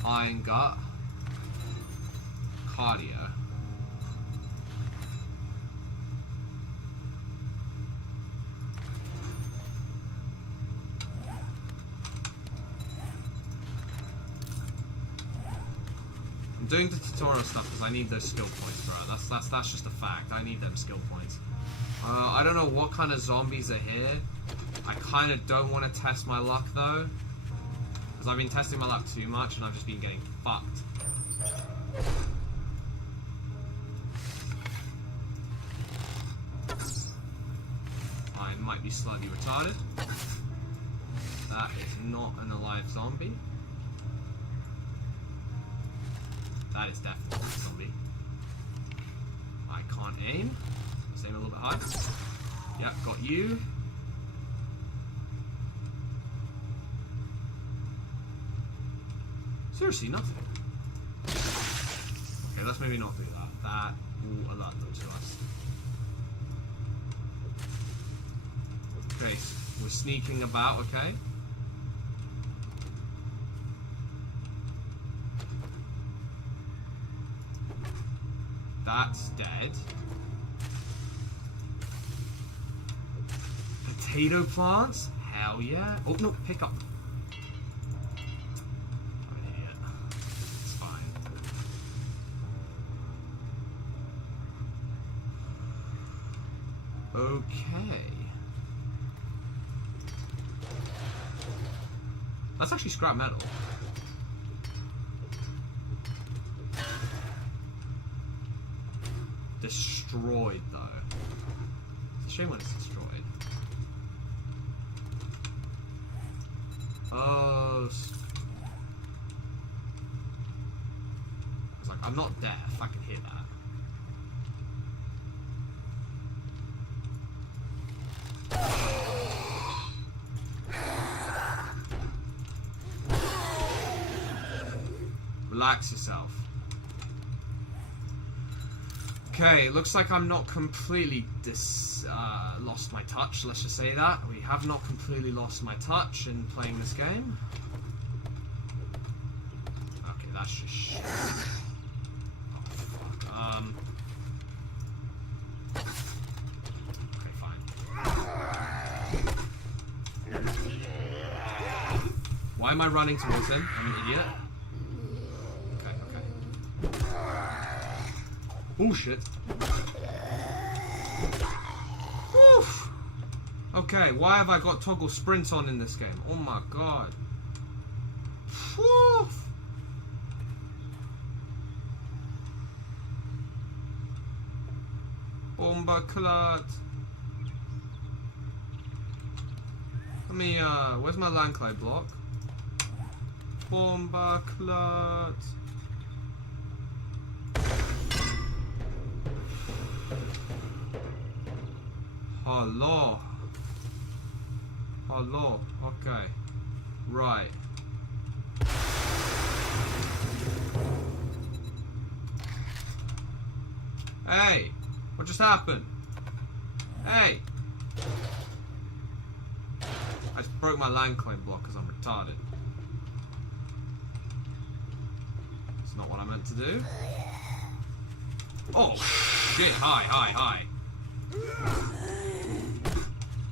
Iron gut. Cardio. I'm doing the tutorial stuff because I need those skill points, bro. That's just a fact. I need them skill points. I don't know what kind of zombies are here. I kind of don't want to test my luck though, because I've been testing my luck too much and I've just been getting fucked. I might be slightly retarded. That is not an alive zombie. That is definitely a zombie. I can't aim. Let's aim a little bit high. Yep, got you. Seriously, nothing. Okay, let's maybe not do that. That will alert them to us. Okay, so we're sneaking about, okay? That's dead. Potato plants? Hell yeah. Oh, no, pick up. I'm an idiot. It's fine. Okay. That's actually scrap metal. Destroyed though. It's a shame when it's destroyed. Oh, I was like, I'm not deaf. I can hear that. Relax yourself. Okay, it looks like I'm not completely lost my touch, let's just say that. We have not completely lost my touch in playing this game. Okay, that's just shit. Oh, fuck. Okay, fine. Why am I running towards him? I'm an idiot. Bullshit. Oof. Okay, why have I got toggle sprint on in this game? Oh my god. Oof. Bomba clot. Let me, where's my landclay block? Bomba clot. Hello. Hello. Okay. Right. Hey! What just happened? Hey! I just broke my landclay block because I'm retarded. That's not what I meant to do. Oh, shit. Hi.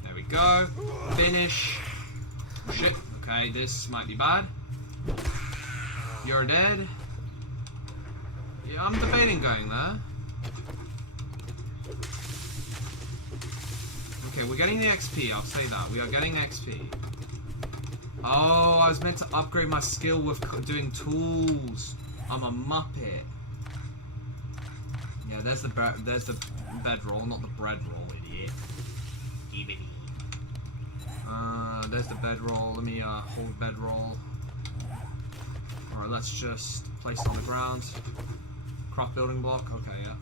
There we go. Finish. Shit. Okay, this might be bad. You're dead. Yeah, I'm debating going there. Okay, we're getting the XP, I'll say that. We are getting XP. Oh, I was meant to upgrade my skill with doing tools. I'm a muppet. Yeah, there's the bedroll, not the bread roll, idiot. There's the bedroll. Let me hold bedroll. Alright, let's just place it on the ground. Craft building block. Okay, yeah.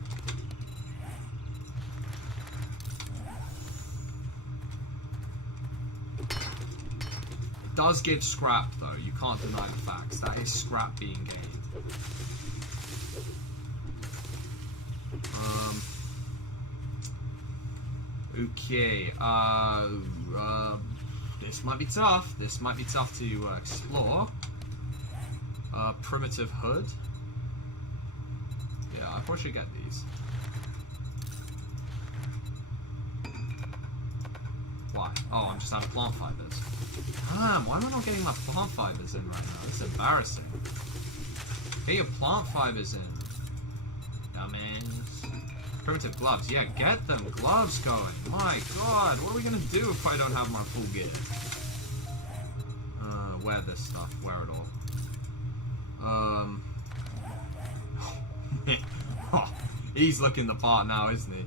It does give scrap, though. You can't deny the facts. That is scrap being gained. Okay, this might be tough. This might be tough to explore. Primitive hood. Yeah, I probably should get these. Why? Oh, I'm just out of plant fibers. Damn, why am I not getting my plant fibers in right now? This is embarrassing. Get your plant fibers in. Dumbass. Primitive gloves. Yeah, get them gloves going. My god, what are we gonna do if I don't have my full gear? Wear this stuff. Wear it all. Oh, he's looking the part now, isn't he?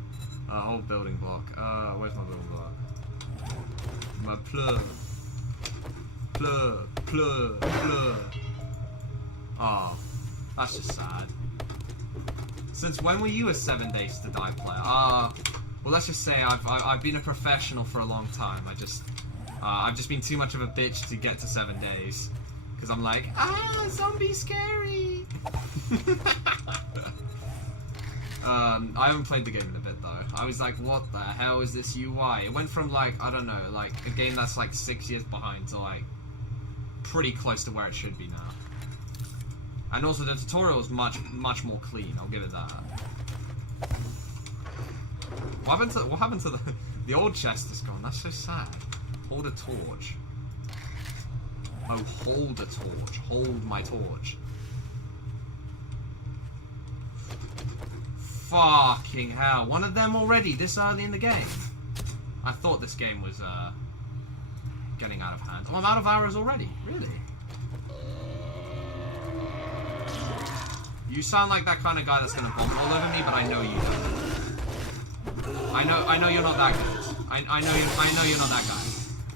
Whole building block. Where's my building block? My plug. Oh, that's just sad. Since when were you a 7 Days to Die player? Well, let's just say I've been a professional for a long time. I've just been too much of a bitch to get to 7 days. Because I'm like, zombie scary! I haven't played the game in a bit though. I was like, what the hell is this UI? It went from like, I don't know, like a game that's like 6 years behind to like pretty close to where it should be now. And also the tutorial is much more clean, I'll give it that. What happened to the old chest is gone? That's so sad. Hold a torch. Oh, hold a torch. Hold my torch. Fucking hell. One of them already this early in the game. I thought this game was getting out of hand. Oh, I'm out of arrows already. Really? You sound like that kind of guy that's gonna bomb all over me, but I know you don't. I know you're not that good. I know you're not that guy.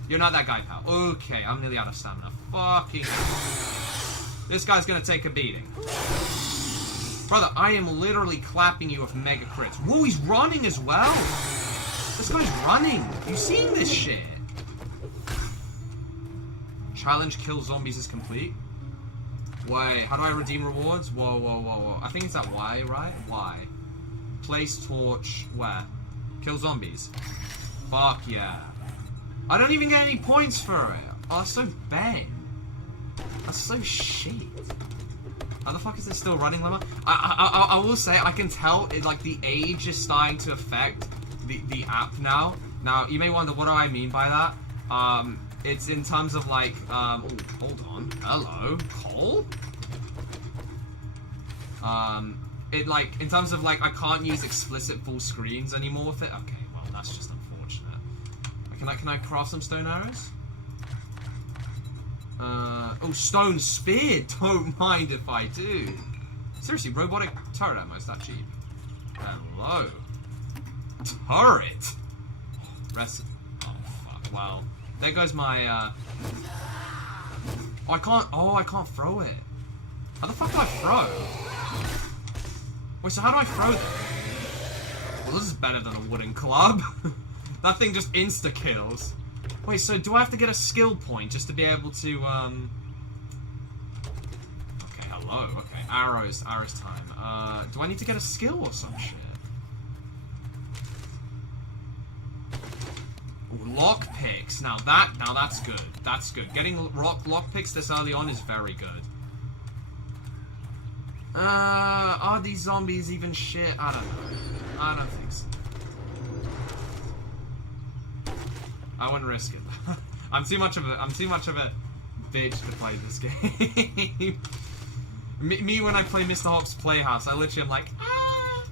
You're not that guy, pal. Okay, I'm nearly out of stamina. Fucking hell. This guy's gonna take a beating. Brother, I am literally clapping you with mega crits. Whoa, he's running as well! This guy's running! You seen this shit? Challenge kill zombies is complete. Wait, how do I redeem rewards? Whoa. I think it's that Y, right? Y. Place torch, where? Kill zombies. Fuck yeah. I don't even get any points for it. Oh, that's so bad. That's so shit. How the fuck is this still running, Lemma? I will say, I can tell, like, the age is starting to affect the app now. Now, you may wonder, what do I mean by that? It's in terms of, like, oh, hold on. Hello? Cole? It, like, in terms of, like, I can't use explicit full screens anymore with it. Okay, well, that's just unfortunate. Can I craft some stone arrows? Oh, stone spear! Don't mind if I do. Seriously, robotic turret ammo, is that cheap? Hello. Turret? Recipe. Oh, fuck. Well, there goes my, Oh, I can't throw it. How the fuck do I throw? Wait, so how do I throw them? Well, this is better than a wooden club. That thing just insta-kills. Wait, so do I have to get a skill point just to be able to, Okay, hello. Okay, arrows time. Do I need to get a skill or some shit? Ooh, lockpicks. Now that's good. That's good. Getting lockpicks this early on is very good. Are these zombies even shit? I don't know. I don't think so. I wouldn't risk it. I'm too much of a bitch to play this game. me when I play Mr. Hop's Playhouse, I literally am like, ah.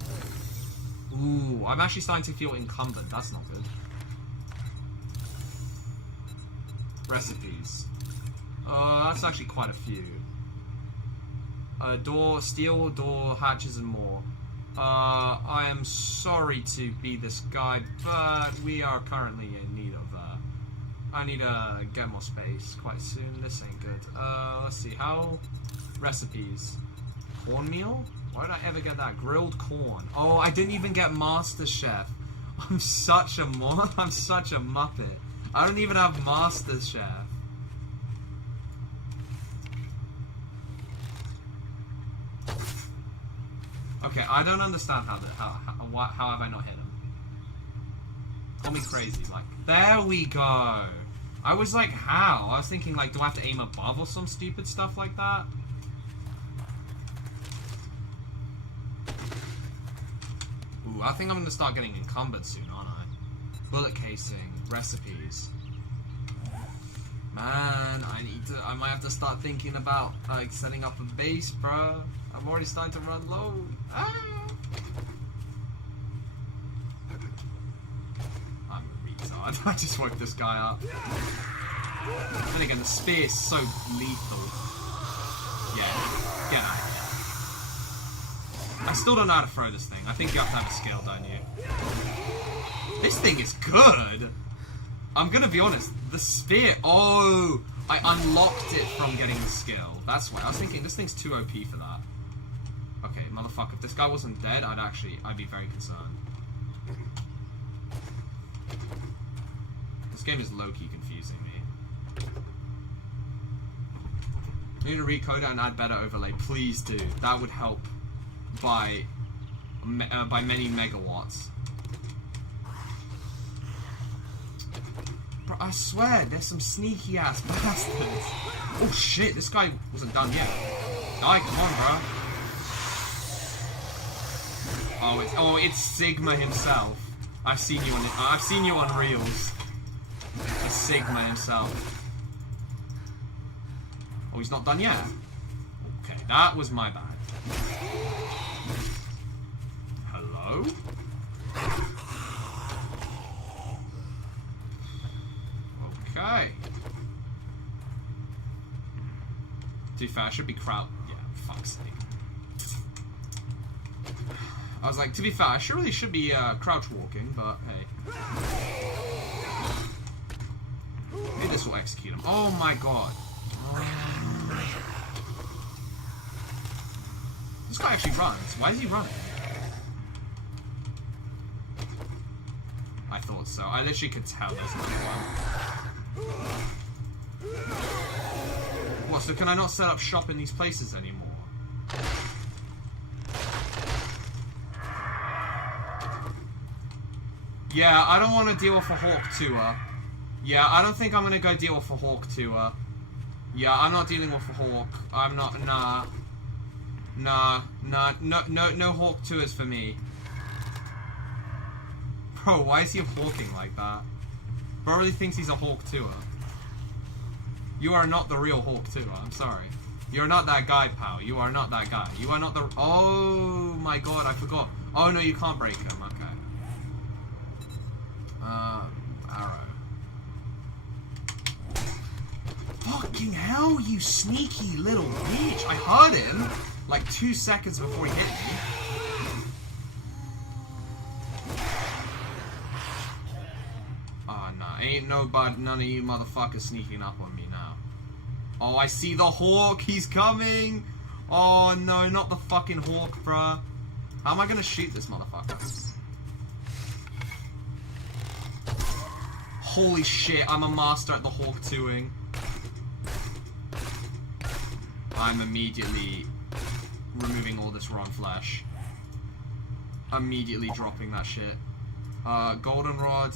Ooh, I'm actually starting to feel encumbered. That's not good. Recipes. That's actually quite a few. Door, steel door, hatches, and more. I am sorry to be this guy, but we are currently in need of, I need to get more space quite soon. This ain't good. Let's see, how, recipes. Cornmeal? Why did I ever get that? Grilled corn. Oh, I didn't even get Master Chef. I'm such a muppet. I don't even have Master Chef. Okay, I don't understand how have I not hit him? Call me crazy, like, there we go. I was like, how? I was thinking, like, do I have to aim above or some stupid stuff like that? Ooh, I think I'm gonna start getting encumbered soon, aren't I? Bullet casing, recipes. Man, I might have to start thinking about, like, setting up a base, bro. I'm already starting to run low. Ah! I'm a retard. I just woke this guy up. Then again, the spear is so lethal. Yeah, get out of here. I still don't know how to throw this thing. I think you have to have a skill, don't you? This thing is good! I'm gonna be honest, the spear... Oh! I unlocked it from getting the skill. That's why. I was thinking, this thing's too OP for that. Okay, motherfucker, if this guy wasn't dead, I'd be very concerned. This game is low-key confusing me. I need to recode it and add better overlay. Please do. That would help by many megawatts. Bro, I swear, there's some sneaky ass bastards. Oh shit, this guy wasn't done yet. Die, come on, bro. Oh, it's Sigma himself. I've seen you on Reels. It's Sigma himself. Oh, he's not done yet. Okay, that was my bad. Hello? Okay. To be fair, I should be crowd. Yeah, fuck's sake. I was like, to be fair, I really should be crouch walking, but hey. Maybe this will execute him. Oh my god. This guy actually runs. Why is he running? I thought so. I literally could tell there's another one. What, so can I not set up shop in these places anymore? Yeah, I don't want to deal with a Hawk Tour. Yeah, I don't think I'm going to go deal with a Hawk Tour. Yeah, I'm not dealing with a Hawk. I'm not, nah. No Hawk Tours for me. Bro, why is he hawking like that? Bro really thinks he's a Hawk Tour. You are not the real Hawk Tour, I'm sorry. You're not that guy, pal. You are not that guy. You are not the... Oh my god, I forgot. Oh no, you can't break him, okay. Arrow. Fucking hell, you sneaky little bitch! I heard him like 2 seconds before he hit me. Oh no, ain't nobody, none of you motherfuckers sneaking up on me now. Oh, I see the Hawk, he's coming! Oh no, not the fucking Hawk, bruh. How am I gonna shoot this motherfucker? Holy shit, I'm a master at the Hawk 2ing. I'm immediately removing all this raw flesh. Immediately dropping that shit. Goldenrod.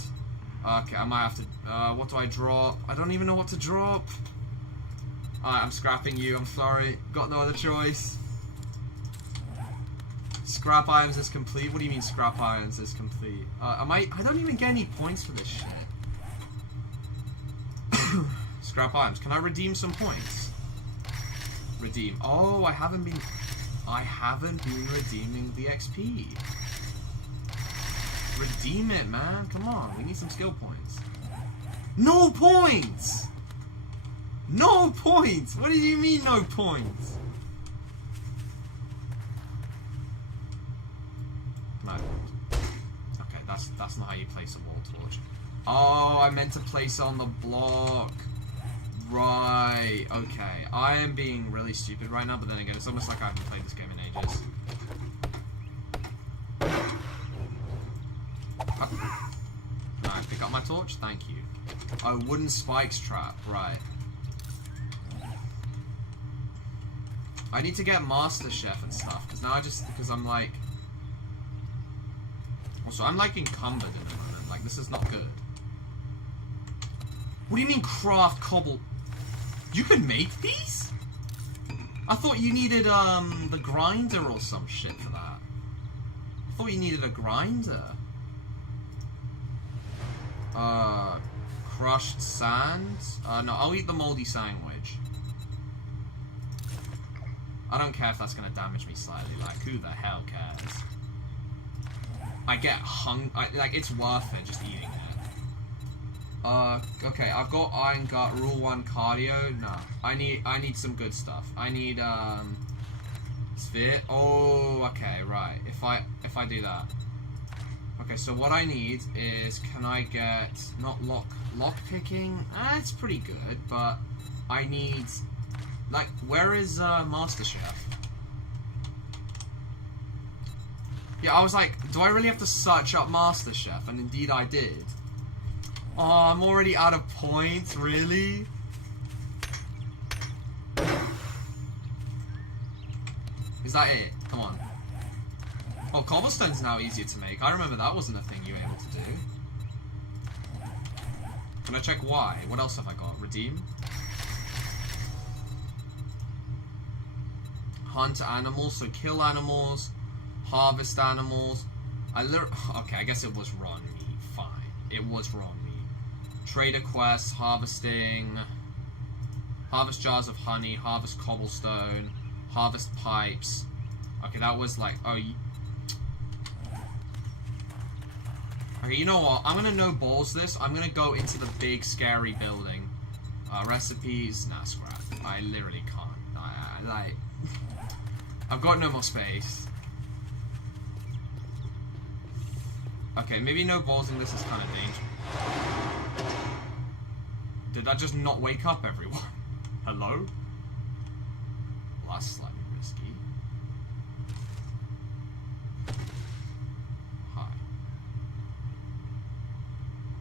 Okay, I might have to... what do I drop? I don't even know what to drop. Alright, I'm scrapping you, I'm sorry. Got no other choice. Scrap items is complete? What do you mean scrap items is complete? I don't even get any points for this shit. Scrap items. Can I redeem some points? Redeem. Oh, I haven't been redeeming the XP. Redeem it, man. Come on. We need some skill points. No points! No points! What do you mean no points? No. Okay, that's not how you place a wall torch. Oh, I meant to place on the block. Right, okay. I am being really stupid right now, but then again, it's almost like I haven't played this game in ages. Can I pick up my torch? Thank you. Oh, wooden spikes trap, right. I need to get Master Chef and stuff, because now because I'm like... Also, I'm like encumbered at the moment, like this is not good. What do you mean craft cobble? You can make these? I thought you needed, the grinder or some shit for that. I thought you needed a grinder. crushed sand. No, I'll eat the moldy sandwich. I don't care if that's gonna damage me slightly. Like, who the hell cares? I get like, it's worth it just eating it. Okay, I've got Iron Gut, Rule 1 Cardio. No, I need some good stuff. I need, Sphere. Oh, okay, right. If I do that. Okay, so what I need is, can I get, not lock picking? It's pretty good, but I need, like, where is, Master Chef? Yeah, I was like, do I really have to search up Master Chef? And indeed I did. Oh, I'm already out of points, really? Is that it? Come on. Oh, cobblestone's now easier to make. I remember that wasn't a thing you were able to do. Can I check why? What else have I got? Redeem? Hunt animals, so kill animals, harvest animals. Okay, I guess it was raw meat. Fine. It was raw meat. Trader quests, harvesting, harvest jars of honey, harvest cobblestone, harvest pipes. Okay, that was like, oh. Okay, you know what? I'm gonna no balls this. I'm gonna go into the big scary building. Recipes, nah, scrap. I literally can't. Like, I've got no more space. Okay, maybe no balls in this is kind of dangerous. Did that just not wake up everyone? Hello? Well, that's slightly risky. Hi.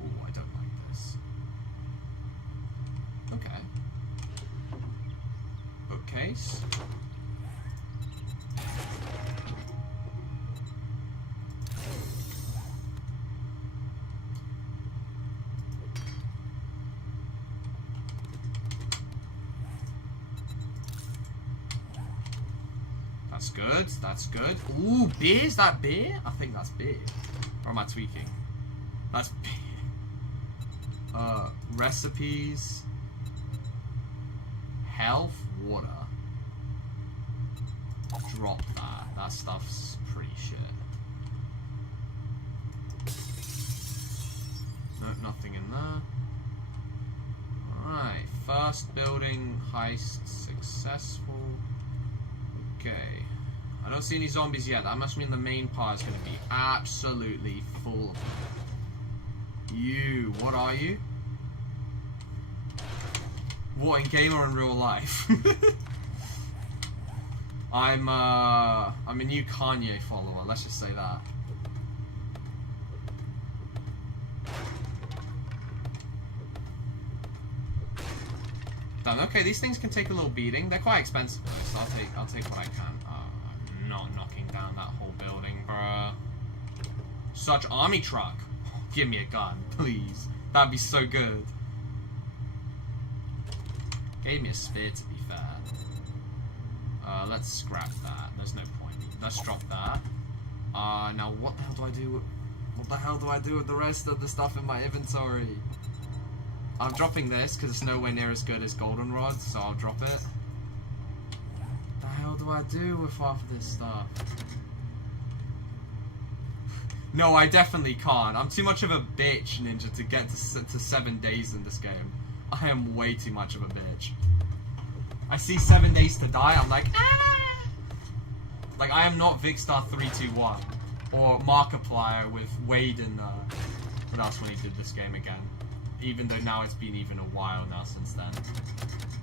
Ooh, I don't like this. Okay. Bookcase. That's good, that's good. Ooh, beer? Is that beer? I think that's beer. Or am I tweaking? That's beer. Recipes. Health, water. Drop that. That stuff's pretty shit. No, nothing in there. Alright, first building heist successful. Okay. I don't see any zombies yet. That must mean the main part is going to be absolutely full of them. You, what are you? What, in game or in real life? I'm a new Kanye follower, let's just say that. Done. Okay, these things can take a little beating. They're quite expensive, so I'll take what I can. I'm not knocking down that whole building, bruh. Such army truck. Give me a gun, please. That'd be so good. Gave me a spear, to be fair. Let's scrap that. There's no point. Let's drop that. Now what the hell do I do? What the hell do I do with the rest of the stuff in my inventory? I'm dropping this because it's nowhere near as good as goldenrod, so I'll drop it. What the hell do I do with half of this stuff? No, I definitely can't. I'm too much of a bitch, Ninja, to get to 7 days in this game. I am way too much of a bitch. I see 7 days to die, I'm like, ah! Like, I am not Vigstar321 or Markiplier with Wade and, what else when he did this game again? Even though now it's been even a while now since then.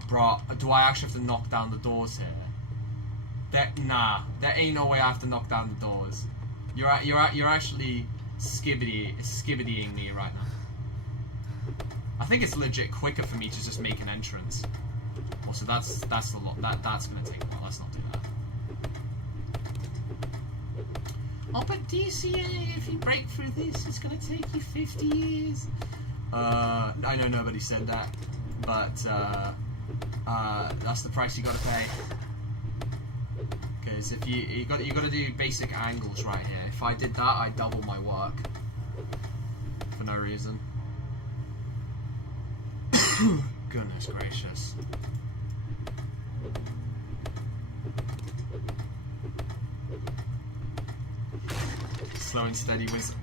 Bro, do I actually have to knock down the doors here? Nah, there ain't no way I have to knock down the doors. You're actually skibbidying me right now. I think it's legit quicker for me to just make an entrance. Also, that's a lot. That's gonna take a while. Let's not do that. Oh, but DCA, if you break through this, it's gonna take you 50 years. I know nobody said that, but that's the price you gotta pay. Because if you gotta do basic angles right here. If I did that, I'd double my work for no reason. Goodness gracious. Slow and steady wizard.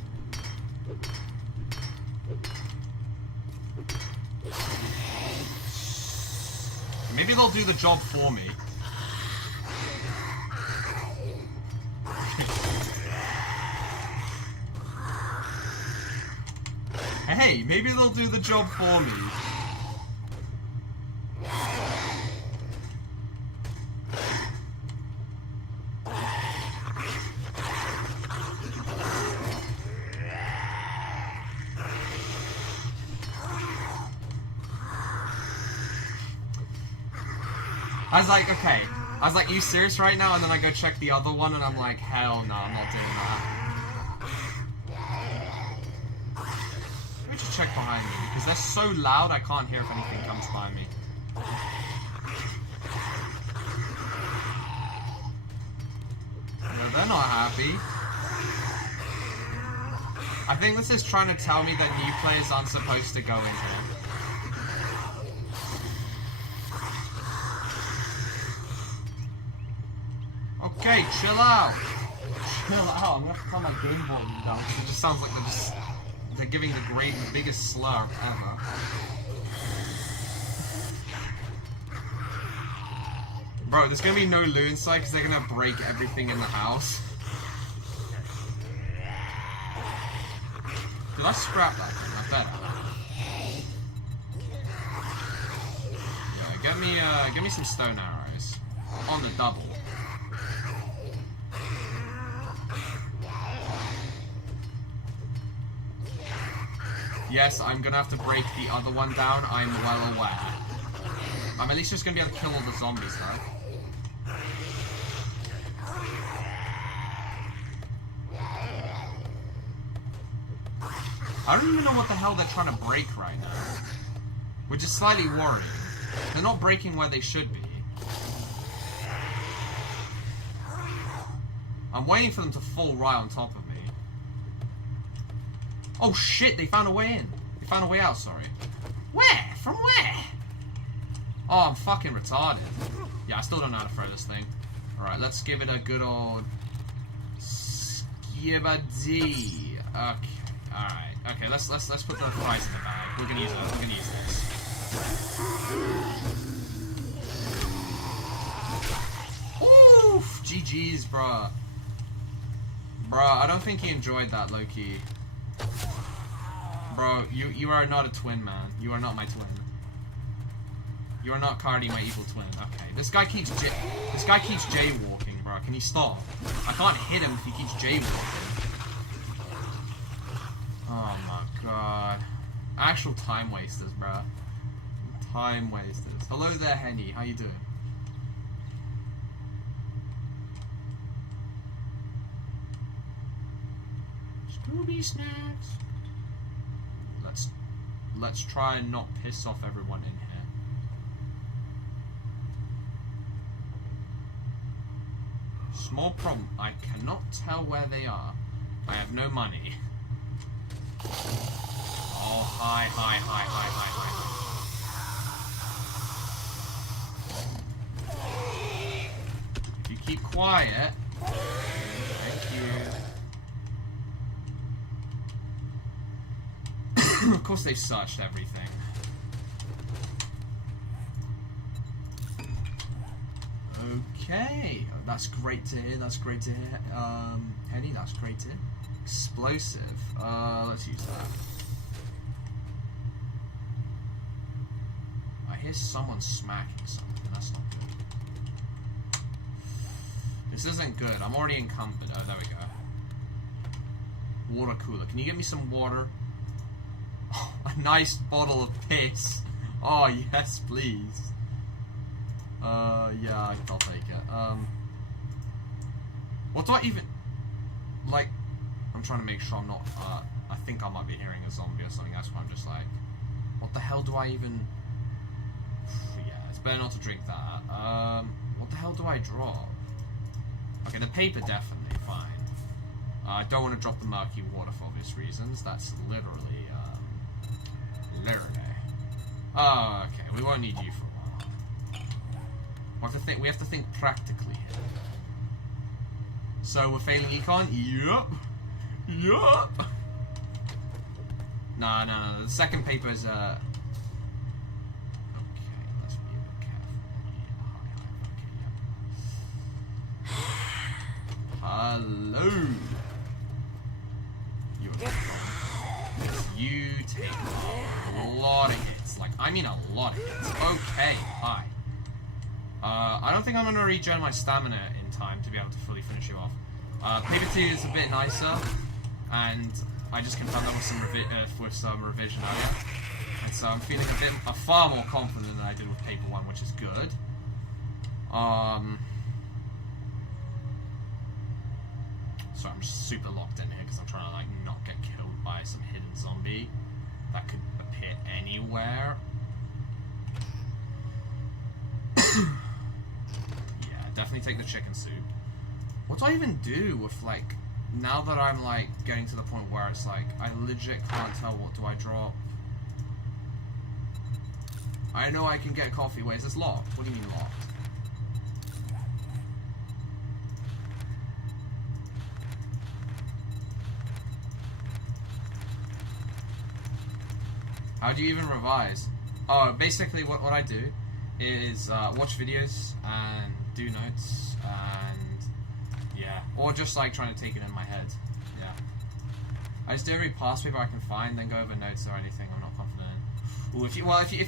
Maybe they'll do the job for me. Hey, maybe they'll do the job for me. I was like, okay. I was like, are you serious right now? And then I go check the other one and I'm like, hell no, I'm not doing that. Let me just check behind me, because they're so loud I can't hear if anything comes by me. Yeah, they're not happy. I think this is trying to tell me that new players aren't supposed to go in here. Okay, chill out. Chill out. I'm gonna have to calm my game volume down because it just sounds like they're giving the biggest slur ever. Bro, there's gonna be no loot inside because they're gonna break everything in the house. Did I scrap that thing? I better. Yeah, get me some stone arrows on the double. Yes, I'm gonna have to break the other one down, I'm well aware. I'm at least just gonna be able to kill all the zombies though. I don't even know what the hell they're trying to break right now. Which is slightly worrying. They're not breaking where they should be. I'm waiting for them to fall right on top of me. Oh shit, they found a way in. They found a way out, sorry. Where? From where? Oh, I'm fucking retarded. Yeah, I still don't know how to throw this thing. Alright, let's give it a good old... skibadee. Okay, alright. Okay, let's put the fries in the bag. We're gonna use this. We're gonna use this. Oof! GG's, bruh. Bruh, I don't think he enjoyed that, low-key. Bro, you are not a twin, man. You are not my twin. You are not Cardi, my evil twin. Okay, this guy keeps jaywalking, bro. Can he stop? I can't hit him if he keeps jaywalking. Oh my god. Actual time wasters, bro. Time wasters. Hello there, Henny. How you doing? Scooby snacks. Let's try and not piss off everyone in here. Small problem. I cannot tell where they are. I have no money. Oh, hi. If you keep quiet. Thank you. Of course they've searched everything. Okay. Oh, that's great to hear, that's great to hear. Henny, that's great to hear. Explosive. Let's use that. I hear someone smacking something, that's not good. This isn't good, I'm already encumbered. Oh, there we go. Water cooler. Can you get me some water? Oh, a nice bottle of piss. Oh, yes, please. Yeah, I'll take it. What do I even... Like, I'm trying to make sure I'm not, I think I might be hearing a zombie or something, that's why I'm just like, what the hell do I even... Yeah, it's better not to drink that. What the hell do I draw? Okay, the paper definitely, fine. I don't want to drop the murky water for obvious reasons, that's literally. Oh, okay. We won't need you for a while. We have to think practically here. So we're failing econ? Yup. Yup. No. The second paper is okay, let's be a bit careful. Hello. You take a lot of hits. Like, I mean a lot of hits. Okay, hi. I don't think I'm going to regen my stamina in time to be able to fully finish you off. Paper 2 is a bit nicer, and I just confirmed that with some revision earlier. And so I'm feeling far more confident than I did with paper 1, which is good. So I'm just super locked in here because I'm trying to like not get killed by some hidden zombie that could appear anywhere. Yeah, definitely take the chicken soup. What do I even do with like, now that I'm like getting to the point where it's like, I legit can't tell what do I drop. I know I can get coffee. Wait, is this locked? What do you mean locked? How do you even revise? Oh, basically what I do is watch videos and do notes and yeah, or just like trying to take it in my head. Yeah, I just do every past paper I can find, then go over notes or anything I'm not confident in. Ooh, if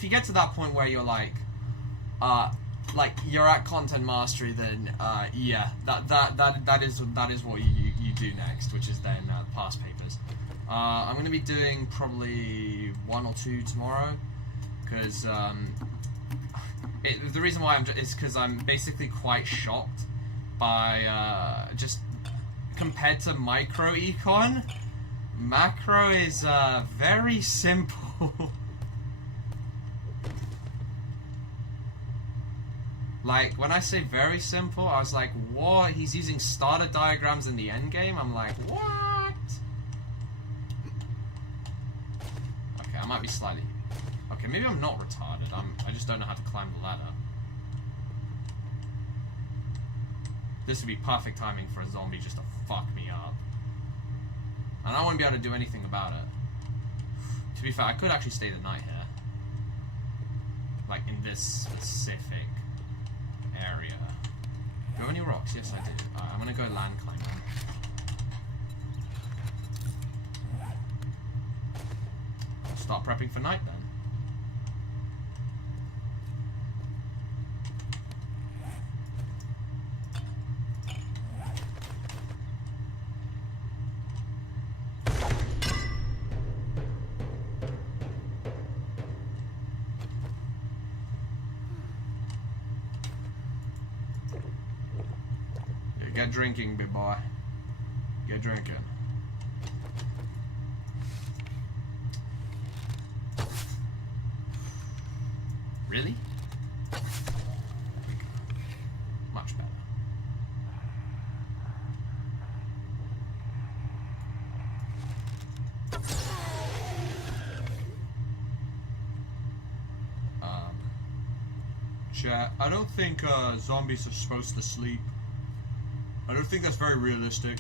you get to that point where you're like you're at content mastery, then yeah, that is what you do next, which is then past papers. I'm going to be doing probably 1 or 2 tomorrow, because the reason why is because I'm basically quite shocked by just compared to micro econ, macro is very simple. Like, when I say very simple, I was like, what? He's using starter diagrams in the end game? I'm like, what? Okay, I might be slightly... Okay, maybe I'm not retarded. I just don't know how to climb the ladder. This would be perfect timing for a zombie just to fuck me up. And I won't be able to do anything about it. To be fair, I could actually stay the night here. Like, in this specific area. Do you have any rocks? Yes, I do. I'm gonna go land climbing. I'll start prepping for night then. Get drinking, big boy. Get drinking. Really? Much better. Chat, I don't think zombies are supposed to sleep. I don't think that's very realistic.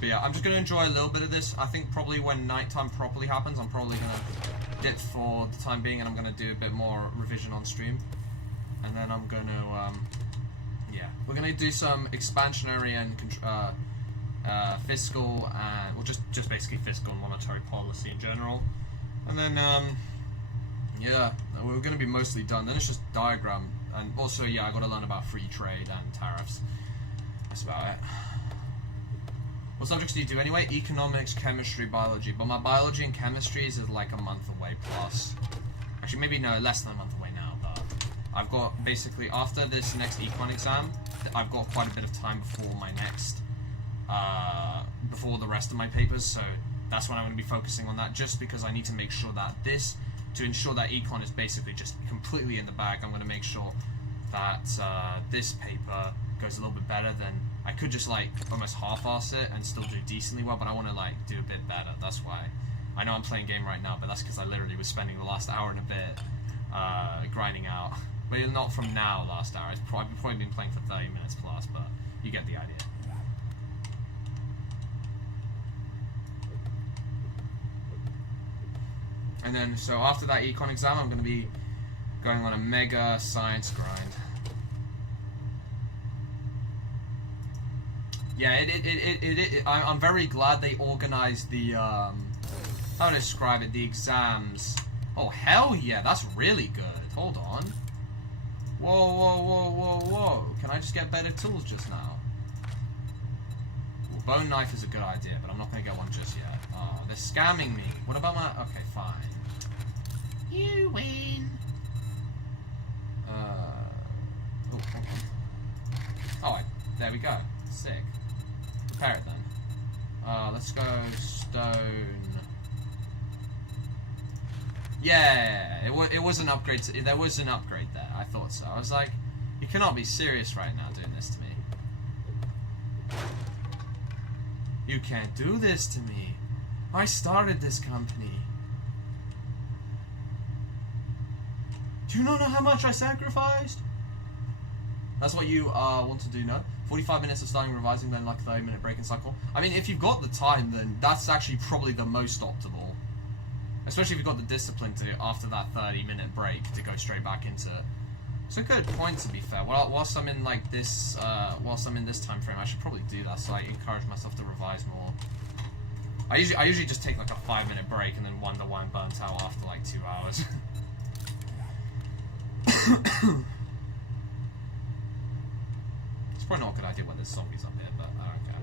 But yeah, I'm just going to enjoy a little bit of this. I think probably when nighttime properly happens, I'm probably going to dip for the time being, and I'm going to do a bit more revision on stream. And then I'm going to, yeah, we're going to do some expansionary and fiscal, and well, just basically fiscal and monetary policy in general. And then, yeah, we're going to be mostly done. Then it's just diagram. And also, yeah, I got to learn about free trade and tariffs. That's about it. What subjects do you do anyway? Economics, chemistry, biology. But my biology and chemistry is like a month away plus. Actually, maybe no, less than a month away now. But I've got basically, after this next econ exam, I've got quite a bit of time before my next, before the rest of my papers. So that's when I'm going to be focusing on that, just because I need to make sure that to ensure that econ is basically just completely in the bag, I'm going to make sure that this paper goes a little bit better than I could just like almost half-ass it and still do decently well, but I want to like do a bit better. That's why. I know I'm playing game right now, but that's because I literally was spending the last hour and a bit grinding out. But not from now, last hour. I've probably been playing for 30 minutes plus, but you get the idea. And then, so after that econ exam, I'm going to be going on a mega science grind. Yeah, I'm very glad they organized the, how to describe it, the exams. Oh, hell yeah, that's really good. Hold on. Whoa, whoa, whoa, whoa, whoa. Can I just get better tools just now? Well, bone knife is a good idea, but I'm not going to get one just yet. Oh, they're scamming me. What about my... Okay, fine. You win. Oh, hold on. Oh, there we go. Sick. Repair it then. Let's go stone. Yeah, it was an upgrade. There was an upgrade there. I thought so. I was like, you cannot be serious right now doing this to me. You can't do this to me. I started this company. Do you not know how much I sacrificed? That's what you want to do now. 45 minutes of starting revising, then like 30-minute break and cycle. I mean, if you've got the time, then that's actually probably the most optimal. Especially if you've got the discipline to, after that 30-minute break, to go straight back into it. It's a good point, to be fair. Whilst I'm in like this, whilst I'm in this time frame, I should probably do that so I encourage myself to revise more. I usually just take like a 5-minute break and then wonder why I'm burnt out after like 2 hours. It's probably not a good idea when there's zombies up here, but I don't care.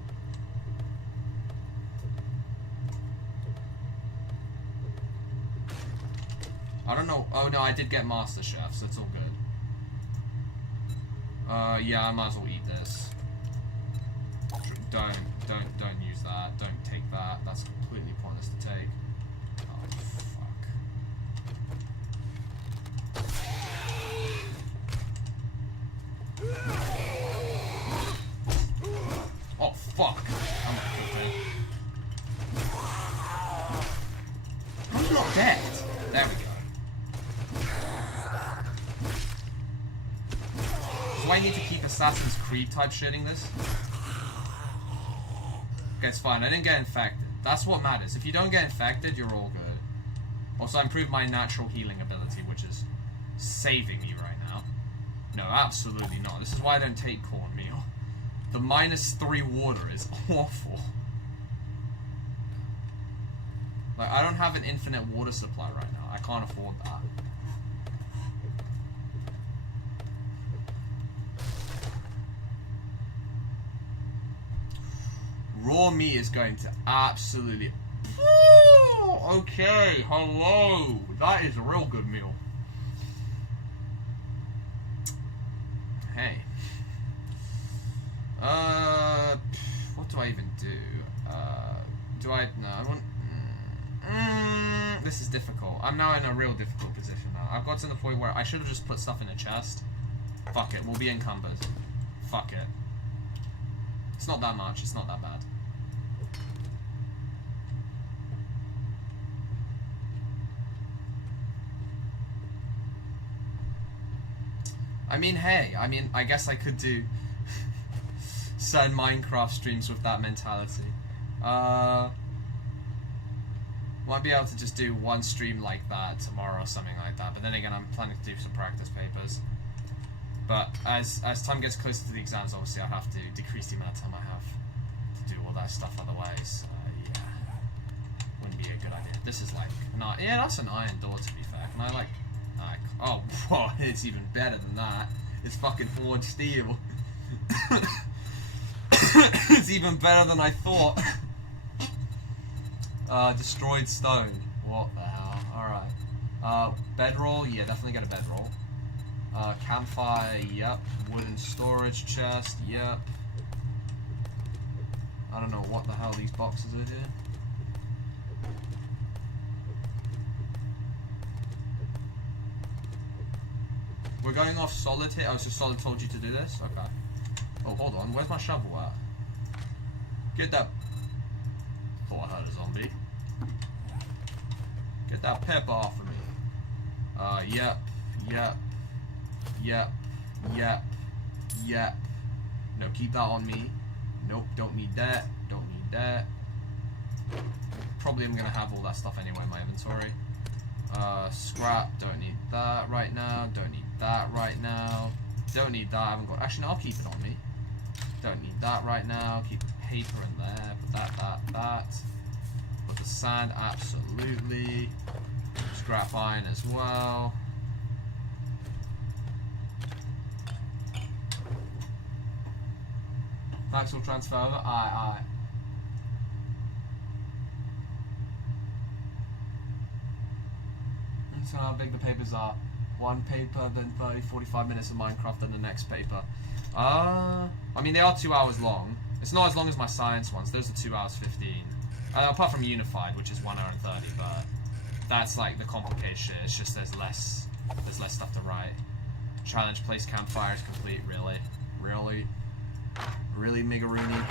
I don't know. Oh no, I did get Master Chef, so it's all good. Yeah, I might as well eat this. Don't use that. Don't take that. That's completely pointless to take. Oh, fuck. Oh, fuck. I'm not I'm not dead. There we go. Do I need to keep Assassin's Creed type shitting this? Okay, it's fine. I didn't get infected. That's what matters. If you don't get infected, you're all good. Also, I improved my natural healing ability, which is saving me right now. No, absolutely not. This is why I don't take cornmeal. The -3 water is awful. Like, I don't have an infinite water supply right now. I can't afford that. Raw meat is going to absolutely... Okay, hello. That is a real good meal. Hey. What do I even do? No, I want... This is difficult. I'm now in a real difficult position now. I've got to the point where I should have just put stuff in a chest. Fuck it, we'll be encumbered. Fuck it. It's not that much, it's not that bad. I mean, hey, I guess I could do certain Minecraft streams with that mentality. Might be able to just do one stream like that tomorrow or something like that, but then again, I'm planning to do some practice papers. But as time gets closer to the exams, obviously I'll have to decrease the amount of time I have to do all that stuff, otherwise, yeah, wouldn't be a good idea. This is like, yeah, that's an iron door to be fair. Can I like, oh, whoa, it's even better than that. It's fucking forged steel. It's even better than I thought. Destroyed stone. What the hell? Alright. Bedroll, yeah, definitely get a bedroll. Campfire, yep. Wooden storage chest, yep. I don't know what the hell these boxes are here. We're going off solid here. Oh, so solid told you to do this? Okay. Oh, hold on. Where's my shovel at? Get that... Thought I heard a zombie. Get that pepper off of me. Yep. No, keep that on me. Nope, don't need that. Don't need that. Probably I'm gonna have all that stuff anyway in my inventory. Scrap, don't need that right now. Don't need that right now. Don't need that, I haven't got... Actually, no, I'll keep it on me. Don't need that right now. Keep the paper in there. Put that. Put the sand, absolutely. Scrap iron as well. Maxwell transfer over? Aye. So how big the papers are. One paper, then 30, 45 minutes of Minecraft, then the next paper. I mean, they are 2 hours long. It's not as long as my science ones. Those are 2 hours 15. Apart from Unified, which is 1 hour and 30, but that's like the complicated shit. It's just there's less stuff to write. Challenge, place campfires complete, really? Really, Migarini?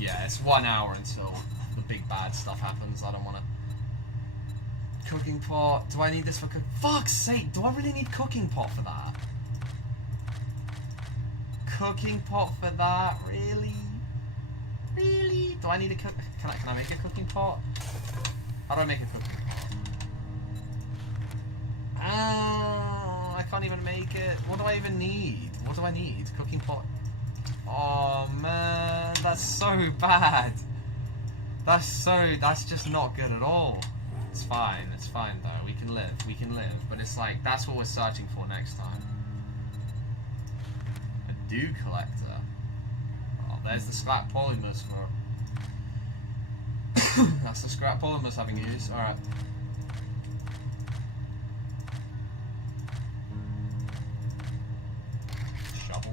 Yeah, it's 1 hour until the big bad stuff happens. I don't want to... Cooking pot. Do I need this for cook? Fuck's sake! Do I really need cooking pot for that? Cooking pot for that? Really? Do I need a cook? Can I make a cooking pot? How do I make a cooking pot? I can't even make it. What do I even need? What do I need? Cooking pot. Oh man, that's so bad. That's just not good at all. It's fine though, we can live, but it's like, that's what we're searching for next time. A dew collector. Oh, there's the scrap polymers for... That's the scrap polymers having use, alright. Shovel.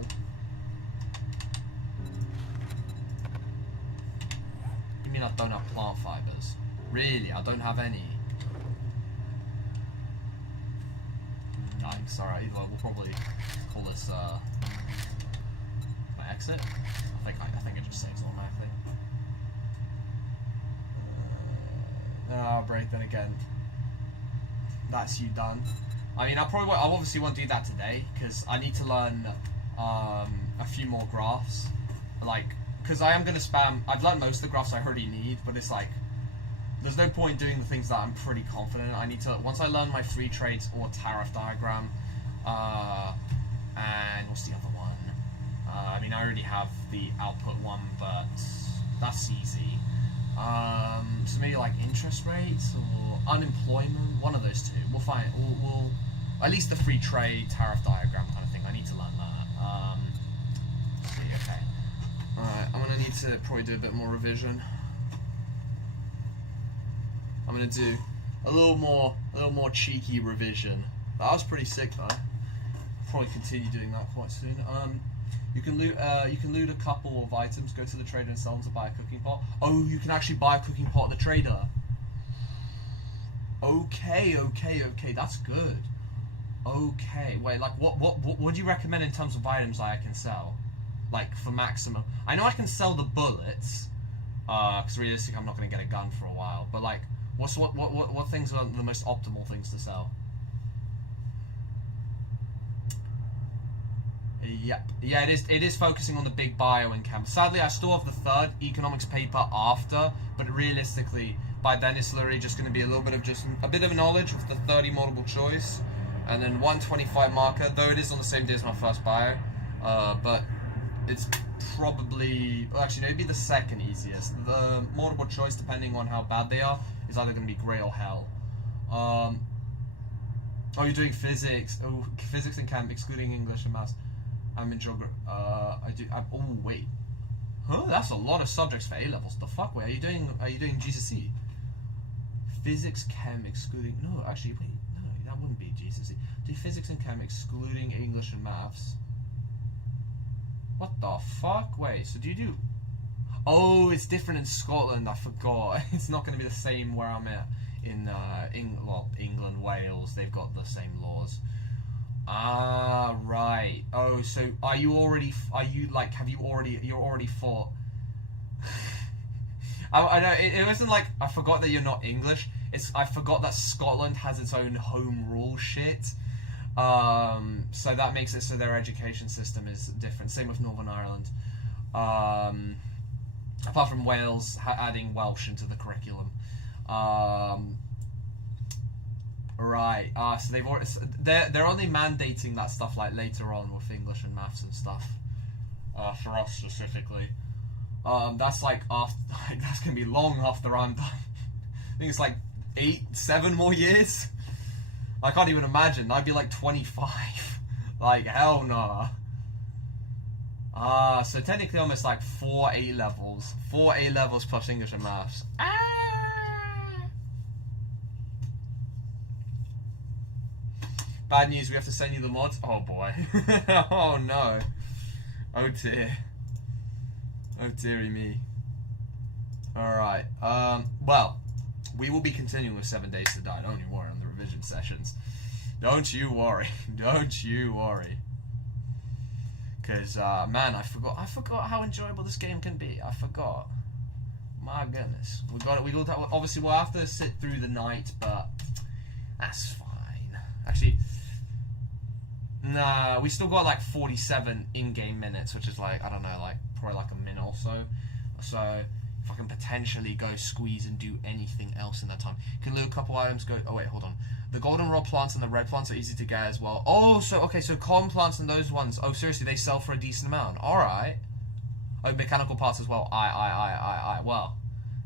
You mean I don't have plant fibers? Really, I don't have any. Yikes, alright, we'll probably call this, my exit? I think it just saves automatically. I'll break that again. That's you done. I mean, I obviously won't do that today, because I need to learn, a few more graphs. Like, because I am going to spam, I've learned most of the graphs I already need, but it's like, there's no point doing the things that I'm pretty confident in. I need to, once I learn my free trades or tariff diagram, and what's the other one? I mean, I already have the output one, but that's easy. So maybe like interest rates or unemployment, one of those two. We'll find, we'll at least the free trade tariff diagram kind of thing. I need to learn that. Let's see, okay. Alright, I'm gonna need to probably do a bit more revision. I'm gonna do a little more cheeky revision. That was pretty sick though. I'll probably continue doing that quite soon. You can loot a couple of items, go to the trader and sell them to buy a cooking pot. Oh, you can actually buy a cooking pot at the trader. Okay, that's good. Okay, wait, like what do you recommend in terms of items I can sell? Like for maximum. I know I can sell the bullets, because realistically I'm not gonna get a gun for a while, but like what things are the most optimal things to sell? Yep. Yeah, it is focusing on the big bio and camp. Sadly, I still have the third economics paper after, but realistically, by then it's literally just going to be a little bit of just a bit of knowledge with the 30 multiple choice, and then 125 marker, though it is on the same day as my first bio, but it's probably, well, actually, no, it'd be the second easiest. The multiple choice, depending on how bad they are, is either going to be grey or hell. Oh, you're doing physics. Oh, physics and chem, excluding English and maths. I'm in geography. Oh wait, huh? That's a lot of subjects for A levels. The fuck? Wait, are you doing GCSE? Physics, chem, excluding. No, actually, wait, no, that wouldn't be GCSE. Do physics and chem excluding English and maths. What the fuck? Wait, so do you do? Oh, it's different in Scotland. I forgot. It's not going to be the same where I'm at in England, Wales. They've got the same laws. Ah, right. Oh, so are you already? Are you like? Have you already? You're already fought. I know it wasn't like I forgot that you're not English. I forgot that Scotland has its own home rule shit. So that makes it so their education system is different. Same with Northern Ireland. Apart from Wales adding Welsh into the curriculum. Right. So they've already, they're only mandating that stuff like later on with English and maths and stuff. For us specifically. That's like after. Like, that's gonna be long after I'm done. I think it's like 7 more years. I can't even imagine. I'd be like 25. Like hell no. So technically almost like 4 A levels. 4 A levels plus English and maths. Bad news, we have to send you the mods. Oh boy. Oh no. Oh dear. Oh dearie me. Alright. Well, we will be continuing with 7 Days to Die. Don't you worry on the revision sessions. Don't you worry. Don't you worry. Because, man, I forgot how enjoyable this game can be. I forgot. My goodness. We got obviously, we'll have to sit through the night, but that's fine. Actually, nah, we still got like 47 in-game minutes, which is like, I don't know, like, probably like a minute or so. So, if I can potentially go squeeze and do anything else in that time. Can loot a couple items, go... Oh, wait, hold on. The goldenrod plants and the red plants are easy to get as well. Oh, so, okay, so corn plants and those ones. Oh, seriously, they sell for a decent amount. Alright. Oh, mechanical parts as well. Well,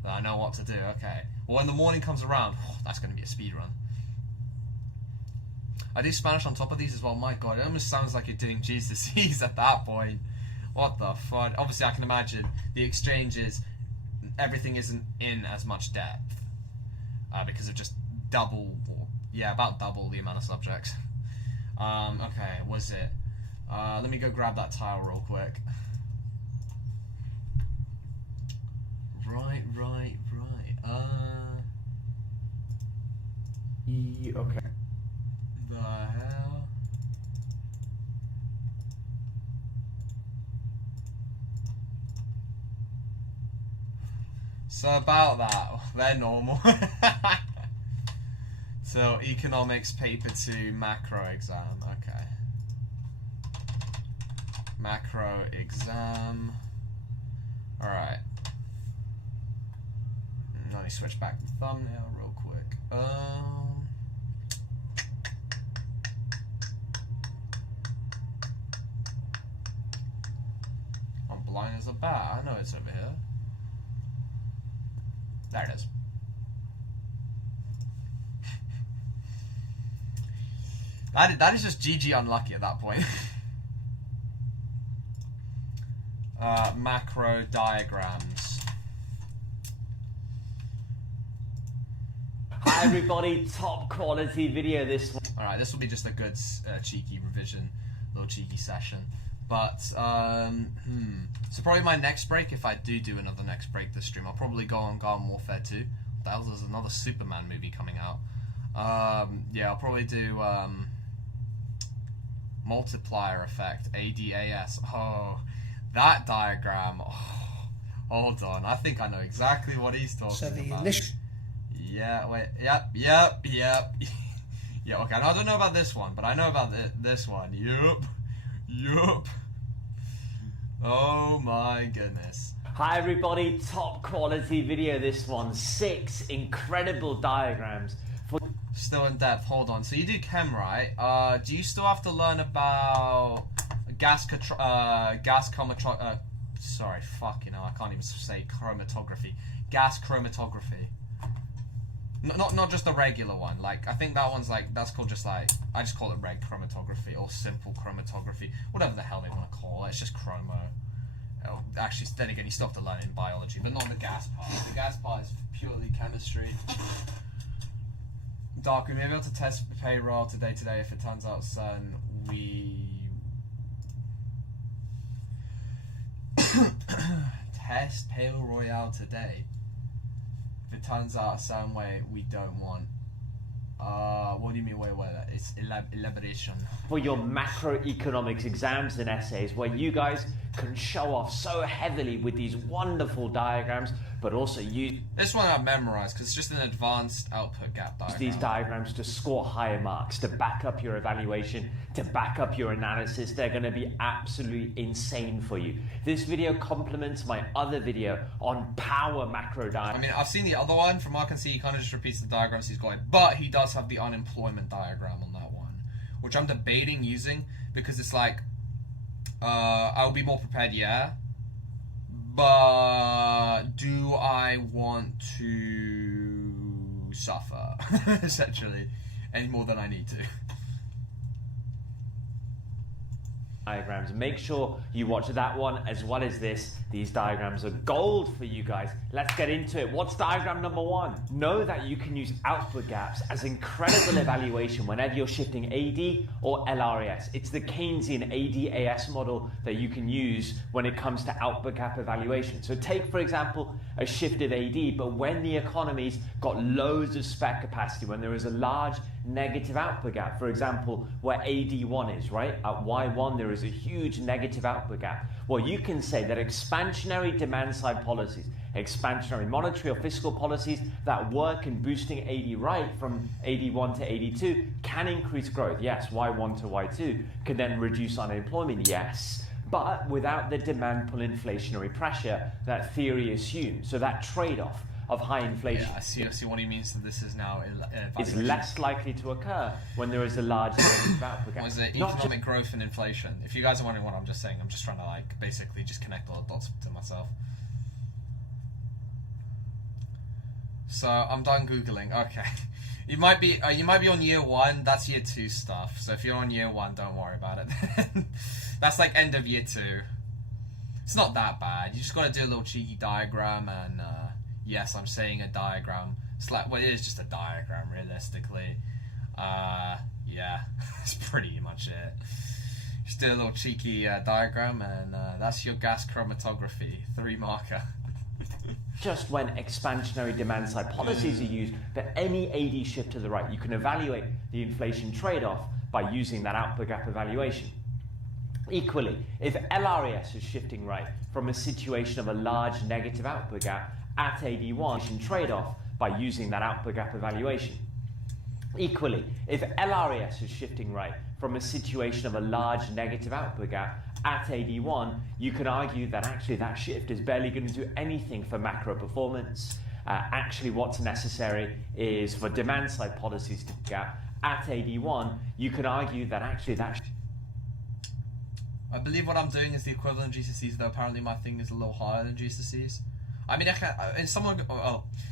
I know what to do, okay. Well, when the morning comes around, that's going to be a speed run. I do Spanish on top of these as well. My god, it almost sounds like you're doing GCSEs at that point. What the fuck? Obviously, I can imagine the exchanges, everything isn't in as much depth. Because of just about double the amount of subjects. Okay, was it? Let me go grab that tile real quick. Right. Okay. The hell? So about that, they're normal. So economics paper 2 macro exam, okay. Macro exam. Alright. Let me switch back the thumbnail real quick. I'm blind as a bat. I know it's over here. There it is. That is just GG unlucky at that point. Macro diagrams. Hi everybody, top quality video this one. Alright, this will be just a good cheeky revision, little cheeky session. But, so probably my next break, if I do another next break this stream, I'll probably go on Garden Warfare 2. What the hell, there's another Superman movie coming out. Yeah, I'll probably do, multiplier effect, ADAS. Oh, that diagram. Oh, hold on, I think I know exactly what he's talking about. Yeah, wait, yep. Yeah, okay, I don't know about this one, but I know about this one. Yup. Oh my goodness. Hi everybody, top quality video this one. 6 incredible diagrams. Still in depth, hold on. So you do chem, right? Do you still have to learn about sorry, fuck, you know, I can't even say chromatography. Gas chromatography. Not just the regular one. Like, I think that one's like, that's called just like, I just call it reg chromatography or simple chromatography, whatever the hell they want to call it. It's just chromo. Oh, actually, then again, you still have to learn it in biology, but not the gas part. The gas part is purely chemistry. Dark, we may be able to test payroll today if it turns out certain we test payroll royale today. If it turns out a certain way we don't want. What do do you mean? Wait, it's elaboration. For your macroeconomics exams and essays, where you guys can show off so heavily with these wonderful diagrams, but also use This one I've memorized because it's just an advanced output gap diagram. these diagrams to score higher marks, to back up your evaluation, to back up your analysis. They're going to be absolutely insane for you. This video complements my other video on power macro diagrams. I mean, I've seen the other one. From what I can see, he kind of just repeats the diagrams he's got, but he does have the unemployment diagram on that one, which I'm debating using because it's like, I'll be more prepared, yeah, but do I want to suffer, essentially, any more than I need to? Diagrams. Make sure you watch that one as well as this. These diagrams are gold for you guys. Let's get into it. What's diagram number 1? Know that you can use output gaps as incredible evaluation whenever you're shifting AD or LRAS. It's the Keynesian AD-AS model that you can use when it comes to output gap evaluation. So take, for example, a shift of AD, but when the economy's got loads of spare capacity, when there is a large negative output gap, for example, where AD1 is, right? At Y1, there is a huge negative output gap. Well, you can say that expansionary demand side policies, expansionary monetary or fiscal policies that work in boosting AD right from AD1 to AD2 can increase growth. Yes, Y1 to Y2 can then reduce unemployment. Yes, but without the demand pull inflationary pressure that theory assumes. So that trade-off of high inflation. Yeah, I see what he means. That this is now is less likely to occur when there is a large negative output gap. What is it? Economic growth and inflation. If you guys are wondering what I'm just saying, I'm just trying to like basically just connect all the dots to myself. So I'm done googling. Okay, you might be on year 1. That's year 2 stuff. So if you're on year 1, don't worry about it. That's like end of year 2. It's not that bad. You just got to do a little cheeky diagram and. Yes, I'm saying a diagram. It's like, well, it is just a diagram, realistically. Yeah, that's pretty much it. Just do a little cheeky diagram, and that's your gas chromatography 3 marker. Just when expansionary demand side policies are used for any AD shift to the right, you can evaluate the inflation trade-off by using that output gap evaluation. Equally, if LRAS is shifting right from a situation of a large negative output gap at AD1 trade-off by using that output gap evaluation. Equally, if LRAS is shifting right from a situation of a large negative output gap at AD1, you can argue that actually that shift is barely going to do anything for macro performance. Actually, what's necessary is for demand side policies to gap at AD1. You can argue that actually that. I believe what I'm doing is the equivalent of GCSEs, though apparently my thing is a little higher than GCSEs. I mean,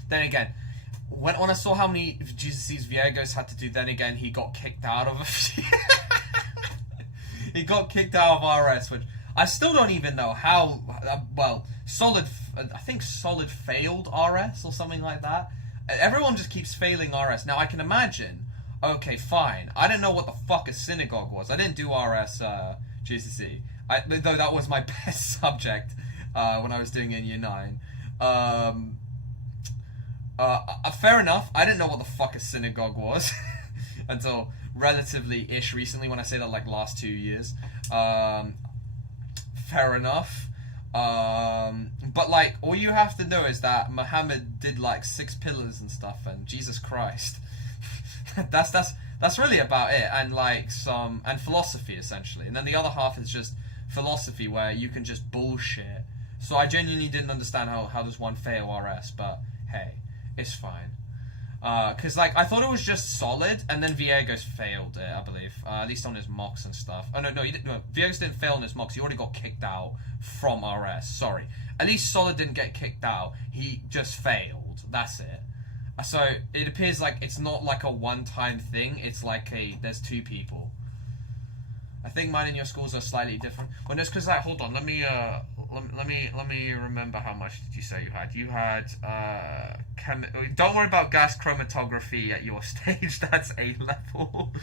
then again, when I saw how many GCSEs Viego's had to do, then again, he got kicked out of he got kicked out of RS, which I still don't even know how, I think Solid failed RS or something like that. Everyone just keeps failing RS. Now, I can imagine, okay, fine, I didn't know what the fuck a synagogue was. I didn't do RS GCSE, though that was my best subject when I was doing it in year 9. Fair enough. I didn't know what the fuck a synagogue was until relatively-ish recently, when I say that like last 2 years. Fair enough. But like, all you have to know is that Muhammad did like 6 pillars and stuff, and Jesus Christ. That's really about it, and like and philosophy essentially, and then the other half is just philosophy where you can just bullshit. So I genuinely didn't understand how does one fail RS, but hey, it's fine. Because like I thought it was just Solid, and then Viego's failed it, I believe, at least on his mocks and stuff. Oh no, he didn't. No, Viego's didn't fail on his mocks. He already got kicked out from RS. Sorry, at least Solid didn't get kicked out. He just failed. That's it. So it appears like it's not like a one-time thing. It's like there's 2 people. I think mine and your schools are slightly different. Well, it's because hold on. Let me remember how much did you say you had? You had don't worry about gas chromatography at your stage. That's A level.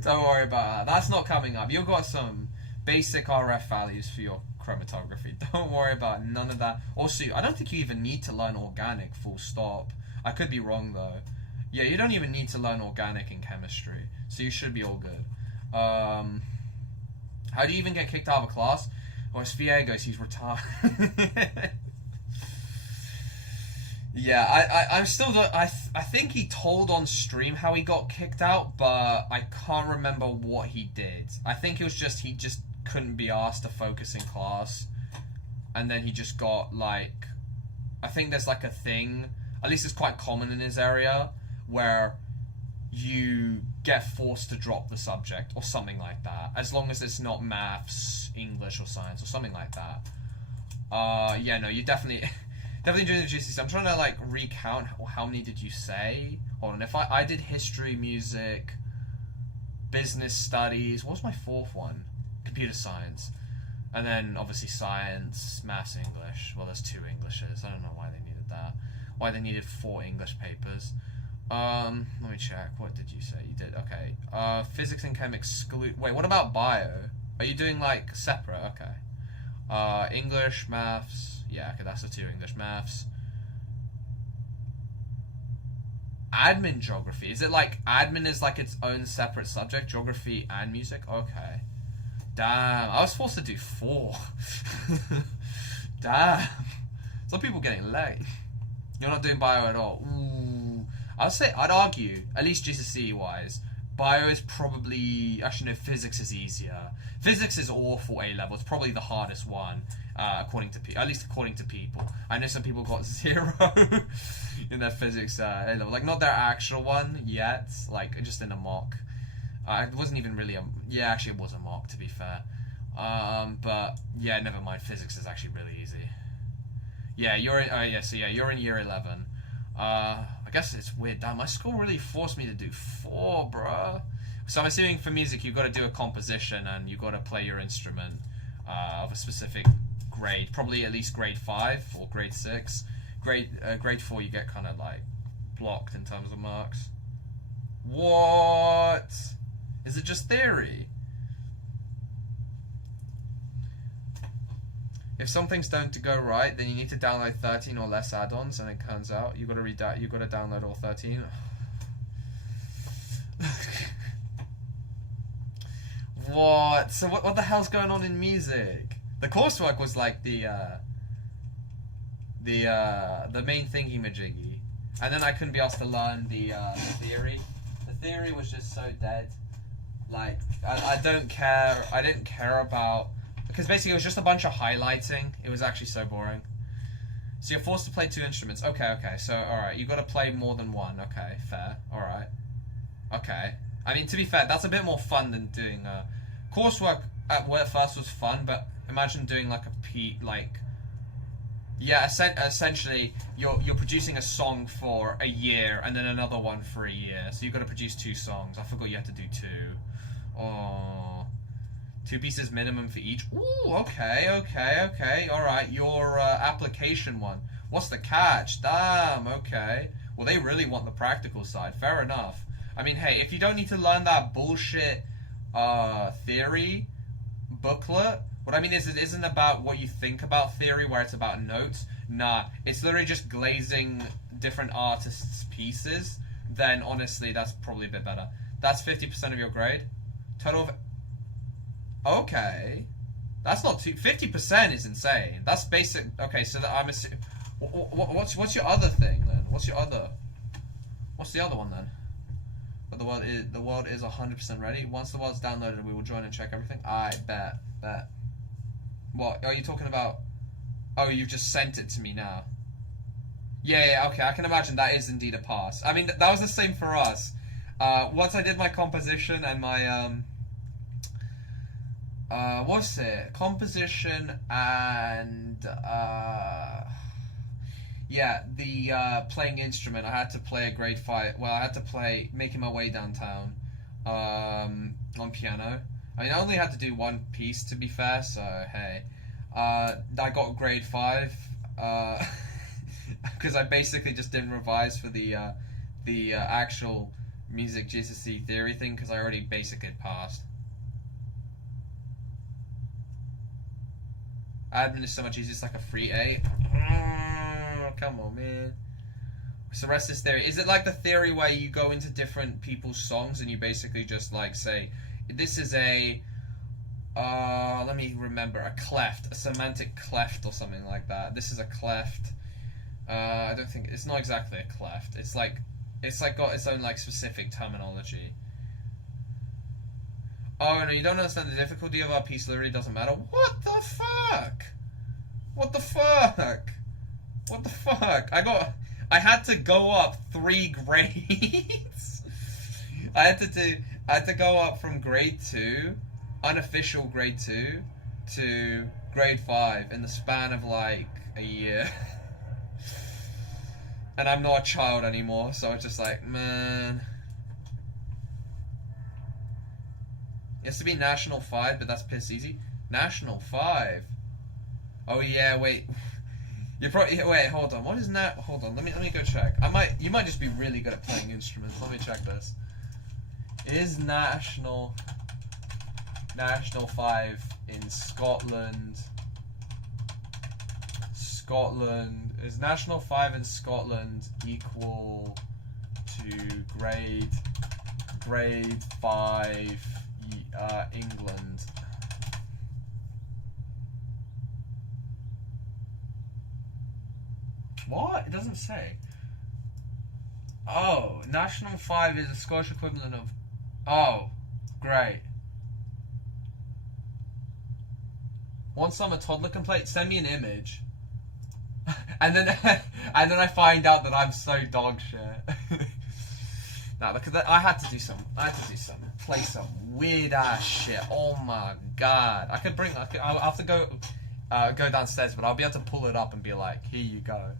Don't worry about that. That's not coming up. You've got some basic RF values for your chromatography. Don't worry about none of that. Also, I don't think you even need to learn organic. Full stop. I could be wrong though. Yeah, you don't even need to learn organic in chemistry, so you should be all good. How do you even get kicked out of a class? Well, it's Viegos, he's retired. Yeah, I'm still I think he told on stream how he got kicked out, but I can't remember what he did. I think it was just he just couldn't be asked to focus in class, and then he just got like, I think there's like a thing, at least it's quite common in his area, where you get forced to drop the subject or something like that, as long as it's not maths, English, or science or something like that. Yeah, no, you definitely doing the GCSE. I'm trying to like recount how many did you say? Hold on, if I did history, music, business studies. What was my fourth one? Computer science, and then obviously science, maths, English. Well, there's 2 Englishes. I don't know why they needed that. Why they needed 4 English papers. Let me check. What did you say? You did okay. Physics and chem exclude. Wait, what about bio? Are you doing like separate? Okay. English, maths. Yeah, okay, that's the 2 English, maths. Admin geography. Is it like admin is like its own separate subject? Geography and music? Okay. Damn, I was forced to do 4. Damn. Some people getting late. You're not doing bio at all. Ooh. I'd argue, at least GCSE wise, bio is probably, actually no, physics is easier. Physics is awful A-level. It's probably the hardest one, according to at least according to people. I know some people got 0 in their physics A-level. Like, not their actual one yet, like, just in a mock. It wasn't even really yeah, actually it was a mock, to be fair. But, yeah, never mind. Physics is actually really easy. Yeah, you're in year 11. I guess it's weird. Damn, my school really forced me to do 4, bruh. So I'm assuming for music you've got to do a composition and you've got to play your instrument of a specific grade, probably at least grade 5 or grade 6. Grade 4 you get kind of like blocked in terms of marks. What? Is it just theory? If some things don't go right, then you need to download 13 or less add-ons, and it turns out you got to download all 13. What? So what the hell's going on in music? The coursework was like the main thingy-majiggy, and then I couldn't be asked to learn the theory. The theory was just so dead. Like I didn't care about. Because basically it was just a bunch of highlighting. It was actually so boring. So you're forced to play 2 instruments. Okay. So, alright. You've got to play more than 1. Okay, fair. Alright. Okay. I mean, to be fair, that's a bit more fun than doing... coursework at first was fun, but imagine doing like yeah, essentially, you're producing a song for a year, and then another one for a year. So you've got to produce 2 songs. I forgot you had to do 2. Oh... 2 pieces minimum for each. Ooh, okay. Alright, your application one. What's the catch? Damn, okay. Well, they really want the practical side. Fair enough. I mean, hey, if you don't need to learn that bullshit theory booklet, what I mean is it isn't about what you think about theory where it's about notes. Nah, it's literally just glazing different artists' pieces. Then, honestly, that's probably a bit better. That's 50% of your grade. Total of... Okay, that's not too. 50% is insane. That's basic. Okay, so I'm assuming. What's your other thing then? What's the other one then? But the world is 100% ready. Once the world's downloaded, we will join and check everything. I bet. What are you talking about? Oh, you just sent it to me now. Yeah. Okay, I can imagine that is indeed a pass. I mean, that was the same for us. Once I did my composition and my what's it? Composition and yeah, the playing instrument. I had to play a grade 5. Well, I had to play Making My Way Downtown on piano. I mean, I only had to do 1 piece to be fair, so hey. I got grade 5 because I basically just didn't revise for the actual music GCSE theory thing because I already basically passed. Admin is so much easier, it's like a free A. Oh, come on, man. So rest this theory. Is it like the theory where you go into different people's songs and you basically just like say, this is a, let me remember, a cleft, a semantic cleft or something like that. This is a cleft. I don't think, it's not exactly a cleft. It's like got its own like specific terminology. Oh no, you don't understand the difficulty of our piece literally doesn't matter. What the fuck? What the fuck? What the fuck? I had to go up 3 grades. I had to go up from grade 2, unofficial grade 2, to grade 5 in the span of like a year. And I'm not a child anymore, so it's just like, man. It has to be National 5, but that's piss easy. National 5. Oh yeah, wait. You're probably wait. Hold on. What is that? Hold on. Let me go check. You might just be really good at playing instruments. Let me check this. Is National 5 in Scotland? Is National 5 in Scotland equal to grade 5 England? What? It doesn't say. Oh, National 5 is the Scottish equivalent of... Oh, great. Want some a toddler can play? Send me an image. and then I find out that I'm so dog shit. No, because I had to do some, play some weird ass shit. Oh my god. I'll have to go downstairs, but I'll be able to pull it up and be like, here you go.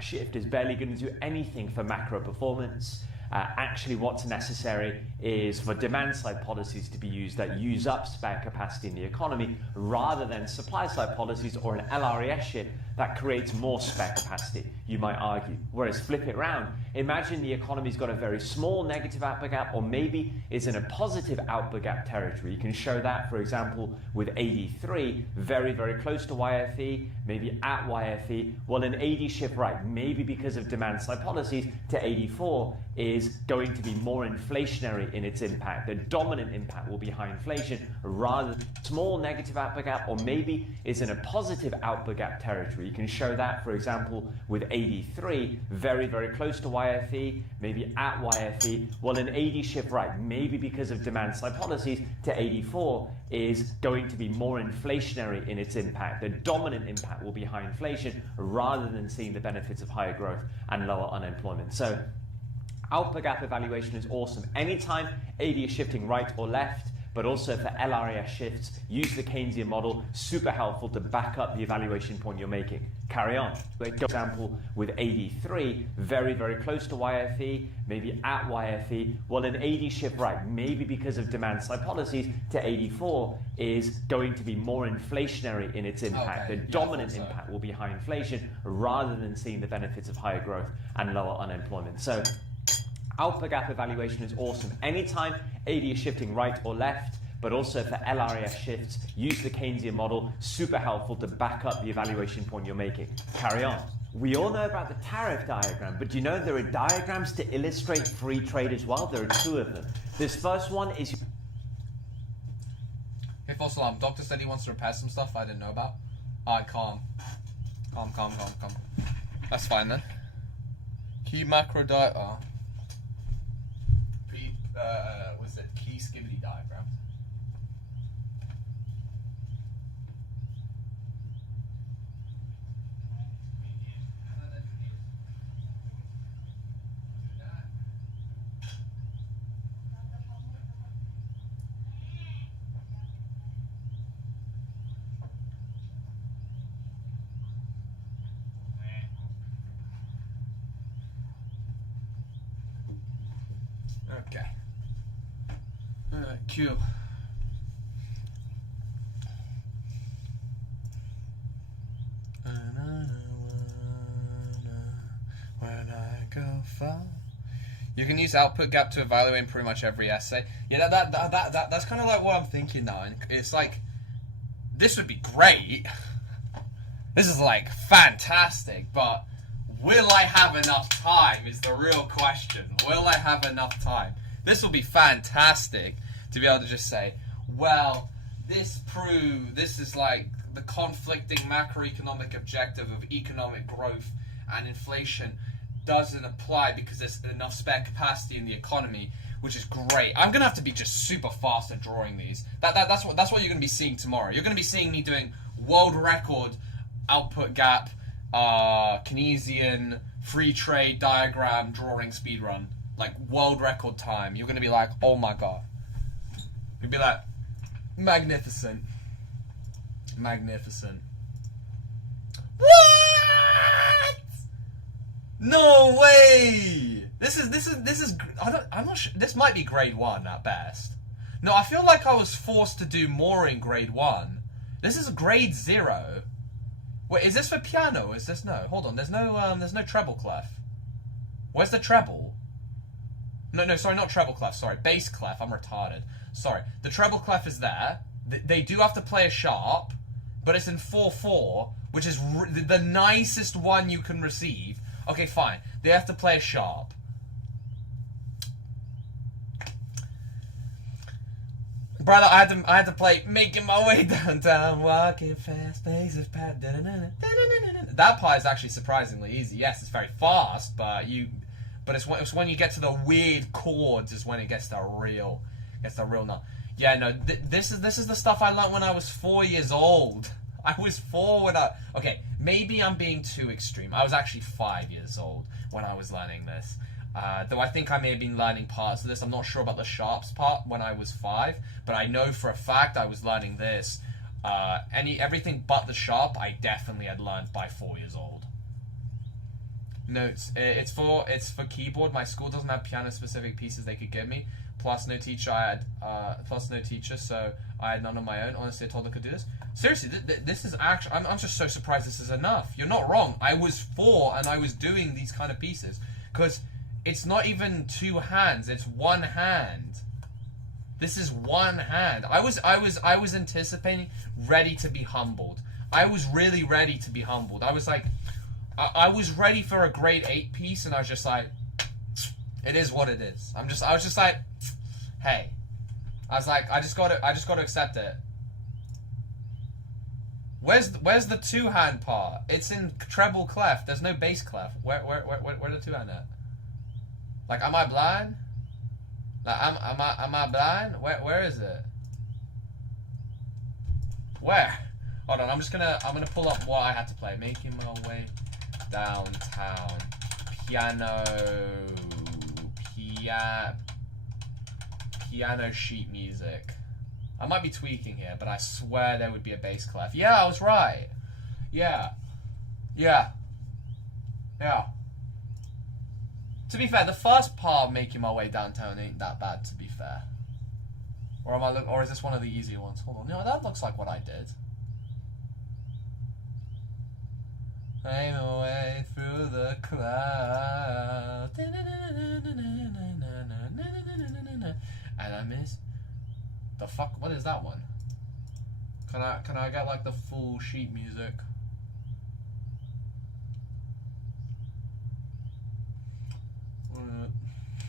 Shift is barely going to do anything for macro performance. Actually, what's necessary is for demand-side policies to be used that use up spare capacity in the economy, rather than supply-side policies or an LRES shift that creates more spare capacity, you might argue. Whereas flip it around, imagine the economy's got a very small negative output gap, or maybe is in a positive output gap territory. You can show that, for example, with 83, very, very close to YFE, maybe at YFE. Well, an 80 shift right, maybe because of demand-side policies, to 84 is going to be more inflationary in its impact. The dominant impact will be high inflation, rather than small negative output gap, or maybe is in a positive output gap territory. You can show that, for example, with 83, very, very close to YFE, maybe at YFE. Well, an 80 shift right, maybe because of demand-side policies, to 84 is going to be more inflationary in its impact. The dominant impact will be high inflation, rather than seeing the benefits of higher growth and lower unemployment. So output gap evaluation is awesome. Anytime 80 is shifting right or left, but also for LRES shifts, use the Keynesian model, super helpful to back up the evaluation point you're making. Carry on. For example, with 83, very, very close to YFE, maybe at YFE. Well, an 80 shift right, maybe because of demand-side policies, to 84 is going to be more inflationary in its impact. Okay. The dominant impact will be high inflation, rather than seeing the benefits of higher growth and lower unemployment. So output gap evaluation is awesome. Anytime 80 is shifting right or left, but also for LRES shifts, use the Keynesian model, super helpful to back up the evaluation point you're making. Carry on. We all know about the tariff diagram, but do you know there are diagrams to illustrate free trade as well? There are 2 of them. This first one is... Hey, false alarm. Doctor said he wants to repair some stuff I didn't know about. Alright, calm. Calm. That's fine then. Key macro what's it? Key skibbity diagram. Okay. Q. When I go far. You can use output gap to evaluate pretty much every essay. Yeah, that's kind of like what I'm thinking now. And it's like, this would be great. This is like fantastic, but Will I have enough time is the real question. Will I have enough time? This will be fantastic to be able to just say, well, this is like the conflicting macroeconomic objective of economic growth and inflation doesn't apply because there's enough spare capacity in the economy, which is great. I'm gonna have to be just super fast at drawing these. That's what you're gonna be seeing tomorrow. You're gonna be seeing me doing world record output gap, Keynesian free trade diagram drawing speedrun, like world record time. You're gonna be like, oh my god. You'd be like, magnificent, magnificent. What? No way! This is. I'm not sure. This might be grade 1 at best. No, I feel like I was forced to do more in grade 1. This is grade 0. Wait, is this for piano? Is this no? Hold on. There's no treble clef. Where's the treble? No, sorry, not treble clef. Sorry, bass clef. I'm retarded. Sorry, the treble clef is there. They do have to play a sharp, but it's in 4/4, which is the nicest one you can receive. Okay, fine. They have to play a sharp. Brother, I had to play Making My Way Downtown, walking fast, faces pat. That part is actually surprisingly easy. Yes, it's very fast, but it's when you get to the weird chords is when it gets the real nut. Yeah, no, this is the stuff I learned when I was 4 years old. I was 4 when okay, maybe I'm being too extreme. I was actually 5 years old when I was learning this. Though I think I may have been learning parts of this. I'm not sure about the sharps part when I was 5, but I know for a fact I was learning this. Everything but the sharp I definitely had learned by 4 years old. Notes. It's for keyboard. My school doesn't have piano specific pieces they could give me. Plus no teacher. So I had none of my own. Honestly, I told them I could do this. Seriously, this is actually. I'm just so surprised this is enough. You're not wrong. I was 4 and I was doing these kind of pieces because it's not even 2 hands. It's 1 hand. This is 1 hand. I was anticipating, ready to be humbled. I was really ready to be humbled. I was like, I was ready for a grade 8 piece, and I was just like, it is what it is. I was just like, hey. I was like, I just got to accept it. Where's the 2-hand part? It's in treble clef. There's no bass clef. Where the 2-hand at? Like, am I blind? Like, am I blind? Where is it? Where? Hold on, I'm gonna pull up what I had to play. Making my way downtown. Piano sheet music. I might be tweaking here, but I swear there would be a bass clef. Yeah, I was right. Yeah. To be fair, the first part of Making My Way Downtown ain't that bad, to be fair. Or is this one of the easier ones? Hold on. No, that looks like what I did. Aim away through the clouds. And I miss. The fuck? What is that one? Can I get like the full sheet music?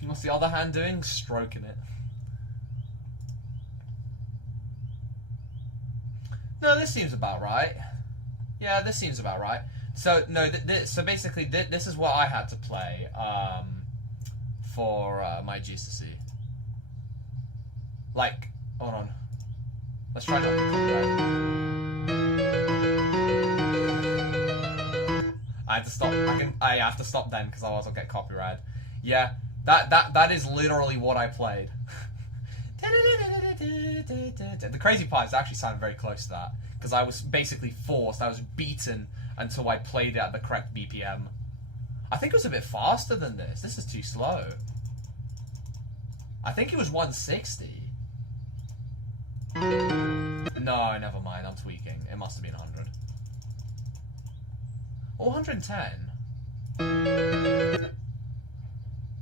What's the other hand doing? Stroking it. No, this seems about right. Yeah, this seems about right. So no, so basically, this is what I had to play for my GCSE. Like, hold on. Let's try not to copyright. I had to stop. I have to stop then because otherwise I'll get copyright. Yeah, that is literally what I played. The crazy part is it actually sounded very close to that because I was basically forced. I was beaten until I played it at the correct BPM. I think it was a bit faster than this. This is too slow. I think it was 160. No, never mind. I'm tweaking. It must have been 100. Or 110.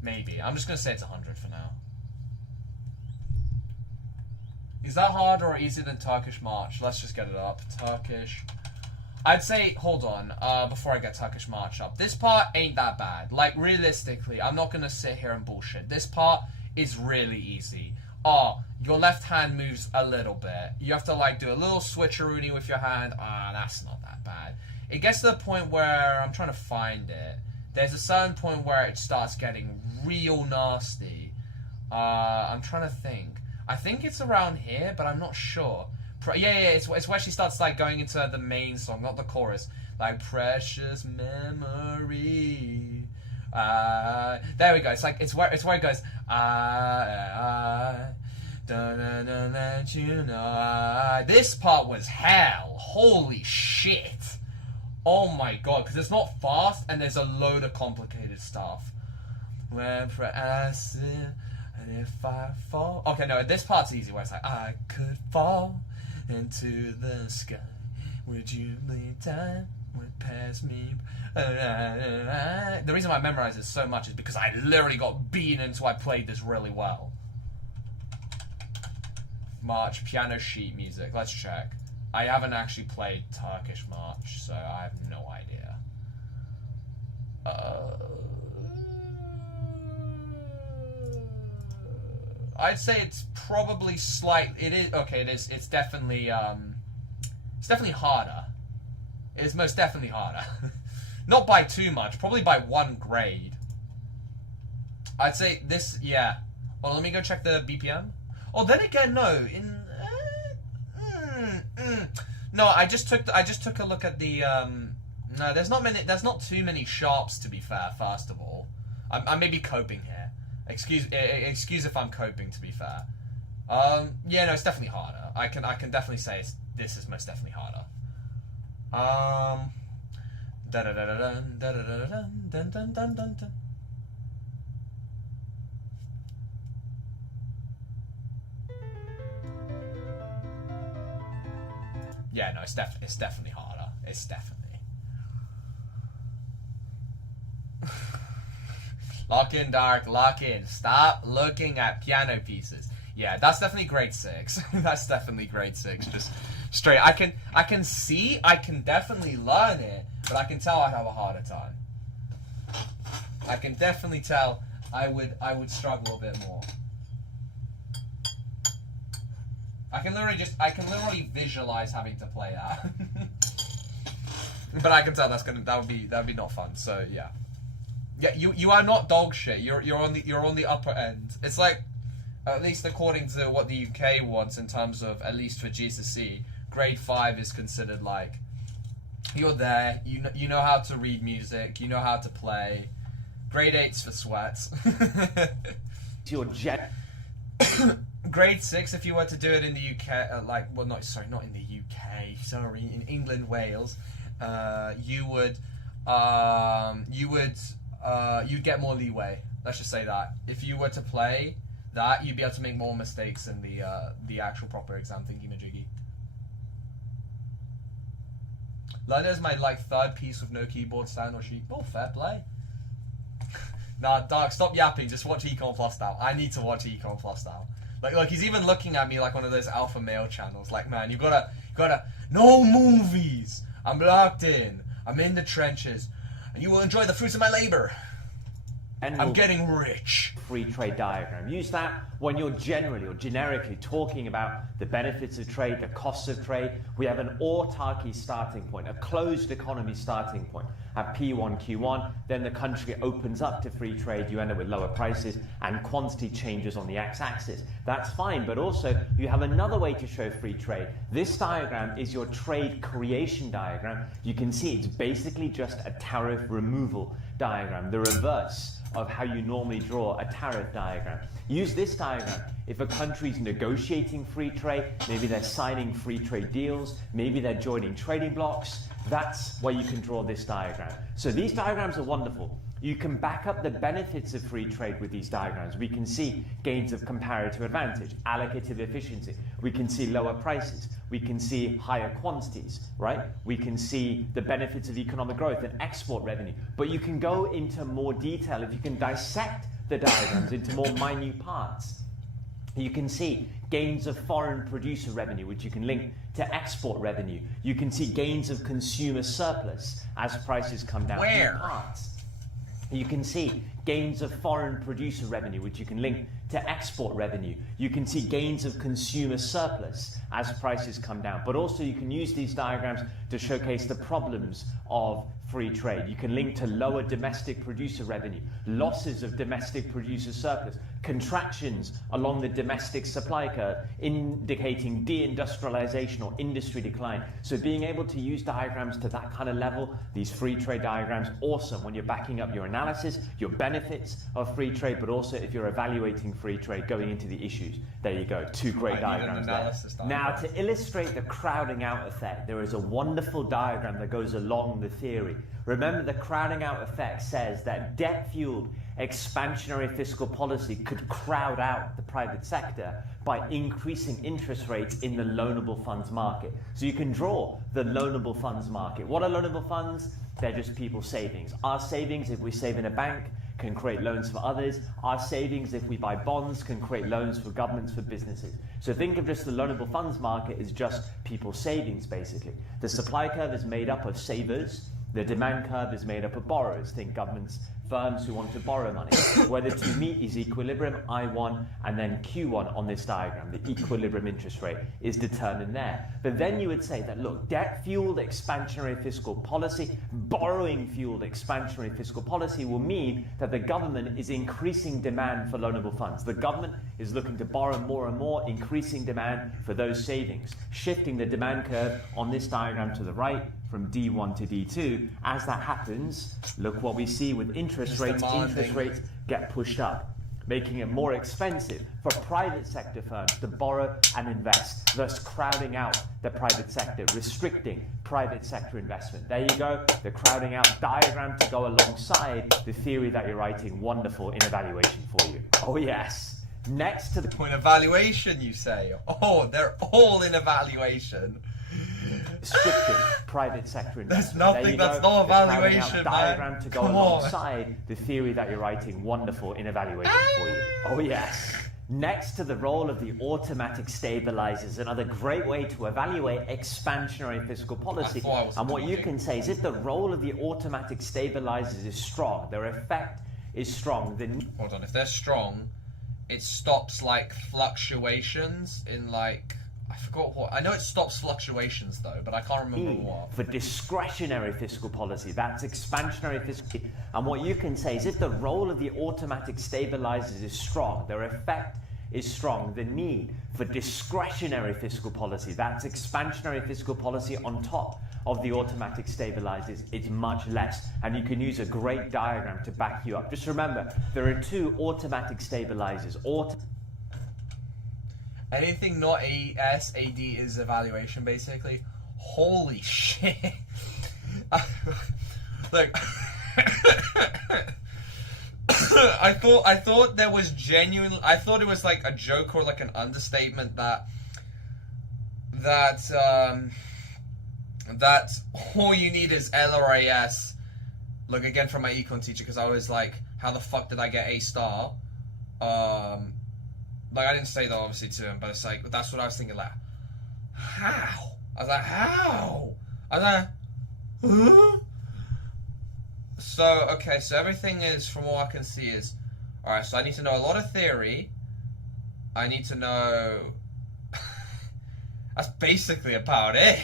Maybe. I'm just going to say it's 100 for now. Is that harder or easier than Turkish March? Let's just get it up. Turkish I'd say, hold on, before I get Turkish March up. This part ain't that bad. Like, realistically, I'm not gonna sit here and bullshit. This part is really easy. Your left hand moves a little bit. You have to, like, do a little switcheroony with your hand. That's not that bad. It gets to the point where, I'm trying to find it. There's a certain point where it starts getting real nasty. I'm trying to think. I think it's around here, but I'm not sure. It's where she starts like going into the main song, not the chorus. Like precious memory. There we go. It's where it goes. Don't let you know. This part was hell. Holy shit. Oh my god, because it's not fast and there's a load of complicated stuff. When and if I fall. Okay, no, this part's easy where it's like I could fall into the sky. Would you believe time would pass me? The reason I memorize this so much is because I literally got beaten until I played this really well. March, piano sheet music. Let's check. I haven't actually played Turkish March, so I have no idea. I'd say it's probably it is okay. It's definitely harder. It's most definitely harder. Not by too much, probably by 1 grade. I'd say this, yeah. Well, let me go check the BPM. Oh, then again, no. No, I just took a look at the. No, there's not too many sharps to be fair. First of all, I may be coping here. Excuse if I'm coping, to be fair. Yeah, no, it's definitely harder. I can definitely say this is most definitely harder. Yeah, no, it's definitely harder. It's definitely. Lock in, Dark, lock in. Stop looking at piano pieces. Yeah, that's definitely grade 6. That's definitely grade 6. Just straight. I can definitely learn it, but I can tell I'd have a harder time. I can definitely tell I would struggle a bit more. I can literally visualize having to play that. But I can tell that would be not fun. So yeah. Yeah, you are not dog shit. You're on the upper end. It's like, at least according to what the UK wants in terms of, at least for GCSE, grade 5 is considered like you're there. You know how to read music. You know how to play. Grade 8's for sweats. Grade 6, if you were to do it in the UK, not in the UK. Sorry, in England, Wales, you'd get more leeway. Let's just say that. If you were to play that, you'd be able to make more mistakes in the actual proper exam thingy-majiggy. Like, there's my, third piece with no keyboard stand or sheet. Oh, fair play. Nah, Dark, stop yapping. Just watch Econ Plus now. I need to watch Econ Plus now. Like, he's even looking at me like one of those alpha male channels. Like, man, you gotta, no movies. I'm locked in. I'm in the trenches. And you will enjoy the fruits of my labor. And I'm getting rich. Free trade diagram. Use that when you're generally or generically talking about the benefits of trade, the costs of trade. We have an autarky starting point, a closed economy starting point at P1, Q1. Then the country opens up to free trade. You end up with lower prices and quantity changes on the x-axis. That's fine, but also you have another way to show free trade. This diagram is your trade creation diagram. You can see it's basically just a tariff removal diagram, the reverse of how you normally draw a tariff diagram. Use this diagram if a country's negotiating free trade, maybe they're signing free trade deals, maybe they're joining trading blocs. That's where you can draw this diagram. So these diagrams are wonderful. You can back up the benefits of free trade with these diagrams. We can see gains of comparative advantage, allocative efficiency. We can see lower prices. We can see higher quantities, right? We can see the benefits of economic growth and export revenue. But you can go into more detail if you can dissect the diagrams into more minute parts. You can see gains of foreign producer revenue, which you can link to export revenue. You can see gains of consumer surplus as prices come down. Where? You can see gains of foreign producer revenue, which you can link to export revenue. You can see gains of consumer surplus as prices come down. But also you can use these diagrams to showcase the problems of free trade. You can link to lower domestic producer revenue, losses of domestic producer surplus, contractions along the domestic supply curve, indicating deindustrialization or industry decline. So being able to use diagrams to that kind of level, these free trade diagrams, awesome when you're backing up your analysis, your benefits of free trade, but also if you're evaluating free trade, going into the issues. There you go, two great diagrams there. Now, to illustrate the crowding out effect, there is a wonderful diagram that goes along the theory. Remember, the crowding out effect says that debt-fueled expansionary fiscal policy could crowd out the private sector by increasing interest rates in the loanable funds market. So you can draw the loanable funds market. What are loanable funds? They're just people's savings. Our savings, if we save in a bank, can create loans for others. Our savings, if we buy bonds, can create loans for governments, for businesses. So think of just the loanable funds market as just people's savings, basically. The supply curve is made up of savers. The demand curve is made up of borrowers. Think governments, firms who want to borrow money. Where the two meet is equilibrium, I1, and then Q1 on this diagram. The equilibrium interest rate is determined there. But then you would say that, look, debt-fueled expansionary fiscal policy, borrowing-fueled expansionary fiscal policy will mean that the government is increasing demand for loanable funds. The government is looking to borrow more and more, increasing demand for those savings, shifting the demand curve on this diagram to the right, from D1 to D2. As that happens, look what we see with interest rates. Interest rates get pushed up, making it more expensive for private sector firms to borrow and invest, thus crowding out the private sector, restricting private sector investment. There you go, the crowding out diagram to go alongside the theory that you're writing. Wonderful in evaluation for you. Oh yes. Next to the point evaluation, you say? Oh, they're all in evaluation. Restricting private sector investment. That's nothing, that's not evaluation, diagram to go Come alongside on. the theory that you're writing. Wonderful in evaluation for you. Oh yes. Next to the role of the automatic stabilizers, another great way to evaluate expansionary fiscal policy. And what you can say is if the role of the automatic stabilizers is strong, their effect is strong, then... Hold on, if they're strong, it stops like fluctuations in like... I forgot what. I know it stops fluctuations though, but I can't remember what. For discretionary fiscal policy, that's expansionary fiscal. And what you can say is if the role of the automatic stabilizers is strong, their effect is strong, the need for discretionary fiscal policy, that's expansionary fiscal policy on top of the automatic stabilizers, is much less. And you can use a great diagram to back you up. Just remember, there are two automatic stabilizers. Anything not AS, AD is evaluation, basically. Holy shit. Look, I thought there was genuine. I thought it was like a joke or like an understatement that all you need is L or AS. Look, again from my econ teacher, because I was like, how the fuck did I get A star? Like, I didn't say that obviously to him, but it's like, that's what I was thinking, like, how? I was like, how? I was like, huh? So, okay, so everything is, from what I can see is, alright, so I need to know a lot of theory. I need to know, that's basically about it,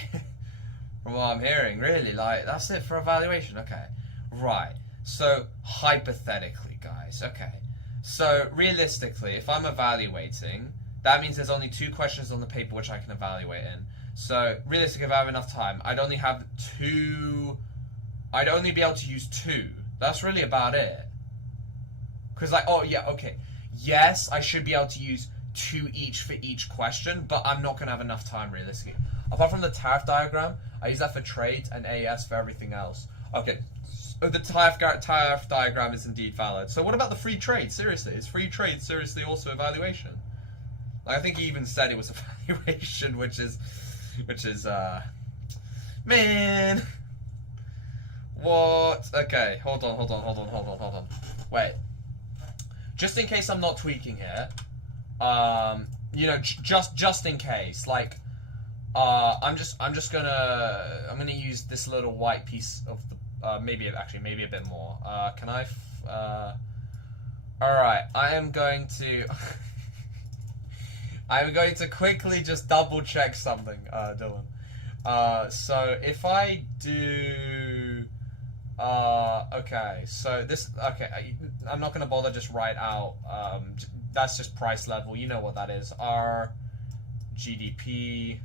from what I'm hearing, really, like, that's it for evaluation, okay. Right, so, hypothetically, guys, okay. So, realistically, if I'm evaluating, that means there's only 2 questions on the paper which I can evaluate in. So, realistically, if I have enough time, I'd only have 2... I'd only be able to use 2. That's really about it. Because, like, oh, yeah, okay. Yes, I should be able to use 2 each for each question, but I'm not going to have enough time, realistically. Apart from the tariff diagram, I use that for trades and AS for everything else. Okay. The tariff diagram is indeed valid. So what about the free trade? Seriously, is free trade seriously also evaluation? Like, I think he even said it was evaluation, which is, man, what? Okay, hold on. Wait, just in case I'm not tweaking here, You know, just in case, like, I'm gonna use this little white piece of the, maybe a bit more. Can I, alright, I am going to, I'm going to quickly just double check something, Dylan. So if I do, okay, so this, okay, I'm not gonna bother just write out, that's just price level, you know what that is, our GDP,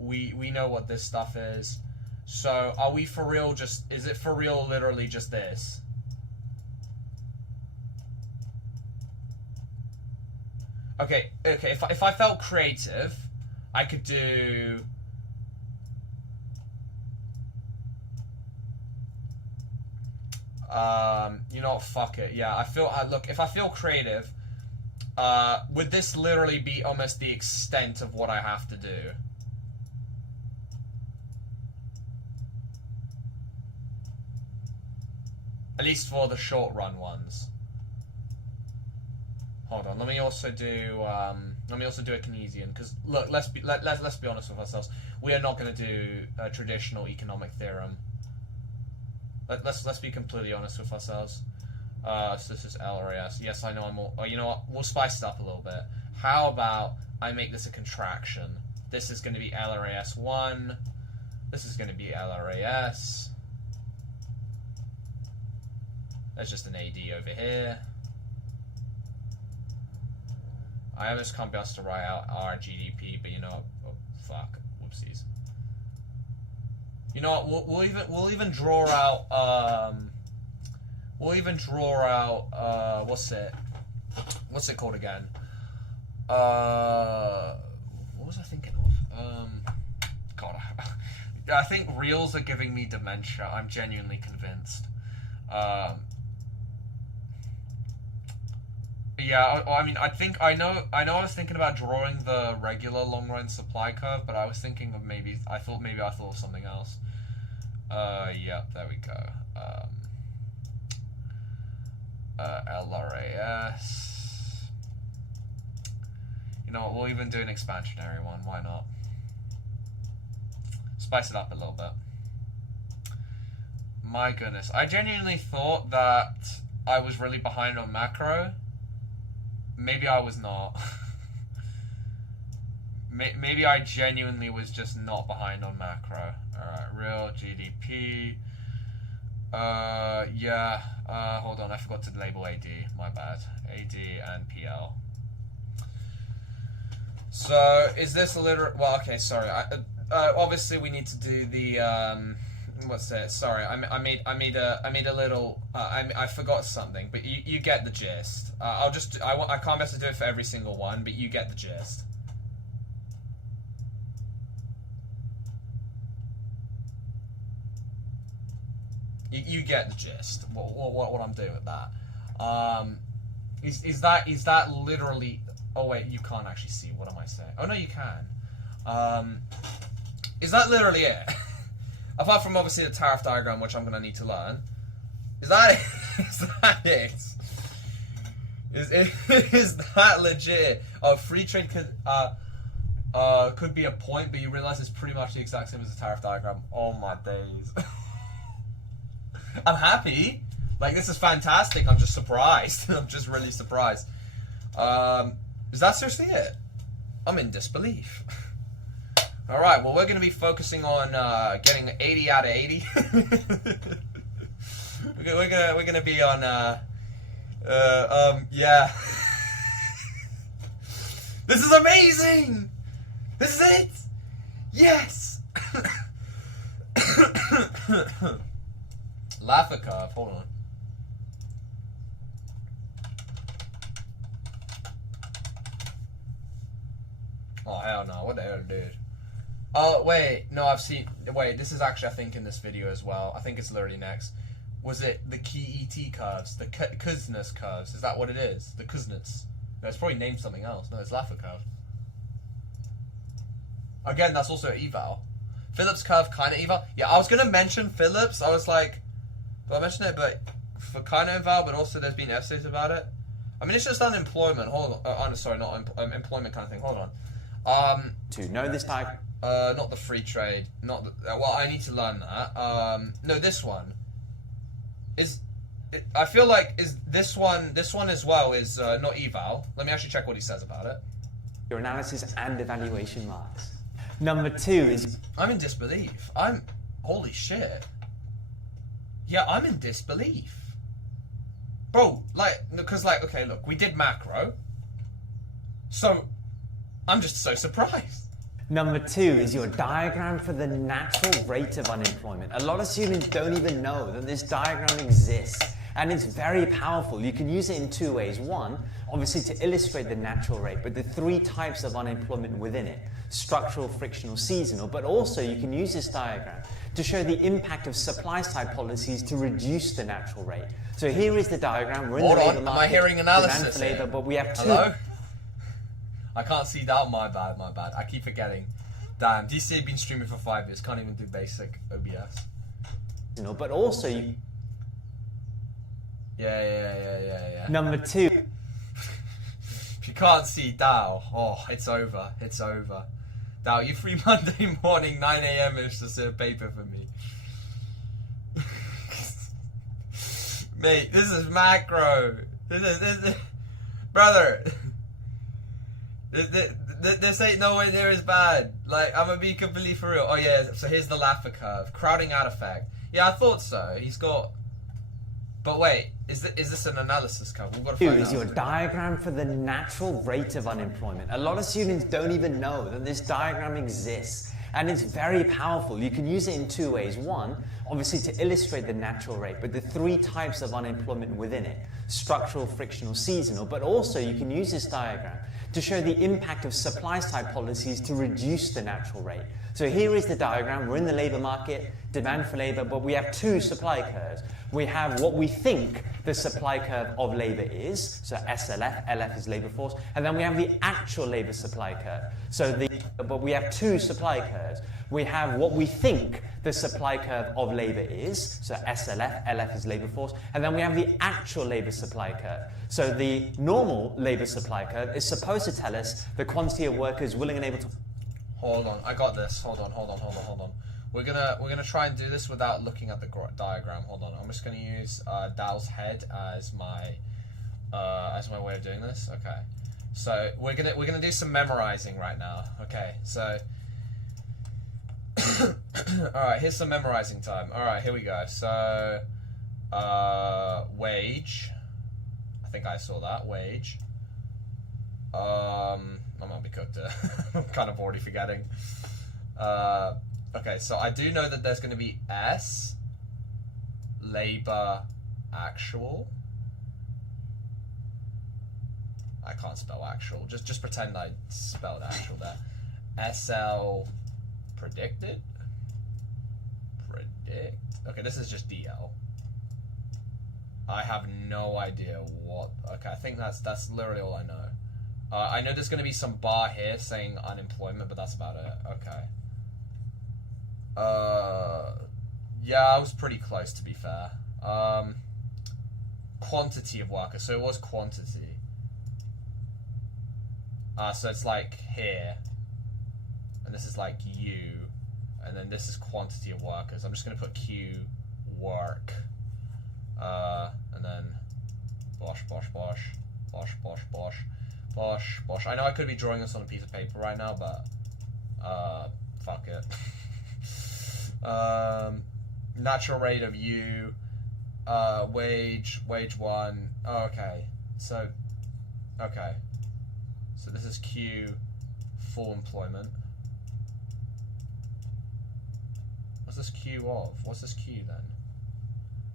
we know what this stuff is, so are we for real is it for real literally just this? Okay, if I felt creative, I could do, you know what, fuck it, yeah, look, if I feel creative, would this literally be almost the extent of what I have to do? At least for the short run ones. Hold on, let me also do a Keynesian, because look, let's be honest with ourselves. We are not going to do a traditional economic theorem. Let's be completely honest with ourselves. So this is LRAS. Yes, I know I'm all. Oh, you know what? We'll spice it up a little bit. How about I make this a contraction? This is going to be LRAS1. This is going to be LRAS. There's just an AD over here. I almost can't be asked to write out our GDP, but you know, oh, fuck, whoopsies. You know what? We'll even draw out. What's it called again? What was I thinking of? God, I think reels are giving me dementia. I'm genuinely convinced. Yeah, I mean, I know I was thinking about drawing the regular long-run supply curve, but I was thinking of I thought of something else. Yeah, there we go. LRAS. You know what, we'll even do an expansionary one, why not? Spice it up a little bit. My goodness, I genuinely thought that I was really behind on macro. Maybe I was not. Maybe I genuinely was just not behind on macro. Alright, real GDP. Yeah. Hold on, I forgot to label AD. My bad. AD and PL. So, is this a little... Well, okay, sorry. Obviously, we need to do the... what's it? Sorry, I made a little. I forgot something, but you get the gist. I can't best to do it for every single one, but you get the gist. You get the gist. What I'm doing with that. Is that literally? Oh wait, you can't actually see. What am I saying? Oh no, you can. Is that literally it? Apart from obviously the tariff diagram, which I'm going to need to learn. Is that it? Is that it? Is that legit? Free trade could be a point, but you realize it's pretty much the exact same as the tariff diagram. Oh my days. I'm happy. Like, this is fantastic. I'm just surprised. I'm just really surprised. Is that seriously it? I'm in disbelief. Alright, well, we're going to be focusing on getting 80 out of 80. we're gonna be on, yeah. This is amazing! This is it! Yes! Laffer curve, hold on. Oh, hell no, what the hell, dude? Oh, wait, no, I've seen... Wait, this is actually, I think, in this video as well. I think it's literally next. Was it the key ET curves? The Kuznets curves? Is that what it is? The Kuznets? No, it's probably named something else. No, it's Laffer curve. Again, that's also an eval. Phillips curve, kind of eval. Yeah, I was going to mention Phillips. I was like... Did I mention it? But for kind of eval, but also there's been essays about it. I mean, it's just unemployment. Hold on. I'm sorry, not employment kind of thing. Hold on. To know this diagram. Not the free trade. Not the, well, I need to learn that. No, this one is. I feel like is this one. This one as well is not eval. Let me actually check what he says about it. Your analysis and evaluation marks. Number 2 is. I'm in disbelief. Holy shit. Yeah, I'm in disbelief. Bro, because, okay, look, we did macro. So, I'm just so surprised. Number 2 is your diagram for the natural rate of unemployment. A lot of students don't even know that this diagram exists. And it's very powerful. You can use it in 2 ways. One, obviously to illustrate the natural rate, but the 3 types of unemployment within it. Structural, frictional, seasonal. But also you can use this diagram to show the impact of supply-side policies to reduce the natural rate. So here is the diagram. We're in the labor market. Am I hearing analysis demand for labor, but we have 2. Hello? I can't see that. My bad. I keep forgetting. Damn, DC have been streaming for 5 years. Can't even do basic OBS. But also you... Yeah. Number 2. If you can't see Dow, oh, it's over. It's over. Dow, you free Monday morning, 9 a.m. is just a paper for me. Mate, this is macro. This is brother. This ain't nowhere near as bad. Like, I'm gonna be completely for real. Oh yeah, so here's the Laffer curve. Crowding out effect. Yeah, I thought so. He's got... But wait, is this an analysis curve? We've got to find out. Is your diagram for the natural rate of unemployment. A lot of students don't even know that this diagram exists. And it's very powerful. You can use it in 2 ways. One, obviously to illustrate the natural rate, but the 3 types of unemployment within it. Structural, frictional, seasonal. But also you can use this diagram to show the impact of supply-side policies to reduce the natural rate. So here is the diagram. We're in the labor market, demand for labor, but we have 2 supply curves. We have what we think the supply curve of labor is, so SLF, LF is labor force, and then we have the actual labor supply curve. But we have 2 supply curves. We have what we think the supply curve of labor is, so SLF, LF is labor force, and then we have the actual labor supply curve. So the normal labor supply curve is supposed to tell us the quantity of workers willing and able to... Hold on, I got this. Hold on. We're gonna try and do this without looking at the diagram. Hold on, I'm just gonna use Dow's head as my way of doing this. Okay, so we're gonna do some memorizing right now. Okay, so all right, here's some memorizing time. All right, here we go. So wage. I think I saw that wage. I might be cooked. I'm kind of already forgetting. Okay, so I do know that there's going to be S, labor, actual. I can't spell actual. Just pretend I spelled actual there. SL, predicted. Predict. Okay, this is just DL. I have no idea what. Okay, I think that's literally all I know. I know there's going to be some bar here saying unemployment, but that's about it. Okay. Yeah, I was pretty close, to be fair. Quantity of workers. So it was quantity. So it's like here. And this is like U. And then this is quantity of workers. I'm just going to put Q, work. And then bosh. I know I could be drawing this on a piece of paper right now, but fuck it. Natural rate of U, wage 1. Oh, okay. So this is Q, full employment. What's this Q of? What's this Q then?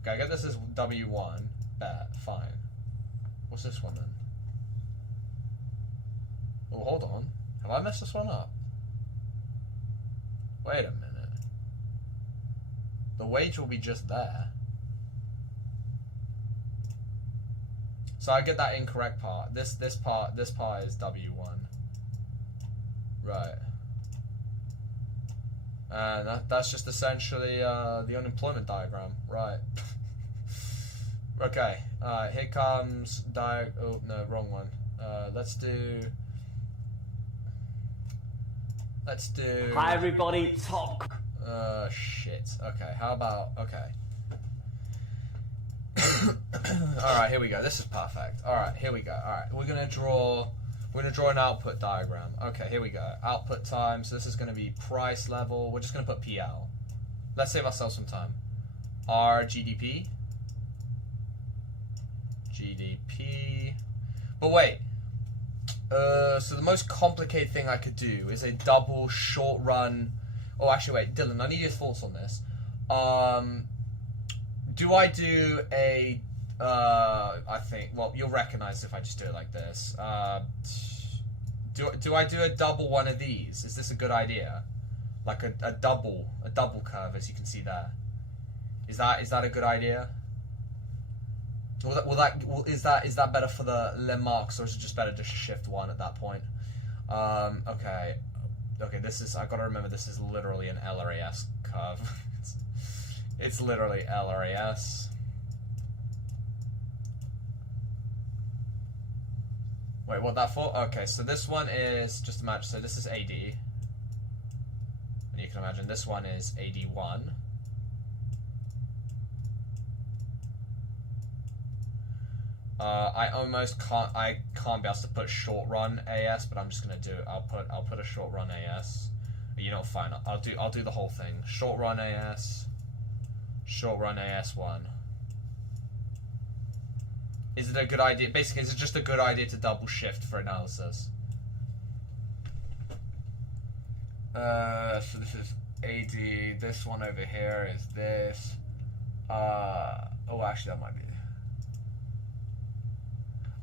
Okay, I get this is W1. Bet, fine. What's this one then? Oh, hold on. Have I messed this one up? Wait a minute. The wage will be just there. So I get that incorrect part. This part is W1. Right. And that's just essentially the unemployment diagram. Right. Okay, here comes oh no, wrong one. Let's do. Hi everybody, talk. Shit. Okay, how about okay. All right, here we go. This is perfect. All right, here we go. All right, we're gonna draw an output diagram. Okay, here we go. Output time. So this is gonna be price level. We're just gonna put PL. Let's save ourselves some time. R GDP. But wait. So the most complicated thing I could do is a double short run. Oh, actually, wait, Dylan, I need your thoughts on this. Do I do a? I think. Well, you'll recognize if I just do it like this. Do I do a double one of these? Is this a good idea? Like a double curve, as you can see there. Is that a good idea? Is that better for the Lemarks, or is it just better just to shift one at that point? Okay, this is, I gotta remember, this is literally an LRAS curve. It's literally LRAS. Wait, what that for? Okay, so this one is, just imagine, so this is AD. And you can imagine this one is AD1. I can't be asked to put short run AS, but I'm just gonna do it. I'll put a short run AS. You know, fine. I'll do the whole thing. Short run AS. Short run AS1. Is it a good idea? Basically, is it just a good idea to double shift for analysis? So this is AD. This one over here is this. Oh, actually, that might be.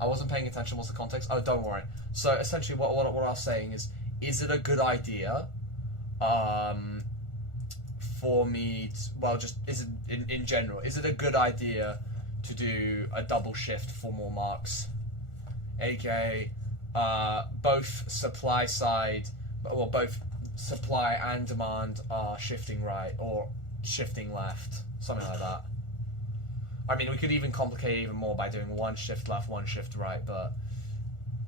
I wasn't paying attention. What's the context? Oh, don't worry. So essentially, what I was saying is it a good idea, for me? Just is it in general? Is it a good idea to do a double shift for more marks? aka both supply side, well, both supply and demand are shifting right or shifting left, something like that. I mean, we could even complicate it even more by doing one shift left, one shift right, but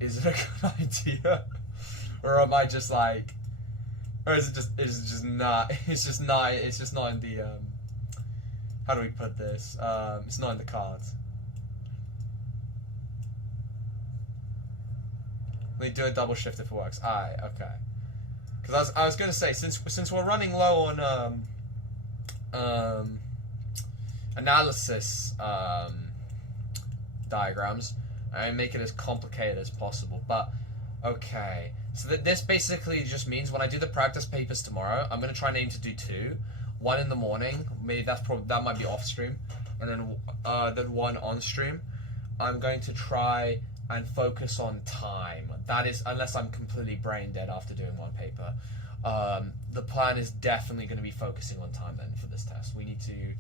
is it a good idea? Or am I just like, or is it just not, it's just not in the, how do we put this? It's not in the cards. Let me do a double shift if it works. Aye, okay. Because I was going to say, since we're running low on analysis diagrams, I make it as complicated as possible. But okay, so this basically just means when I do the practice papers tomorrow, I'm going to try and aim to do 2. 1 in the morning, maybe that might be off stream, and then 1 on stream. I'm going to try and focus on time. That is, unless I'm completely brain dead after doing one paper. The plan is definitely going to be focusing on time then for this test. We need to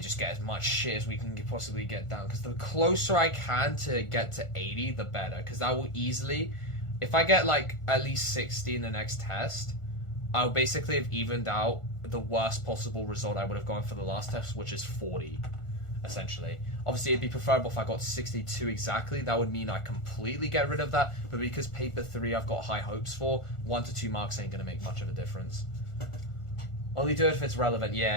just get as much shit as we can possibly get down, because the closer I can to get to 80, the better, because that will easily, if I get like at least 60 in the next test, I'll basically have evened out the worst possible result I would have gone for the last test, which is 40, essentially. Obviously, it'd be preferable if I got 62 exactly. That would mean I completely get rid of that. But because paper 3 I've got high hopes for, 1 to 2 marks ain't going to make much of a difference. Only do it if it's relevant. Yeah.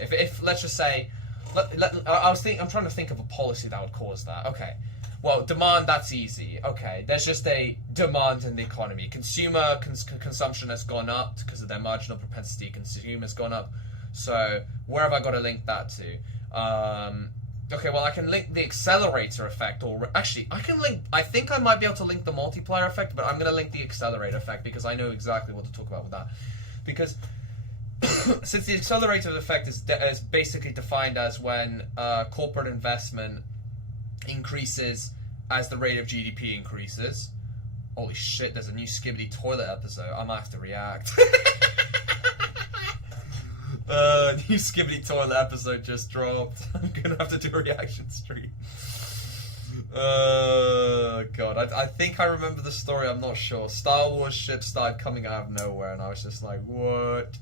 If let's just say, I'm trying to think of a policy that would cause that. Okay. Well, demand, that's easy. Okay, there's just a demand in the economy. Consumer consumption has gone up because of their marginal propensity. Consumer has gone up. So where have I got to link that to? Okay, well, I can link the accelerator effect, or actually, I think I might be able to link the multiplier effect, but I'm going to link the accelerator effect because I know exactly what to talk about with that. Because since the accelerator effect is basically defined as when corporate investment increases as the rate of GDP increases. Holy shit, there's a new Skibbity toilet episode. I might have to react. New Skibbity toilet episode just dropped. I'm gonna have to do a reaction stream. God, I think I remember the story, I'm not sure. Star Wars ships started coming out of nowhere and I was just like, what?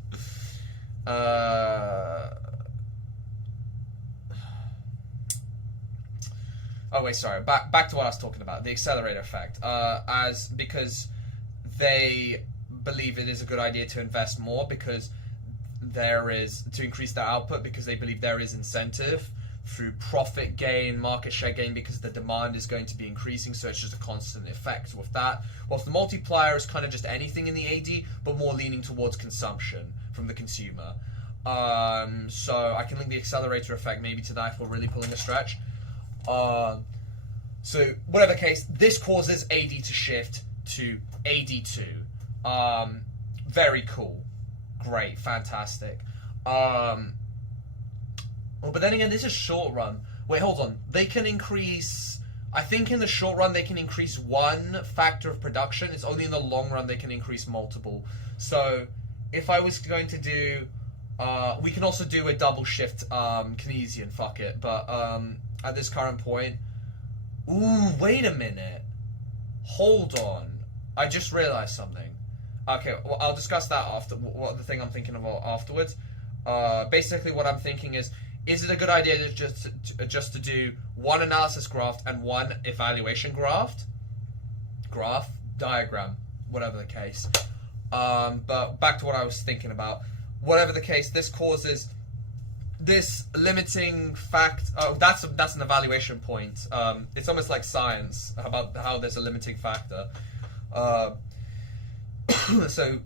Oh wait, sorry. Back to what I was talking about. The accelerator effect. Because they believe it is a good idea to invest more because to increase their output because they believe there is incentive through profit gain, market share gain, because the demand is going to be increasing, so it's just a constant effect with that. Whilst the multiplier is kind of just anything in the AD, but more leaning towards consumption from the consumer. So I can link the accelerator effect maybe to that if we're really pulling a stretch. So whatever case, this causes AD to shift to AD2. Very cool. Great. Fantastic. Well, but then again, this is short run. Wait, hold on. They can increase... I think in the short run they can increase one factor of production. It's only in the long run they can increase multiple. So if I was going to do... we can also do a double shift Keynesian, fuck it. But at this current point... Ooh, wait a minute. Hold on. I just realized something. Okay, well, I'll discuss that after. What the thing I'm thinking of afterwards. Basically what I'm thinking is it a good idea to just to do one analysis graph and one evaluation diagram, whatever the case. But back to what I was thinking about. Whatever the case, this causes this limiting fact. Oh, that's an evaluation point. It's almost like science about how there's a limiting factor. So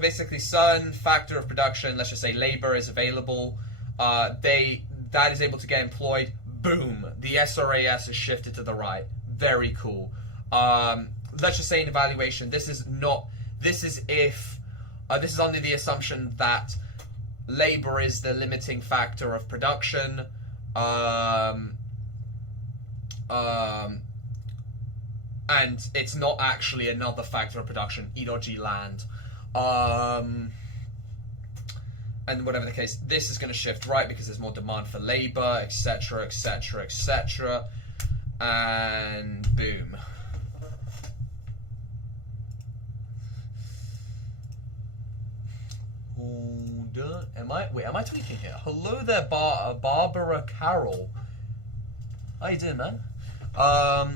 basically, certain factor of production, let's just say labor, is available. That is able to get employed. Boom, the SRAS is shifted to the right. Very cool. Let's just say in evaluation, this is under the assumption that labor is the limiting factor of production. And it's not actually another factor of production, E.G. land. And whatever the case, this is going to shift right because there's more demand for labor, etc., etc., etc. And boom. Hold on. Am I tweaking here? Hello there, Barbara Carroll. How you doing, man? I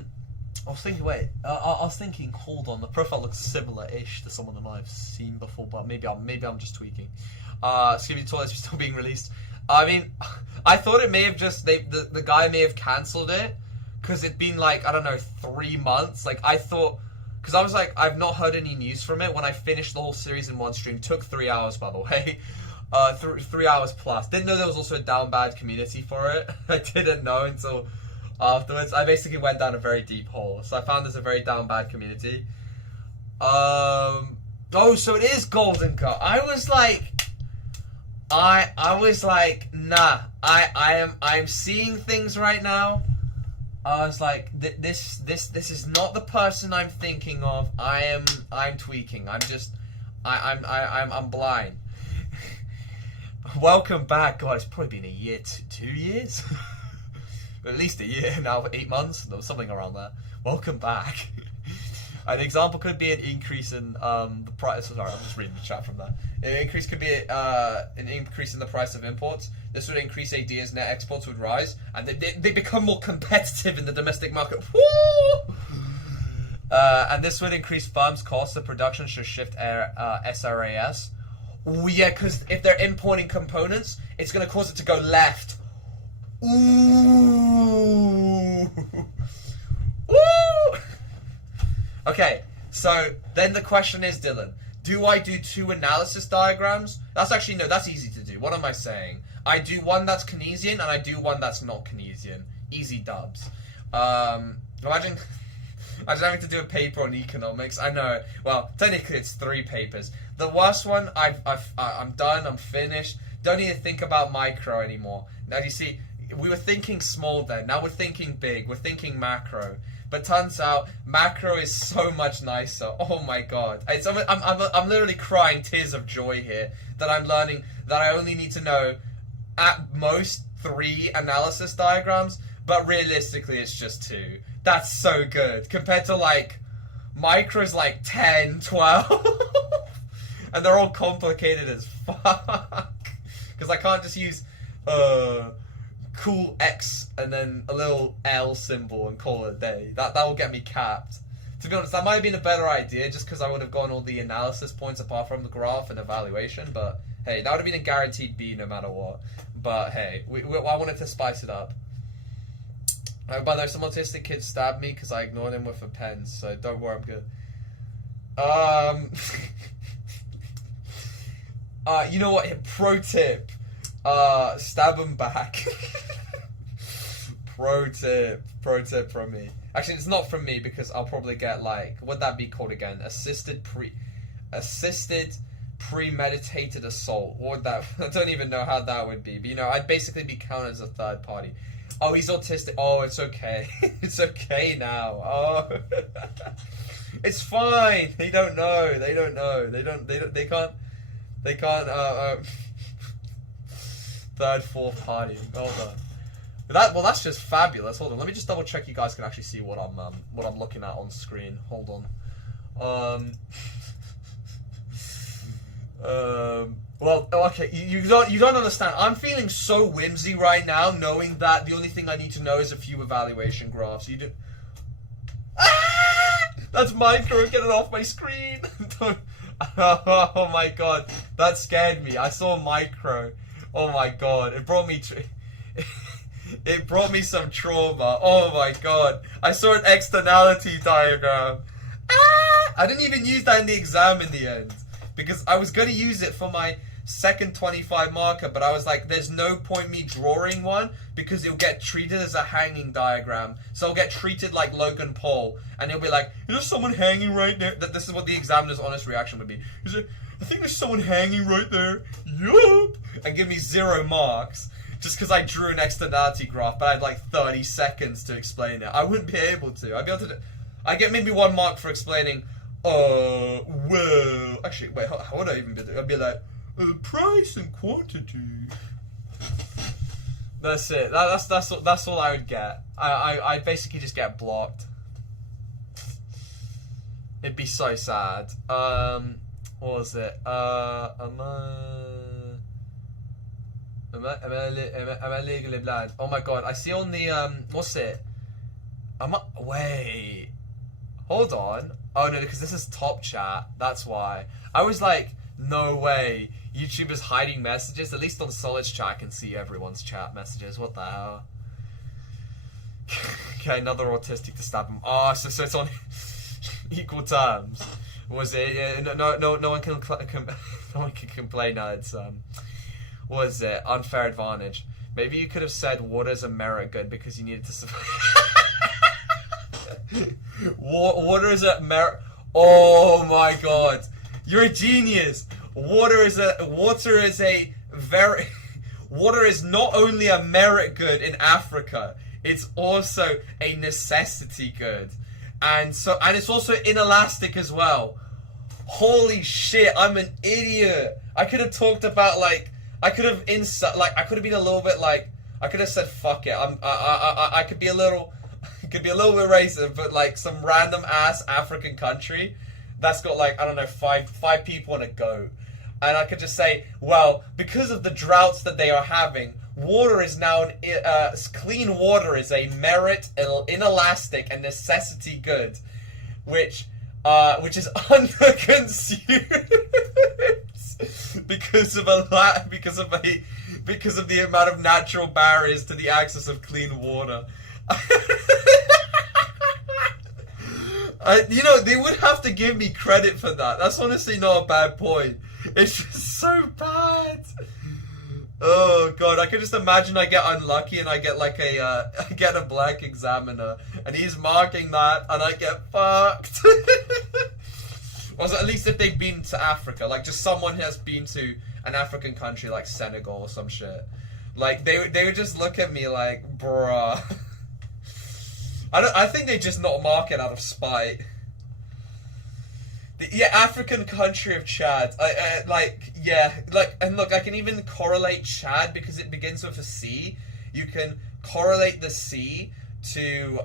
was thinking, hold on, the profile looks similar-ish to someone that I've seen before, but maybe I'm just tweaking. Skibidi Toilets is still being released. I mean, I thought it may have just, the guy may have cancelled it, because it'd been like, I don't know, 3 months. Like, I thought, because I was like, I've not heard any news from it when I finished the whole series in one stream. Took 3 hours, by the way. 3 hours plus. Didn't know there was also a down bad community for it. I didn't know until afterwards. I basically went down a very deep hole. So I found there's a very down bad community. Oh, so it is Golden Cut. I was like, nah. I'm seeing things right now. I was like, this is not the person I'm thinking of. I'm tweaking. I'm blind. Welcome back, God. It's probably been a year, 2 years. At least a year now, 8 months, something around there. Welcome back. An example could be an increase in the price. Sorry, I'm just reading the chat from that. An increase could be an increase in the price of imports. This would increase AD as net exports would rise, and they become more competitive in the domestic market. Woo! And this would increase firms' costs of production should shift SRAS. Oh yeah, because if they're importing components, it's going to cause it to go left. Ooh. Woo! Okay, so then the question is, Dylan, do I do 2 analysis diagrams? That's actually, no, that's easy to do. What am I saying? I do one that's Keynesian and I do one that's not Keynesian. Easy dubs. Imagine having to do a paper on economics. I know. Well, technically it's 3 papers. The worst one, I'm done, I'm finished. Don't need to think about micro anymore. Now you see, we were thinking small then. Now we're thinking big. We're thinking macro. But turns out macro is so much nicer. Oh my god! I'm literally crying tears of joy here that I'm learning that I only need to know at most 3 analysis diagrams, but realistically it's just 2. That's so good compared to like micro's like 10, 12, and they're all complicated as fuck. Because I can't just use cool X and then a little L symbol and call it a day. That will get me capped. To be honest, that might have been a better idea just because I would have gotten all the analysis points apart from the graph and evaluation, but hey, that would have been a guaranteed B no matter what. But hey, I wanted to spice it up. By the way, some autistic kid stabbed me because I ignored him with a pen, so don't worry, I'm good. You know what? Pro tip. Stab him back. Pro tip from me. Actually, it's not from me because I'll probably get like, what'd that be called again? Assisted premeditated assault. What would that? I don't even know how that would be. But you know, I'd basically be counted as a third party. Oh, he's autistic. Oh, it's okay. It's okay now. Oh, it's fine. They don't know. They can't. Third, fourth party. Hold on. That's just fabulous. Hold on. Let me just double check you guys can actually see what I'm looking at on screen. Hold on. Well, okay, you don't understand. I'm feeling so whimsy right now, knowing that the only thing I need to know is a few evaluation graphs. You do. Ah! That's micro. Get it off my screen. Don't. Oh my god, that scared me. I saw micro. Oh my god, it brought me. It brought me some trauma. Oh my god, I saw an externality diagram. Ah! I didn't even use that in the exam in the end. Because I was going to use it for my second 25 marker, but I was like, there's no point me drawing one because it'll get treated as a hanging diagram. So it'll get treated like Logan Paul, and it'll be like, is there someone hanging right there? That this is what the examiner's honest reaction would be. Is there, I think there's someone hanging right there. Yup! And give me 0 marks just because I drew an externality graph, but I had like 30 seconds to explain it. I wouldn't be able to. I'd be able to. I get maybe 1 mark for explaining. Well, actually, wait, how would I even be there? I'd be like, price and quantity. That's it. That's all I would get. I basically just get blocked. It'd be so sad. What was it? Am I legally blind? Oh my god, I see on the, what's it? Wait. Hold on. Oh no, because this is top chat. That's why. I was like, no way. YouTube is hiding messages. At least on Solid's chat, I can see everyone's chat messages. What the hell? Okay, another autistic to stab him. Oh, so it's on equal terms. Was it? Yeah, no one can no one can complain. No, it's what is it? Unfair advantage. Maybe you could have said water's a merit good because you needed to. Water is a merit. Oh my god, you're a genius. Water is not only a merit good in Africa, it's also a necessity good, and it's also inelastic as well. Holy shit, I'm an idiot. I could have talked about I could have been a little bit I could have said fuck it. I could be a little. Could be a little bit racist, but like some random ass African country that's got I don't know, five people and a goat, and I could just say, well, because of the droughts that they are having, water is now clean water is a merit, inelastic, and necessity good, which is underconsumed because of the amount of natural barriers to the access of clean water. They would have to give me credit for that. That's honestly not a bad point. It's just so bad. Oh god, I could just imagine I get unlucky and I get I get a black examiner and he's marking that and I get fucked. Or at least if they've been to Africa, just someone has been to an African country like Senegal or some shit. They would just look at me like, bruh. I think they just not mark it out of spite. African country of Chad. And look, I can even correlate Chad because it begins with a C. You can correlate the C to,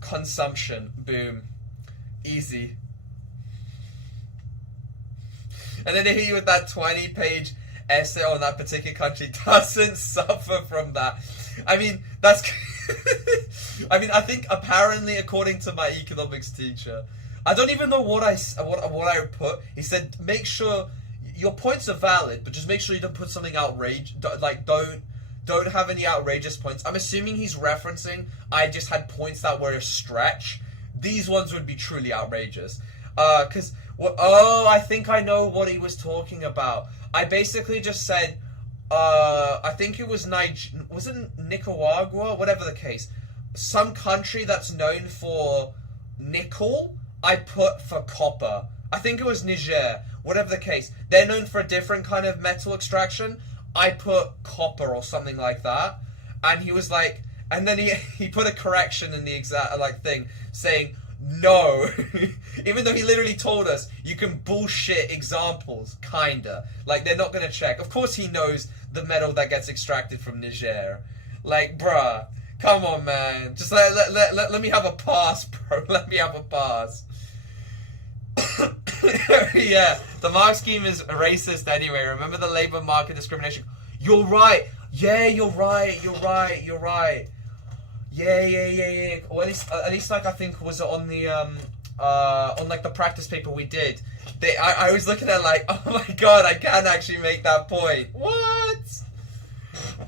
consumption. Boom. Easy. And then they hit you with that 20-page essay on that particular country doesn't suffer from that. I mean, that's... I mean, I think apparently, according to my economics teacher, I don't even know what I put. He said, make sure your points are valid, but just make sure you don't put something outrageous. Like, don't have any outrageous points. I'm assuming he's referencing I just had points that were a stretch. These ones would be truly outrageous. I think I know what he was talking about. I basically just said, I think it was was it Nicaragua? Whatever the case. Some country that's known for nickel, I put for copper. I think it was Niger. Whatever the case. They're known for a different kind of metal extraction. I put copper or something like that. And he was like, and then he put a correction in the exact thing saying no. Even though he literally told us you can bullshit examples, kinda. Like, they're not gonna check. Of course he knows the metal that gets extracted from Niger. Like, bruh, come on, man. Just let me have a pass, bro. Let me have a pass. Yeah, the mark scheme is racist anyway. Remember the labor market discrimination? You're right. Yeah, you're right. Yeah. Or at least like I think was it on the on like the practice paper we did. I was looking at like, oh my god, I can actually make that point. What?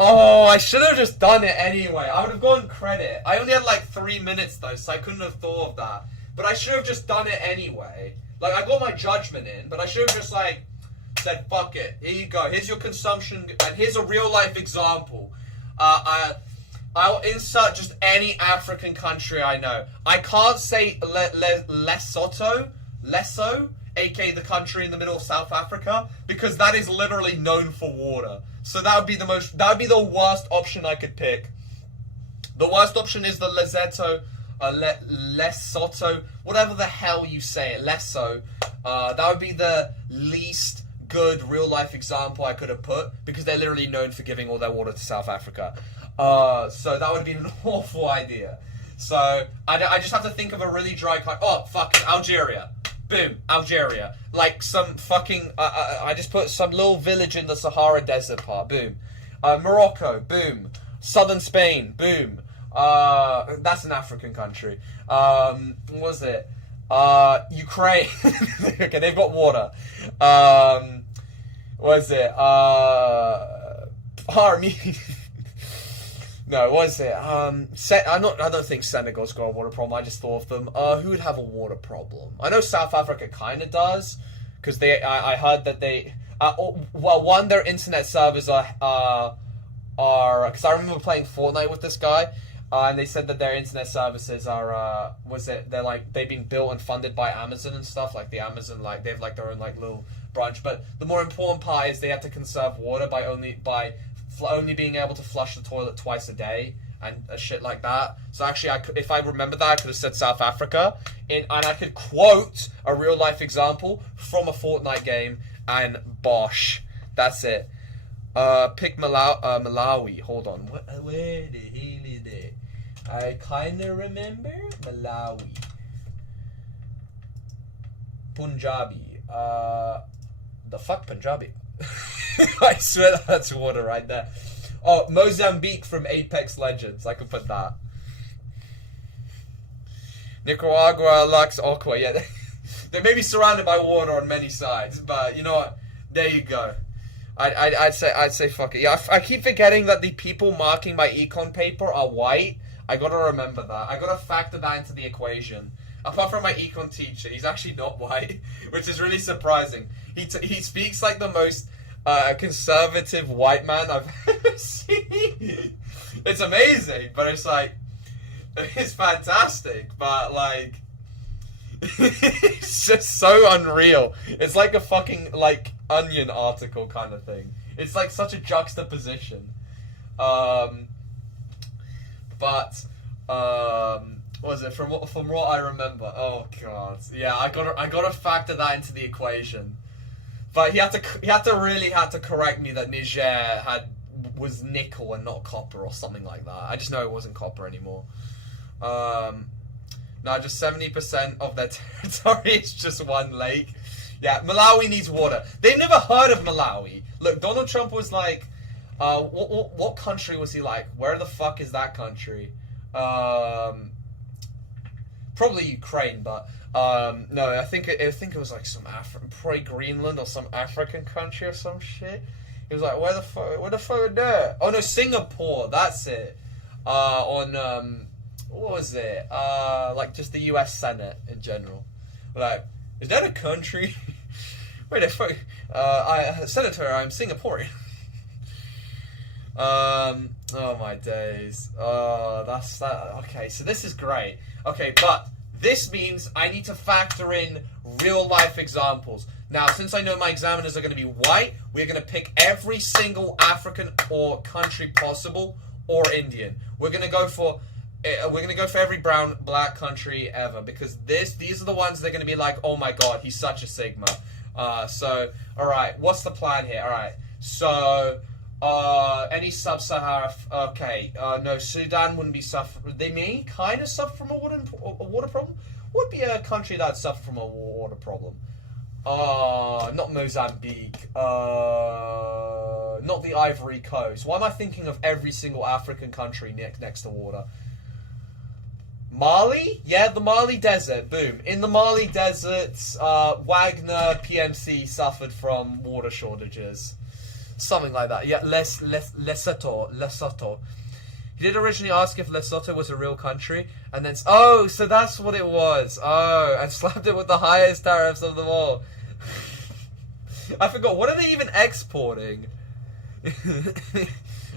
Oh, I should have just done it anyway. I would have gotten credit. I only had like 3 minutes though, so I couldn't have thought of that. But I should have just done it anyway. Like, I got my judgment in, but I should have just like said, fuck it. Here you go. Here's your consumption, and here's a real life example. I'll insert just any African country I know. I can't say Lesotho, aka the country in the middle of South Africa, because that is literally known for water. So that would be the worst option I could pick. The worst option is the Lesotho, whatever the hell you say it, Leso. That would be the least good real life example I could have put, because they're literally known for giving all their water to South Africa. So that would have been an awful idea. So I just have to think of a really dry country. Oh, fucking Algeria. Boom, Algeria. Like some fucking, I just put some little village in the Sahara Desert part. Boom. Morocco. Boom. Southern Spain. Boom. That's an African country. What was it? Ukraine. Okay, they've got water. What is it? Armenia. No, what is it? I don't think Senegal's got a water problem. I just thought of them. Who would have a water problem? I know South Africa kind of does, because I heard that they. One, their internet servers are because I remember playing Fortnite with this guy. And they said that their internet services are, they've been built and funded by Amazon and stuff, like the Amazon, like, they have, like, their own, like, little branch, but the more important part is they have to conserve water by only being able to flush the toilet twice a day, and shit like that. So actually, if I remember that, I could have said South Africa, and I could quote a real-life example from a Fortnite game, and bosh, that's it. Pick Malawi, hold on, where the hell is it? I kinda remember Malawi. Punjabi. The fuck Punjabi? I swear that's water right there. Oh, Mozambique from Apex Legends. I could put that. Nicaragua, Lux, Aqua. Yeah, they may be surrounded by water on many sides, but you know what? There you go. I'd say fuck it. Yeah, I keep forgetting that the people marking my econ paper are white. I gotta remember that. I gotta factor that into the equation. Apart from my econ teacher, he's actually not white, which is really surprising. He speaks like the most conservative white man I've ever seen. It's amazing, but it's like, it's fantastic, but like, it's just so unreal. It's like a fucking, like, Onion article kind of thing. It's like such a juxtaposition. But what was it, from what I remember? Oh god, yeah, I gotta factor that into the equation. But he had to really correct me that Niger was nickel and not copper or something like that. I just know it wasn't copper anymore. No, just 70% of their territory is just one lake. Yeah, Malawi needs water. They've never heard of Malawi. Look, Donald Trump was like, what country was he like? Where the fuck is that country? Probably Ukraine, but no, I think it was like some probably Greenland or some African country or some shit. He was like, where the fuck are they? Oh no, Singapore, that's it. What was it? Like just the U.S. Senate in general. Like, is that a country? Wait the fuck? Senator, I'm Singaporean. Oh my days. Oh, that's that. Okay, so this is great. Okay, but this means I need to factor in real life examples. Now, since I know my examiners are going to be white, we're going to pick every single African or country possible, or Indian. We're going to go for every black country ever, because these are the ones that are going to be like, oh my god, he's such a sigma. So, all right, what's the plan here? All right, so any sub-Sahara. Okay, no, Sudan wouldn't be suffer. They may kind of suffer from a water problem. Would be a country that suffer from a water problem. Not Mozambique. Not the Ivory Coast. Why am I thinking of every single African country next to water? Mali? Yeah, the Mali Desert. Boom. In the Mali deserts, Wagner PMC suffered from water shortages. Something like that. Yeah, Lesotho. He did originally ask if Lesotho was a real country, and then... Oh, so that's what it was. Oh, and slapped it with the highest tariffs of them all. I forgot. What are they even exporting?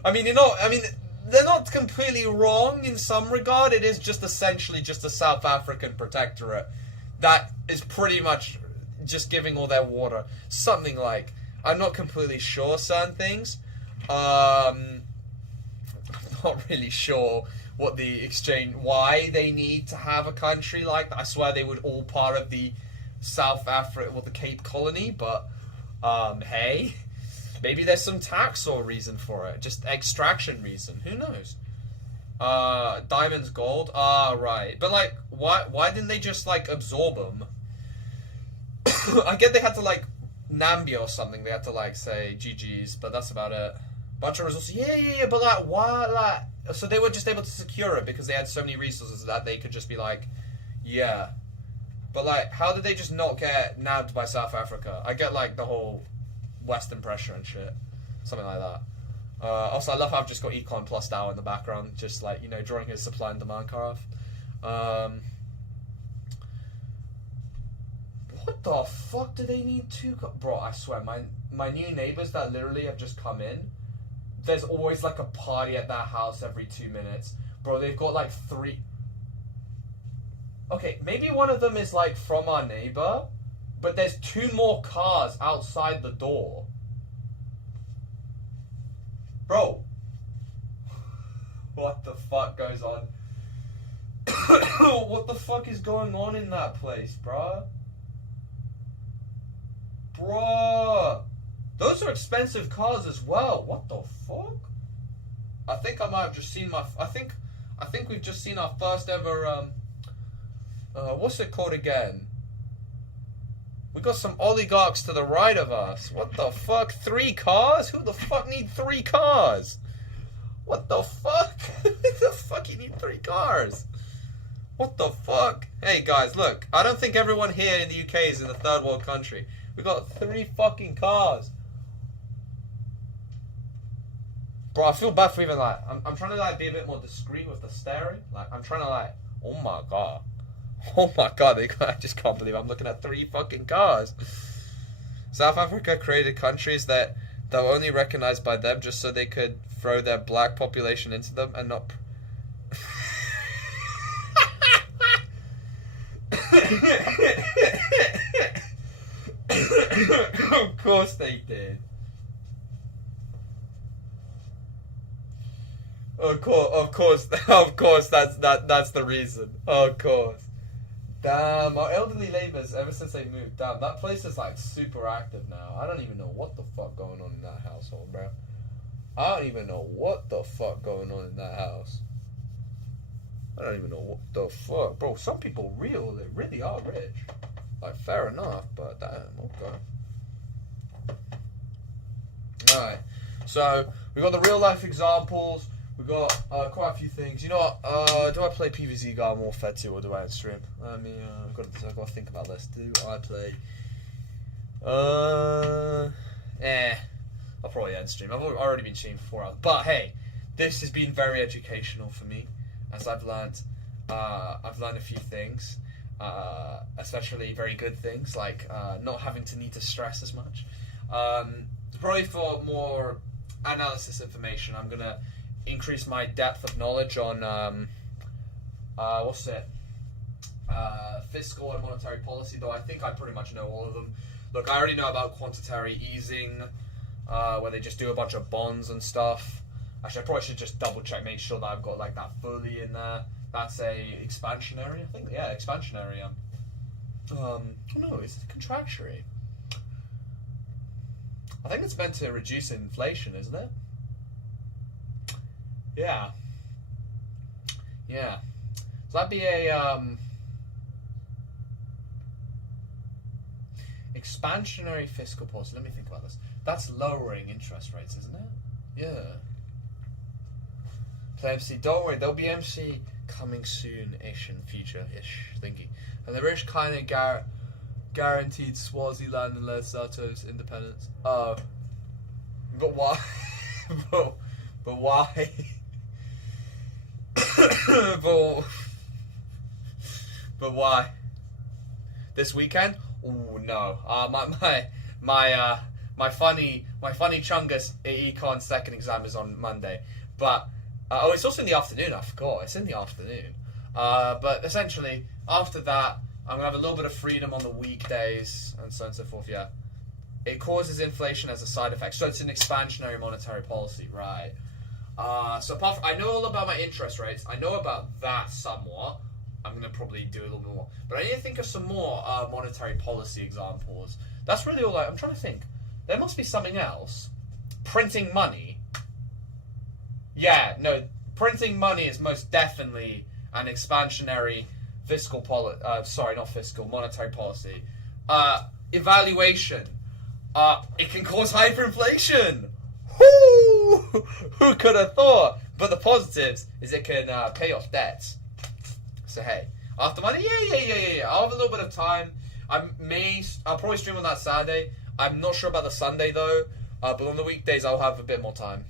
I mean, they're not completely wrong in some regard. It is just essentially just a South African protectorate that is pretty much just giving all their water. Something like... I'm not completely sure certain things. I'm not really sure what the exchange... Why they need to have a country like that. I swear they would all part of the South Africa... Well, the Cape Colony, but... hey... Maybe there's some tax or reason for it. Just extraction reason. Who knows? Diamonds, gold. Right. But, like, why didn't they just, like, absorb them? I get they had to, like, Nambia or something. They had to, like, say GG's, but that's about it. Bunch of resources. Yeah, but, like, why, like... So they were just able to secure it because they had so many resources that they could just be like, yeah. But, like, how did they just not get nabbed by South Africa? I get, like, the whole... Western pressure and shit. Something like that. Also, I love how I've just got econ plus Dow in the background, just like, you know, drawing his supply and demand graph. What the fuck do they need to... Bro, I swear, my new neighbors that literally have just come in, there's always like a party at that house every 2 minutes. Bro, they've got like 3... Okay, maybe one of them is like from our neighbor, but there's 2 more cars outside the door. Bro. What the fuck goes on? What the fuck is going on in that place, bruh? Bruh. Those are expensive cars as well. What the fuck? I think I might have just seen my... I think we've just seen our first ever... what's it called again? We got some oligarchs to the right of us. What the fuck? 3 cars? Who the fuck need 3 cars? What the fuck? Who the fuck you need 3 cars? What the fuck? Hey guys, look. I don't think everyone here in the UK is in a third world country. We got 3 fucking cars. Bro, I feel bad for even like... I'm trying to like be a bit more discreet with the staring. Like, I'm trying to like... Oh my god. Oh my god, I just can't believe I'm looking at 3 fucking cars. South Africa created countries that were only recognized by them just so they could throw their black population into them and not... Of course they did. Of course, that's the reason. Of course. Damn, our elderly neighbors, ever since they moved, damn, that place is like super active now. I don't even know what the fuck going on in that household, bro. I don't even know what the fuck going on in that house. I don't even know what the fuck. Bro, some people they really are rich. Like, fair enough, but damn, okay. Alright, so we've got the real life examples. We've got quite a few things. You know what? Do I play PvZ Garden Warfare 2 or do I end stream? I've got to think about this. Do I play? I'll probably end stream. I've already been streaming for 4 hours. But hey, this has been very educational for me, as I've learned a few things, especially very good things like not having to need to stress as much. Probably for more analysis information, I'm gonna increase my depth of knowledge on fiscal and monetary policy, though I think I pretty much know all of them. Look, I already know about quantitary easing, where they just do a bunch of bonds and stuff. Actually, I probably should just double check, make sure that I've got like that fully in there. That's a expansionary, I think. Yeah, expansionary. No, it's contractionary. I think it's meant to reduce inflation, isn't it? Yeah. Yeah. So that'd be a expansionary fiscal policy. Let me think about this. That's lowering interest rates, isn't it? Yeah. Play MC. Don't worry, there'll be MC coming soon-ish in the future-ish thingy. And the rich kind of guaranteed Swaziland and Lesotho's independence. Oh. But why? but why? but why? This weekend? Ooh, no. My funny chungus econ second exam is on Monday. But it's also in the afternoon, I forgot. It's in the afternoon. But essentially, after that, I'm going to have a little bit of freedom on the weekdays, and so on and so forth, yeah. It causes inflation as a side effect. So it's an expansionary monetary policy, right. So apart from, I know all about my interest rates. I know about that somewhat. I'm going to probably do a little bit more. But I need to think of some more monetary policy examples. That's really all I'm trying to think. There must be something else. Printing money. Yeah, no, printing money is most definitely an expansionary fiscal policy. Sorry, not fiscal, monetary policy. Evaluation. It can cause hyperinflation. Whoo! Who could have thought? But the positives is it can pay off debts. So hey, after money, yeah. I'll have a little bit of time. I'll probably stream on that Saturday. I'm not sure about the Sunday though. But on the weekdays, I'll have a bit more time.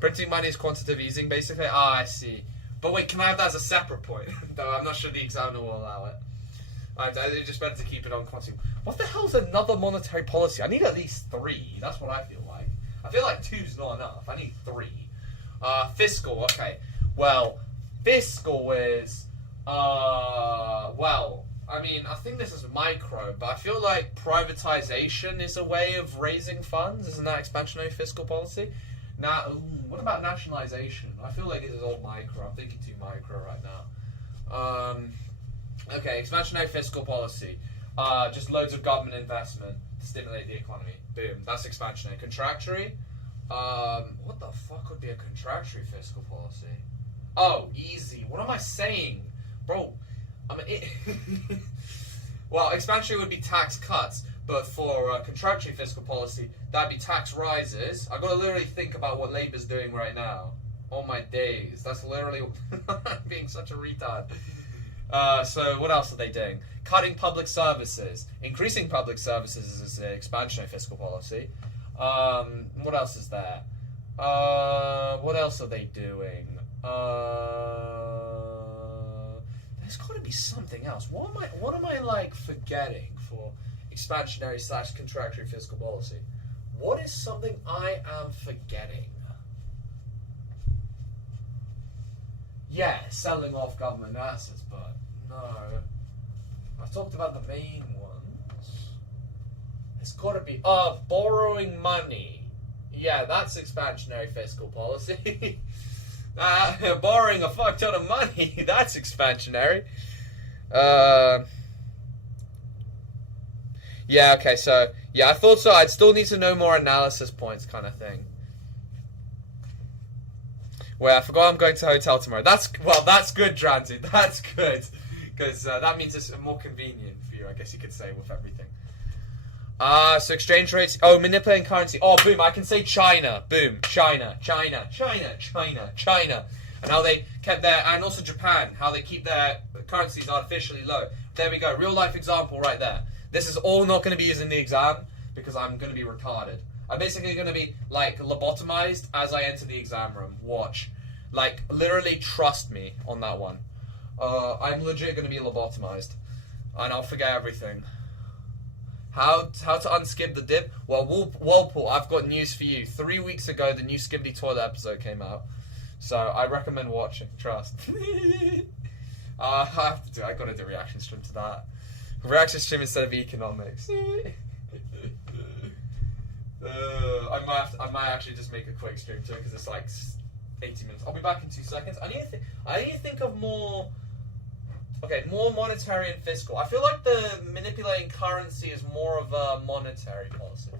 Printing money is quantitative easing, basically. I see. But wait, can I have that as a separate point? Though I'm not sure the examiner will allow it. It's just better to keep it on quantitative. What the hell's another monetary policy? I need at least 3. That's what I feel like. I feel like 2's not enough. I need 3. Fiscal, okay. Well, fiscal is, well, I mean, I think this is micro, but I feel like privatization is a way of raising funds. Isn't that expansionary fiscal policy? Now, what about nationalization? I feel like this is all micro. I'm thinking too micro right now. Okay, expansionary fiscal policy. Just loads of government investment to stimulate the economy. Boom. That's expansionary. Contractory. What the fuck would be a contractory fiscal policy? Oh, easy. What am I saying? Bro, well, expansionary would be tax cuts, but for contractory fiscal policy, that'd be tax rises. I've got to literally think about what Labour's doing right now. Oh my days. That's literally being such a retard. So what else are they doing? Cutting public services. Increasing public services is an expansionary fiscal policy. What else is there? What else are they doing? There's got to be something else. What am I like forgetting for expansionary / contractory fiscal policy? What is something I am forgetting? Yeah, selling off government assets, but no. I've talked about the main ones. It's got to be borrowing money. Yeah, that's expansionary fiscal policy. Borrowing a fuck ton of money. That's expansionary. Yeah, okay, so yeah, I thought so. I'd still need to know more analysis points, kind of thing. Well, I forgot I'm going to a hotel tomorrow. That's good, Dranty. That's good. Because that means it's more convenient for you, I guess you could say, with everything. So exchange rates. Oh, manipulating currency. Oh, boom, I can say China. Boom, China. And how they kept their, and also Japan, how they keep their currencies artificially low. There we go, real life example right there. This is all not going to be used in the exam because I'm going to be retarded. I'm basically going to be like lobotomized as I enter the exam room. Watch. Like, literally trust me on that one. I'm legit going to be lobotomized. And I'll forget everything. How to unskip the dip? Well, Walpole, I've got news for you. 3 weeks ago, the new Skibbity Toilet episode came out. So, I recommend watching. Trust. I gotta do a reaction stream to that. Reaction stream instead of economics. I might actually just make a quick stream too, because it's like 80 minutes. I'll be back in 2 seconds. I need to think of more... Okay, more monetary and fiscal. I feel like the manipulating currency is more of a monetary policy.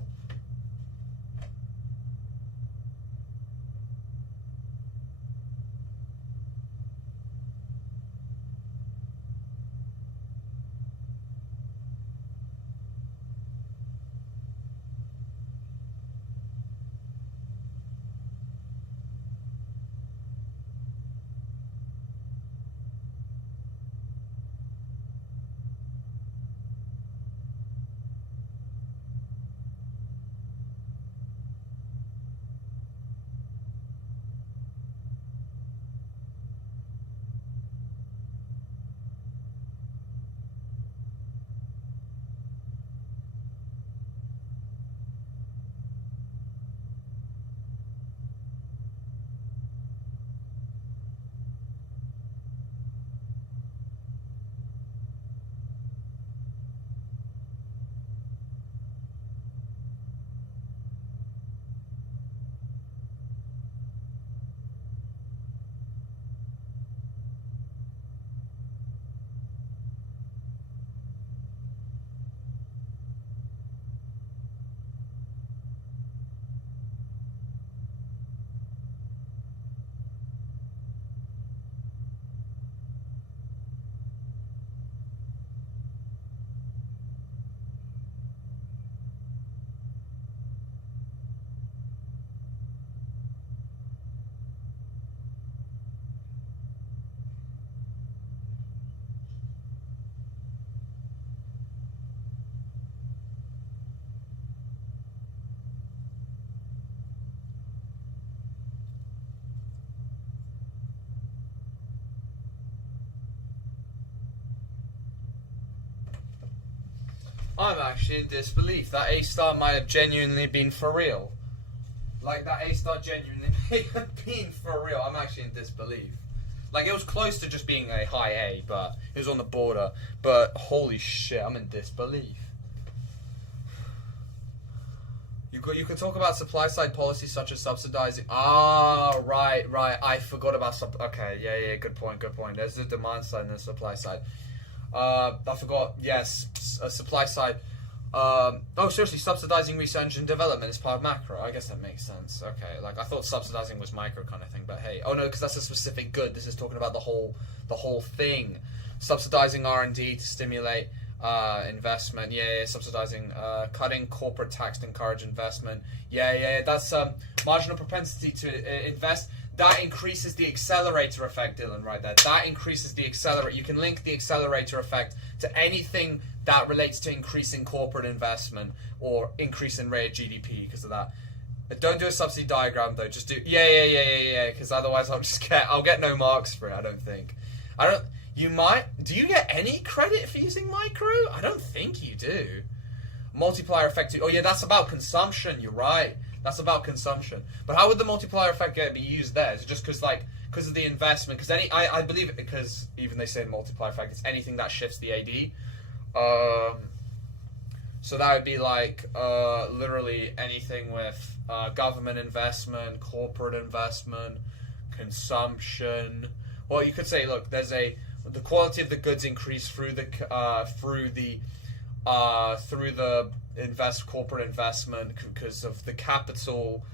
I'm actually in disbelief. That A-star might have genuinely been for real. Like, that A-star genuinely may have been for real. I'm actually in disbelief. Like, it was close to just being a high A, but it was on the border. But, holy shit, I'm in disbelief. You could talk about supply-side policies such as subsidizing... Ah, right. I forgot about... Okay, yeah, good point. There's the demand side and the supply side. I forgot, yes, supply side. Seriously, subsidizing research and development is part of macro. I guess that makes sense. Okay, like, I thought subsidizing was micro kind of thing, but hey. Oh no, because that's a specific good. This is talking about the whole thing. Subsidizing R&D to stimulate investment. Yeah, subsidizing, cutting corporate tax to encourage investment. Yeah, that's marginal propensity to invest. That increases the accelerator effect, Dylan, right there. That increases the accelerator. You can link the accelerator effect to anything that relates to increasing corporate investment or increase in rate of GDP because of that. But don't do a subsidy diagram though. Just do yeah. Because otherwise I'll get no marks for it. I don't think. You might. Do you get any credit for using micro? I don't think you do. Multiplier effect. Oh yeah, that's about consumption. You're right. That's about consumption. But how would the multiplier effect be used there? Is it just because of the investment? Because I believe it because even they say multiplier effect, it's anything that shifts the AD. So that would be like literally anything with government investment, corporate investment, consumption. Well, you could say, look, the quality of the goods increase through the corporate investment because of the capital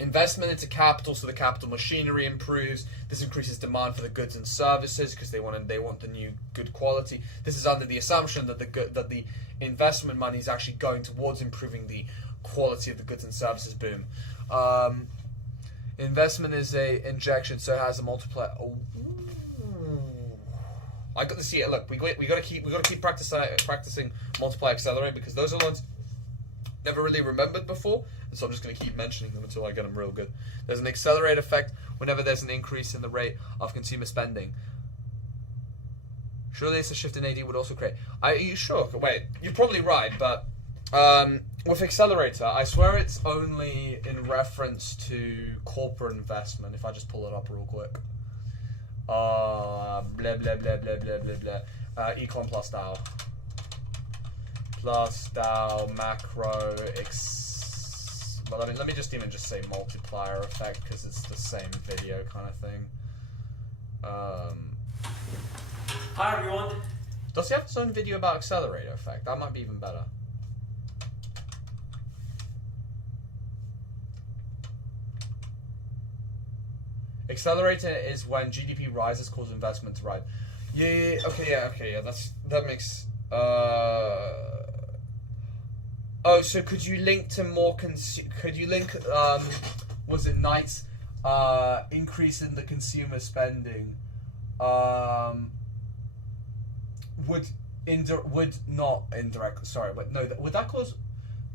Investment into capital, so the capital machinery improves. This increases demand for the goods and services because they want the new good quality. This is under the assumption that the investment money is actually going towards improving the quality of the goods and services. Boom. Investment is a injection, so it has a multiplier. Oh. I got to see it. Look, we got to keep practicing multiply accelerate because those are the ones never really remembered before, and so I'm just going to keep mentioning them until I get them real good. There's an accelerate effect whenever there's an increase in the rate of consumer spending. Surely it's a shift in AD would also create. Are you sure? Wait, you're probably right, but with accelerator, I swear it's only in reference to corporate investment. If I just pull it up real quick. Blah blah blah blah blah blah blah. Econ plus DAO. Plus DAO macro well, I mean, let me just even just say multiplier effect because it's the same video kind of thing. Hi everyone. Does he have his own video about accelerator effect? That might be even better. Accelerator is when GDP rises, cause investment to rise. Yeah. That makes. Oh, so could you link to more could you link was it Knight's increase in the consumer spending would not indirect would that cause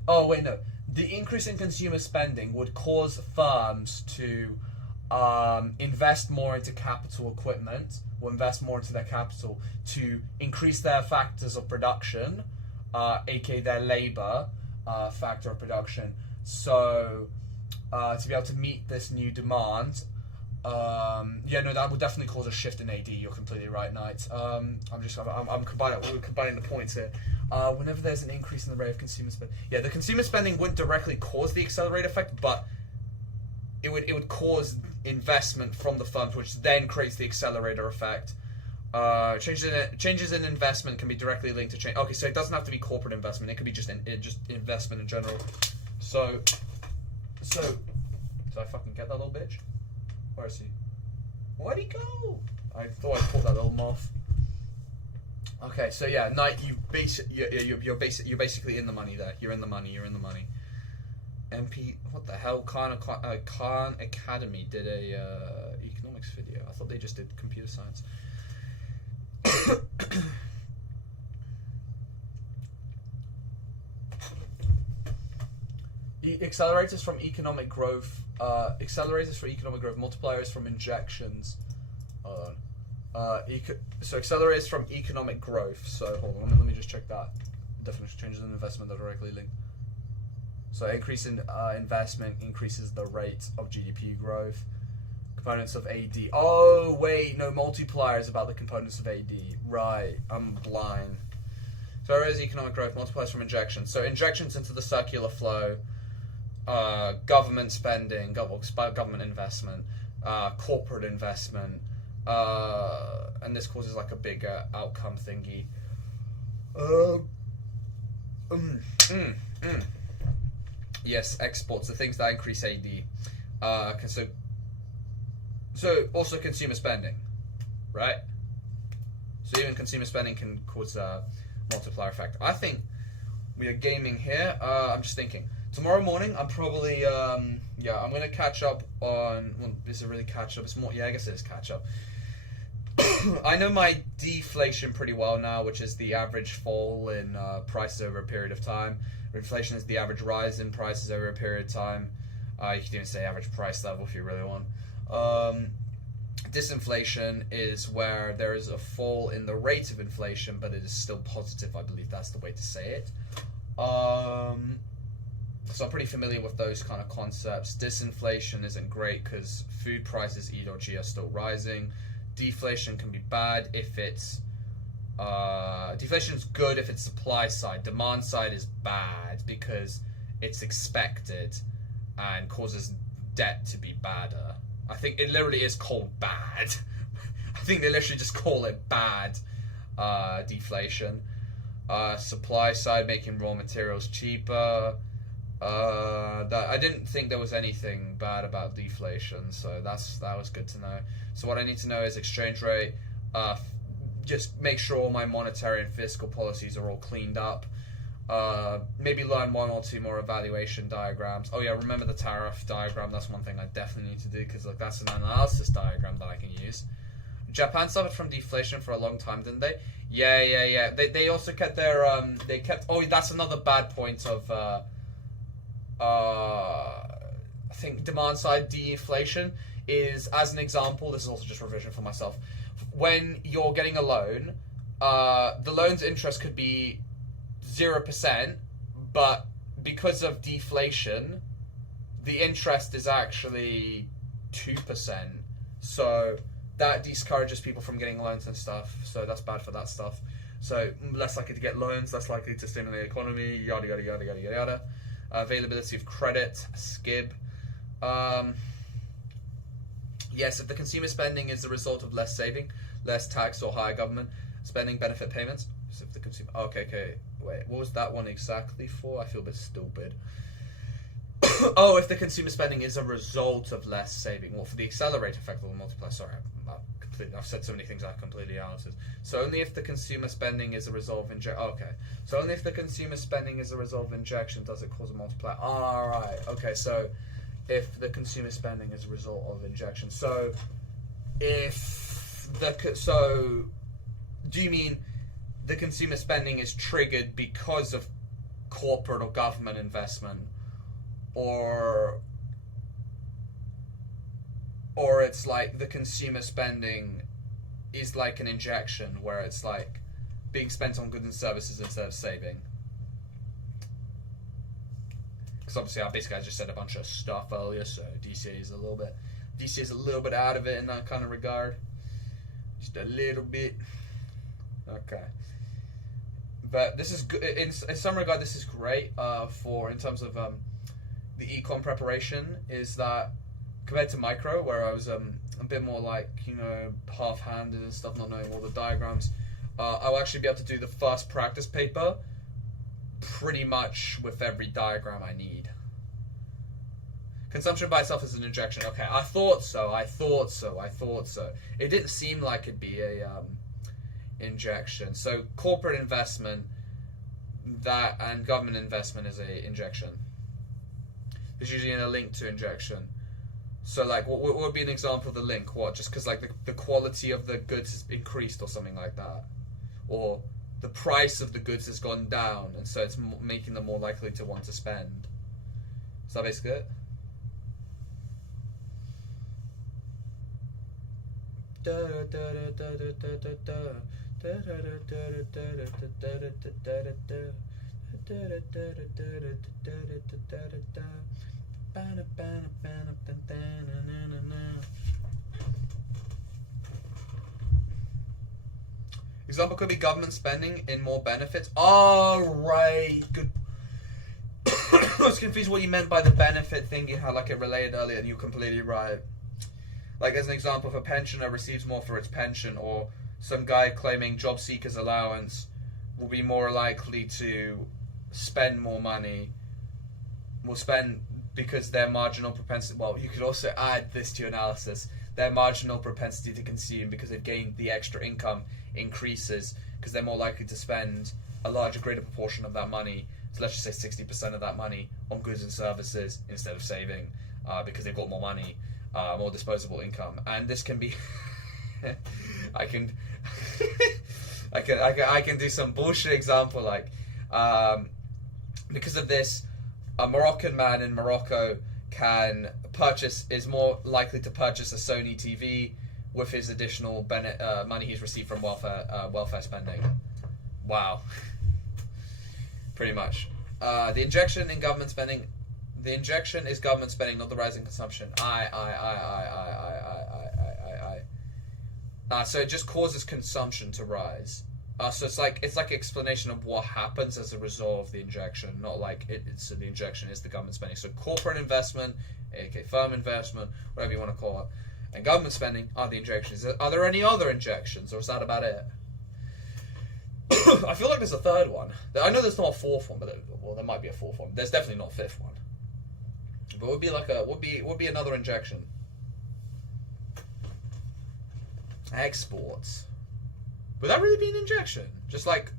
the increase in consumer spending would cause firms to invest more into capital equipment or invest more into their capital to increase their factors of production, aka their labor factor of production, so to be able to meet this new demand. That would definitely cause a shift in AD. You're completely right, Knight. I'm combining the points here. Whenever there's an increase in the rate of consumer spending, the consumer spending wouldn't directly cause the accelerate effect, but it would cause investment from the funds, which then creates the accelerator effect. Changes in investment can be directly linked to change. Okay, so it doesn't have to be corporate investment. It could be just investment in general. So did I fucking get that little bitch? Where is he? Where'd he go? I thought I caught that little moth. Okay, so yeah, Knight, you're basically in the money there. You're in the money. MP, what the hell? Khan Academy did a economics video. I thought they just did computer science. Accelerators from economic growth. Multipliers from injections. So accelerators from economic growth. So hold on, let me just check that. Definition changes in investment that are directly linked. So increase in investment increases the rate of GDP growth. Components of AD. Oh wait, no, multiplier is about the components of AD. Right, I'm blind. So whereas economic growth multiplies from injections. So injections into the circular flow, government spending, government investment, corporate investment, and this causes like a bigger outcome thingy. Yes, exports, the things that increase AD. So also consumer spending, right? So even consumer spending can cause a multiplier effect. I think we are gaming here. I'm just thinking. Tomorrow morning, I'm probably, I'm going to catch up on, well, is it really catch up? It's more, I guess it is catch up. I know my deflation pretty well now, which is the average fall in prices over a period of time. Inflation is the average rise in prices over a period of time. You can even say average price level if you really want. Disinflation is where there is a fall in the rate of inflation, but it is still positive. I believe that's the way to say it. So I'm pretty familiar with those kind of concepts. Disinflation isn't great because food prices, E.G., are still rising. Deflation can be bad if it's deflation is good if it's supply side. Demand side is bad because it's expected and causes debt to be badder. I think it literally is called bad. I think they literally just call it bad deflation. Supply side, making raw materials cheaper. That I didn't think there was anything bad about deflation, so that was good to know. So what I need to know is exchange rate. Just make sure all my monetary and fiscal policies are all cleaned up. Maybe learn one or two more evaluation diagrams. Oh yeah, remember the tariff diagram. That's one thing I definitely need to do, because like that's an analysis diagram that I can use. Japan suffered from deflation for a long time, didn't they? Yeah. They also kept their Oh, that's another bad point of I think demand side deflation is, as an example, this is also just revision for myself. When you're getting a loan, the loan's interest could be 0%, but because of deflation, the interest is actually 2%. So that discourages people from getting loans and stuff. So that's bad for that stuff. So less likely to get loans, less likely to stimulate the economy, yada yada yada yada yada. Availability of credit, SCIB. Yes, if the consumer spending is the result of less saving, less tax or higher government spending, benefit payments. So if the consumer, okay, wait, what was that one exactly for? I feel a bit stupid. Oh, if the consumer spending is a result of less saving. Well, for the accelerator effect of the multiplier. Sorry, I've said so many things I completely answered. So only if the consumer spending is a result of injection. Okay, so only if the consumer spending is a result of injection does it cause a multiplier. All right. Okay, so if the consumer spending is a result of injection. So do you mean the consumer spending is triggered because of corporate or government investment, or it's like the consumer spending is like an injection where it's like being spent on goods and services instead of saving? Because obviously I just said a bunch of stuff earlier, so DCA is a little bit out of it in that kind of regard, just a little bit. Okay, but this is good in some regard. This is great in terms of the econ preparation, is that compared to micro, where I was a bit more like, half-handed and stuff, not knowing all the diagrams, I'll actually be able to do the first practice paper pretty much with every diagram I need. Consumption by itself is an injection. Okay, I thought so. It didn't seem like it'd be a injection. So corporate investment and government investment is a injection. There's usually a link to injection. So like, what would be an example of the link? What, just because like the quality of the goods has increased or something like that, or the price of the goods has gone down, and so it's making them more likely to want to spend. Is that basically it? Example could be government spending in more benefits. Oh, right. Good. I was confused what you meant by the benefit thing. You had like it related earlier, and you're completely right. Like as an example, if a pensioner receives more for its pension, or some guy claiming job seekers allowance will be more likely to spend more money, will spend because their marginal propensity, well, you could also add this to your analysis, their marginal propensity to consume because they've gained the extra income increases because they're more likely to spend a larger, greater proportion of that money, so let's just say 60% of that money, on goods and services instead of saving, because they've got more money, more disposable income. And this can be I can do some bullshit example like because of this, a Moroccan man in Morocco is more likely to purchase a Sony TV with his additional money he's received from welfare spending. Wow. Pretty much. The injection in government spending. The injection is government spending, not the rise in consumption. So it just causes consumption to rise. So it's like explanation of what happens as a result of the injection, not like so the injection is the government spending. So corporate investment, aka firm investment, whatever you want to call it, and government spending are the injections. Are there any other injections, or is that about it? I feel like there's a third one. I know there's not a fourth one, but there might be a fourth one. There's definitely not a fifth one. But would be another injection. Exports. Would that really be an injection? Just like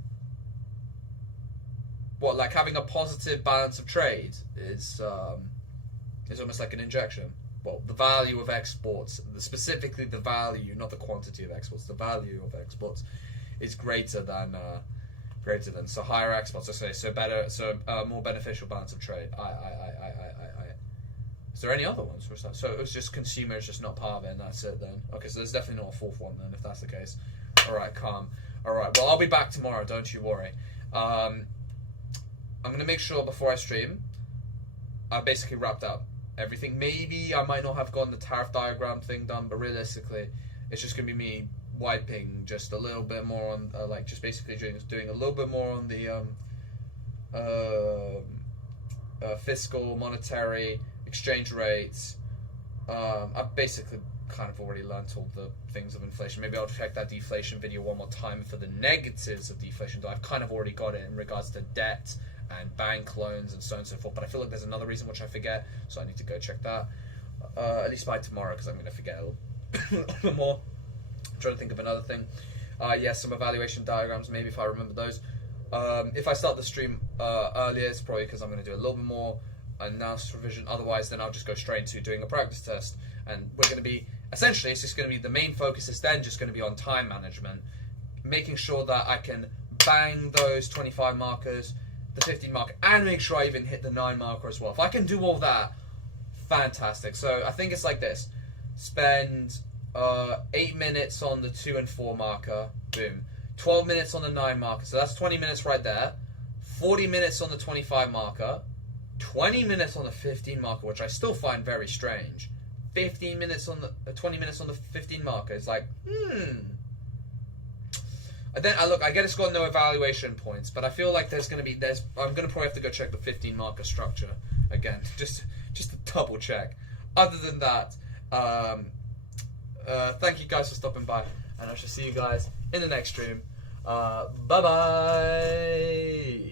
what? Like having a positive balance of trade is almost like an injection. Well, the value of exports, specifically the value, not the quantity of exports, the value of exports is greater than so higher exports. More beneficial balance of trade. Is there any other ones? So it was just consumers, just not part of it, and that's it then. Okay, so there's definitely not a fourth one then, if that's the case. All right, calm. All right, well I'll be back tomorrow. Don't you worry. I'm gonna make sure before I stream, I basically wrapped up everything. Maybe I might not have gotten the tariff diagram thing done, but realistically, it's just gonna be me wiping just a little bit more on, just basically doing a little bit more on the fiscal, monetary, exchange rates. I've basically kind of already learnt all the things of inflation. Maybe I'll check that deflation video one more time for the negatives of deflation, though I've kind of already got it in regards to debt and bank loans and so on and so forth, but I feel like there's another reason which I forget, so I need to go check that, at least by tomorrow, because I'm going to forget a little bit more. I'm trying to think of another thing. Yes, some evaluation diagrams, maybe if I remember those. If I start the stream earlier, it's probably because I'm going to do a little bit more announced revision. Otherwise, then I'll just go straight into doing a practice test, and we're going to be, essentially, it's just going to be, the main focus is then just going to be on time management, making sure that I can bang those 25 markers, the 15 marker, and make sure I even hit the 9 marker as well. If I can do all that, fantastic. So I think it's like this: spend 8 minutes on the 2 and 4 marker, boom. 12 minutes on the 9 marker, so that's 20 minutes right there. 40 minutes on the 25 marker. 20 minutes on the 15 marker, which I still find very strange. 15 minutes on the 20 minutes on the 15 marker. It's like, And then I get it's got no evaluation points, but I feel like I'm gonna probably have to go check the 15 marker structure again, just to double check. Other than that, thank you guys for stopping by, and I shall see you guys in the next stream. Bye bye.